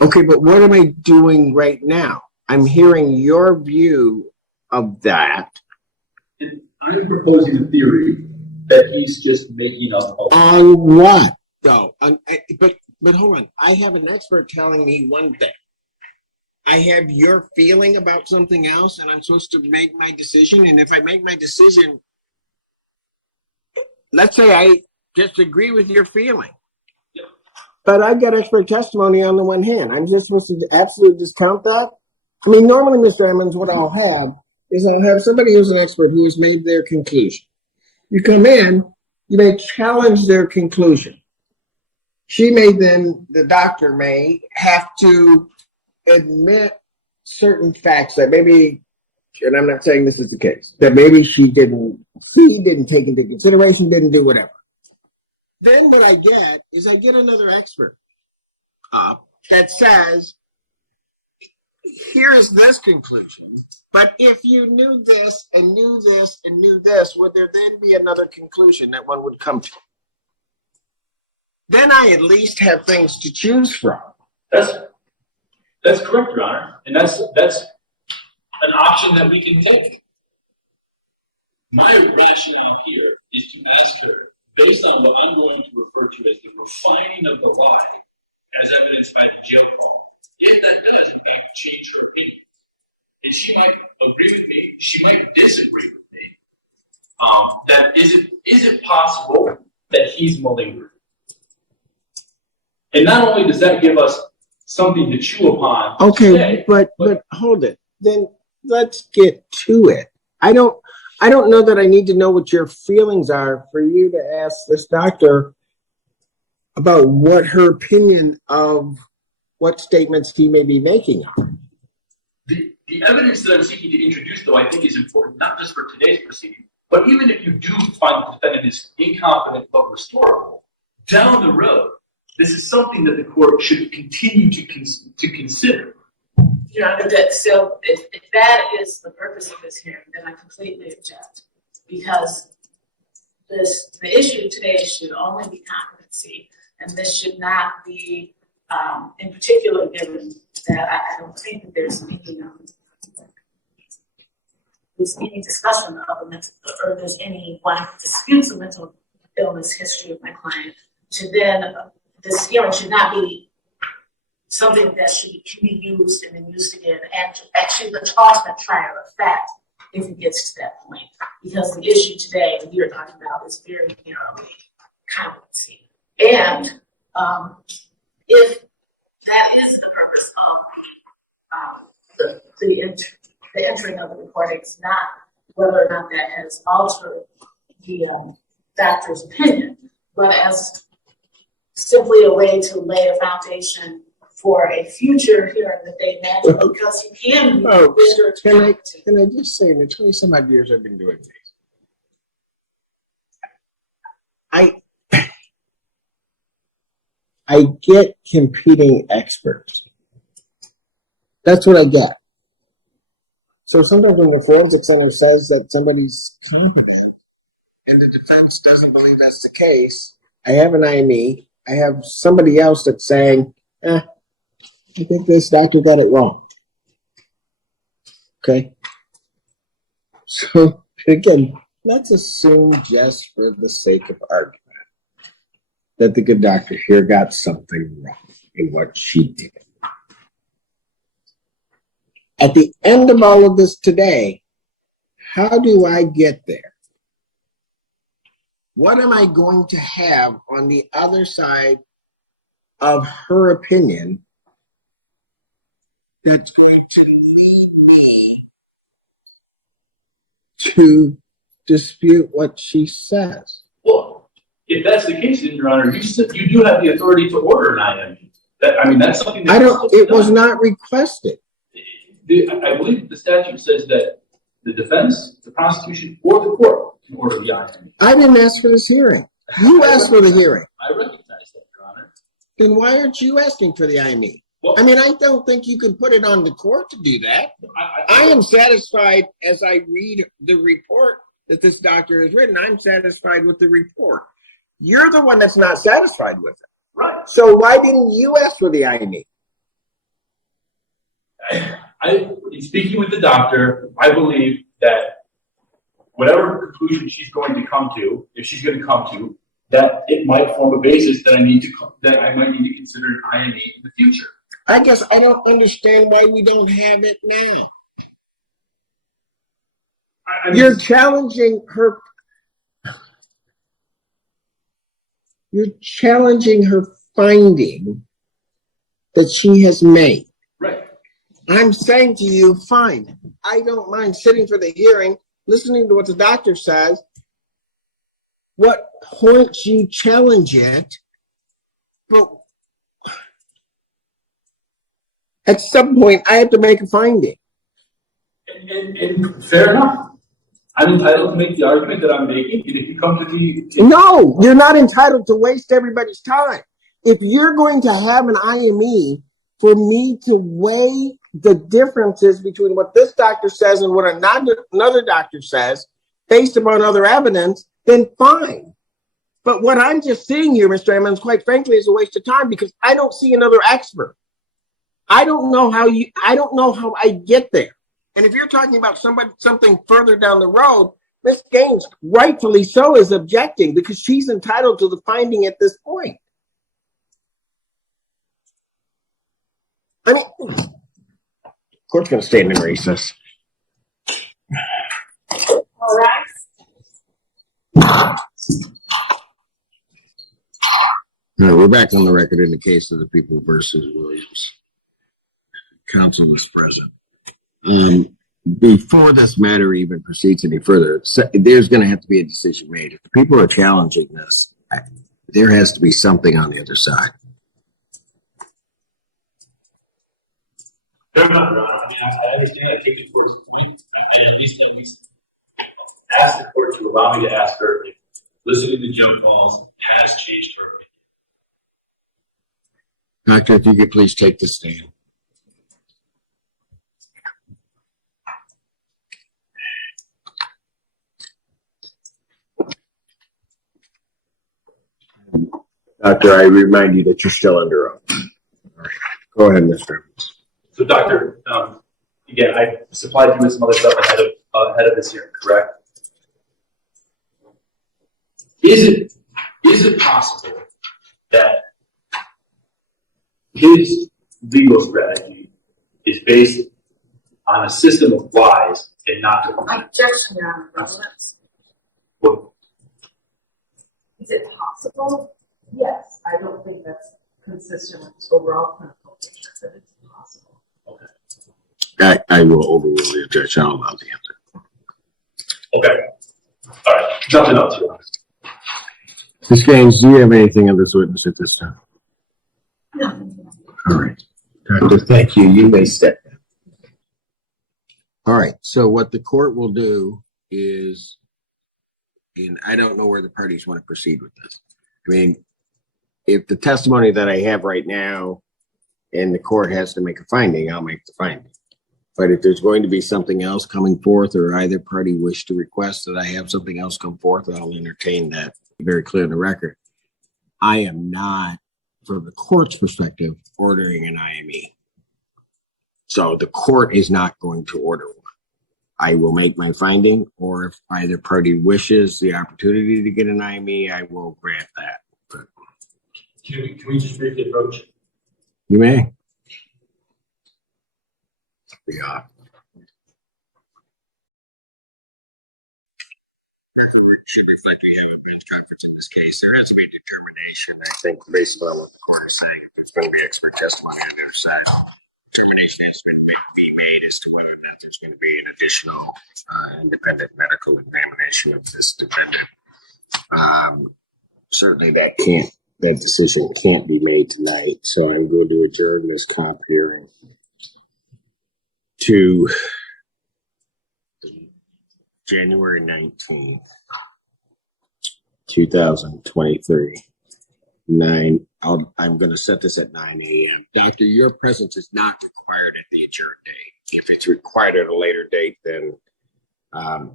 Okay, but what am I doing right now? I'm hearing your view of that. And I'm proposing a theory that he's just making up. On what, though? But hold on. I have an expert telling me one thing. I have your feeling about something else, and I'm supposed to make my decision. And if I make my decision, let's say I disagree with your feeling. Yep. But I've got expert testimony on the one hand. I'm just supposed to absolutely discount that? I mean, normally, Mr. Emmons, what I'll have is I'll have somebody who's an expert who has made their conclusion. You come in, you may challenge their conclusion. The doctor may have to admit certain facts that maybe, and I'm not saying this is the case, that maybe he didn't take into consideration, didn't do whatever. Then what I get is I get another expert up that says, here's this conclusion, but if you knew this and knew this and knew this, would there then be another conclusion that one would come to? Then I at least have things to choose from. That's correct, Your Honor, and that's an option that we can take. My rationale here is to ask her, based on what I'm going to refer to as the refining of the lie, as evidenced by the jail call, if that does, in fact, change her opinion. And she might agree with me, she might disagree with me. That is it possible that he's malingering? And not only does that give us something to chew upon. Okay, today, but hold it. Then let's get to it. I don't know that I need to know what your feelings are for you to ask this doctor about what her opinion of what statements he may be making are. The evidence that I'm seeking to introduce, though, I think is important, not just for today's proceeding, but even if you do find the defendant is incompetent but restorable, down the road, this is something that the court should continue to consider. Your Honor, so if that is the purpose of this hearing, then I completely object, because the issue today should only be competency, and this should not be, in particular, given that I don't think that there's any discussion of or there's anyone who disputes the mental illness history of my client, to then this hearing should not be something that can be used and then used again, and actually the tossment trial effect if it gets to that point. Because the issue today that we are talking about is very narrowly competency. And if that is the purpose of the entering of the recordings, not whether or not that has altered the doctor's opinion, but as simply a way to lay a foundation for a future hearing that they imagine, because you can be rendered competent. Can I just say, in the 20 some odd years I've been doing these, I get competing experts. That's what I get. So sometimes when the forensic center says that somebody's competent and the defense doesn't believe that's the case, I have an IME. I have somebody else that's saying, I think this doctor got it wrong. Okay? So again, let's assume just for the sake of argument that the good doctor here got something wrong in what she did. At the end of all of this today, how do I get there? What am I going to have on the other side of her opinion that's going to lead me to dispute what she says? Well, if that's the case, then, Your Honor, you do have the authority to order an IME. That's something that it was not requested. I believe the statute says that the defense, the prosecution, or the court can order the IME. I didn't ask for this hearing. You asked for the hearing. I recognize that, Your Honor. Then why aren't you asking for the IME? Well, I mean, I don't think you can put it on the court to do that. I am satisfied as I read the report that this doctor has written. I'm satisfied with the report. You're the one that's not satisfied with it. Right. So why didn't you ask for the IME? Speaking with the doctor, I believe that whatever conclusion she's going to come to, if she's going to come to, that it might form a basis that I might need to consider an IME in the future. I guess I don't understand why we don't have it now. You're challenging her. You're challenging her finding that she has made. Right. I'm saying to you, fine. I don't mind sitting for the hearing, listening to what the doctor says. What points you challenge it, but at some point I have to make a finding. And fair enough. I'm entitled to make the argument that I'm making, and if you come to the... No, you're not entitled to waste everybody's time. If you're going to have an IME for me to weigh the differences between what this doctor says and what another doctor says based upon other evidence, then fine. But what I'm just seeing here, Mr. Emmons, quite frankly, is a waste of time because I don't see another expert. I don't know how I get there. And if you're talking about something further down the road, Ms. Gaines, rightfully so, is objecting because she's entitled to the finding at this point. I mean, court's going to stand in recess. All right. All right, we're back on the record in the case of the People versus Williams. Counsel was present. Before this matter even proceeds any further, there's going to have to be a decision made. If the people are challenging this, there has to be something on the other side. Fair enough, Your Honor. I mean, I understand. I take the court's point, and at least ask the court to allow me to ask her if listening to jump balls has changed her opinion. Doctor, if you could please take the stand. Doctor, I remind you that you're still under oath. All right. Go ahead, Mr. Evans. So, Doctor, again, I supplied you with some other stuff ahead of this hearing, correct? Is it possible that his legal strategy is based on a system of lies and not the Objection, Your Honor. Well, Is it possible? Yes, I don't think that's consistent with his overall clinical picture, but it's possible. Okay. I will overrule the judge. I'll allow the answer. Okay. All right. Nothing else, Your Honor. Ms. Gaines, do you have anything on this witness at this time? No. All right. Doctor, thank you. You may step down. All right. So what the court will do is, and I don't know where the parties want to proceed with this. I mean, if the testimony that I have right now and the court has to make a finding, I'll make the finding. But if there's going to be something else coming forth or either party wish to request that I have something else come forth, I'll entertain that. Very clear in the record. I am not, from the court's perspective, ordering an IME. So the court is not going to order one. I will make my finding, or if either party wishes the opportunity to get an IME, I will grant that. But Can we just briefly approach? you may. Yeah. There's a should reflect we have a bench conference in this case. There has to be a determination. I think based on what the court is saying, there's going to be expert testimony on the other side. Determination has been be made as to whether or not there's going to be an additional independent medical examination of this defendant. Certainly that decision can't be made tonight. So I'm going to adjourn this comp hearing to January 19th, 2023. I'm going to set this at 9 a.m. Doctor, your presence is not required at the adjourned date. If it's required at a later date, then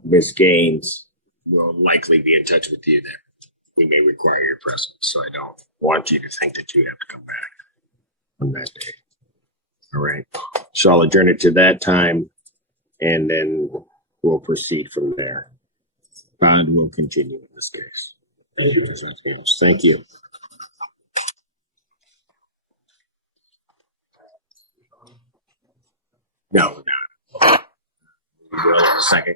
Ms. Gaines will likely be in touch with you then. We may require your presence, so I don't want you to think that you have to come back on that day. All right. So I'll adjourn it to that time, and then we'll proceed from there. Bond will continue in this case. Thank you. Thank you. No, not. We will in a second.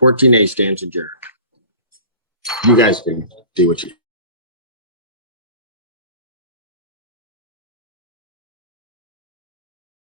14A stands adjourned. You guys can do what you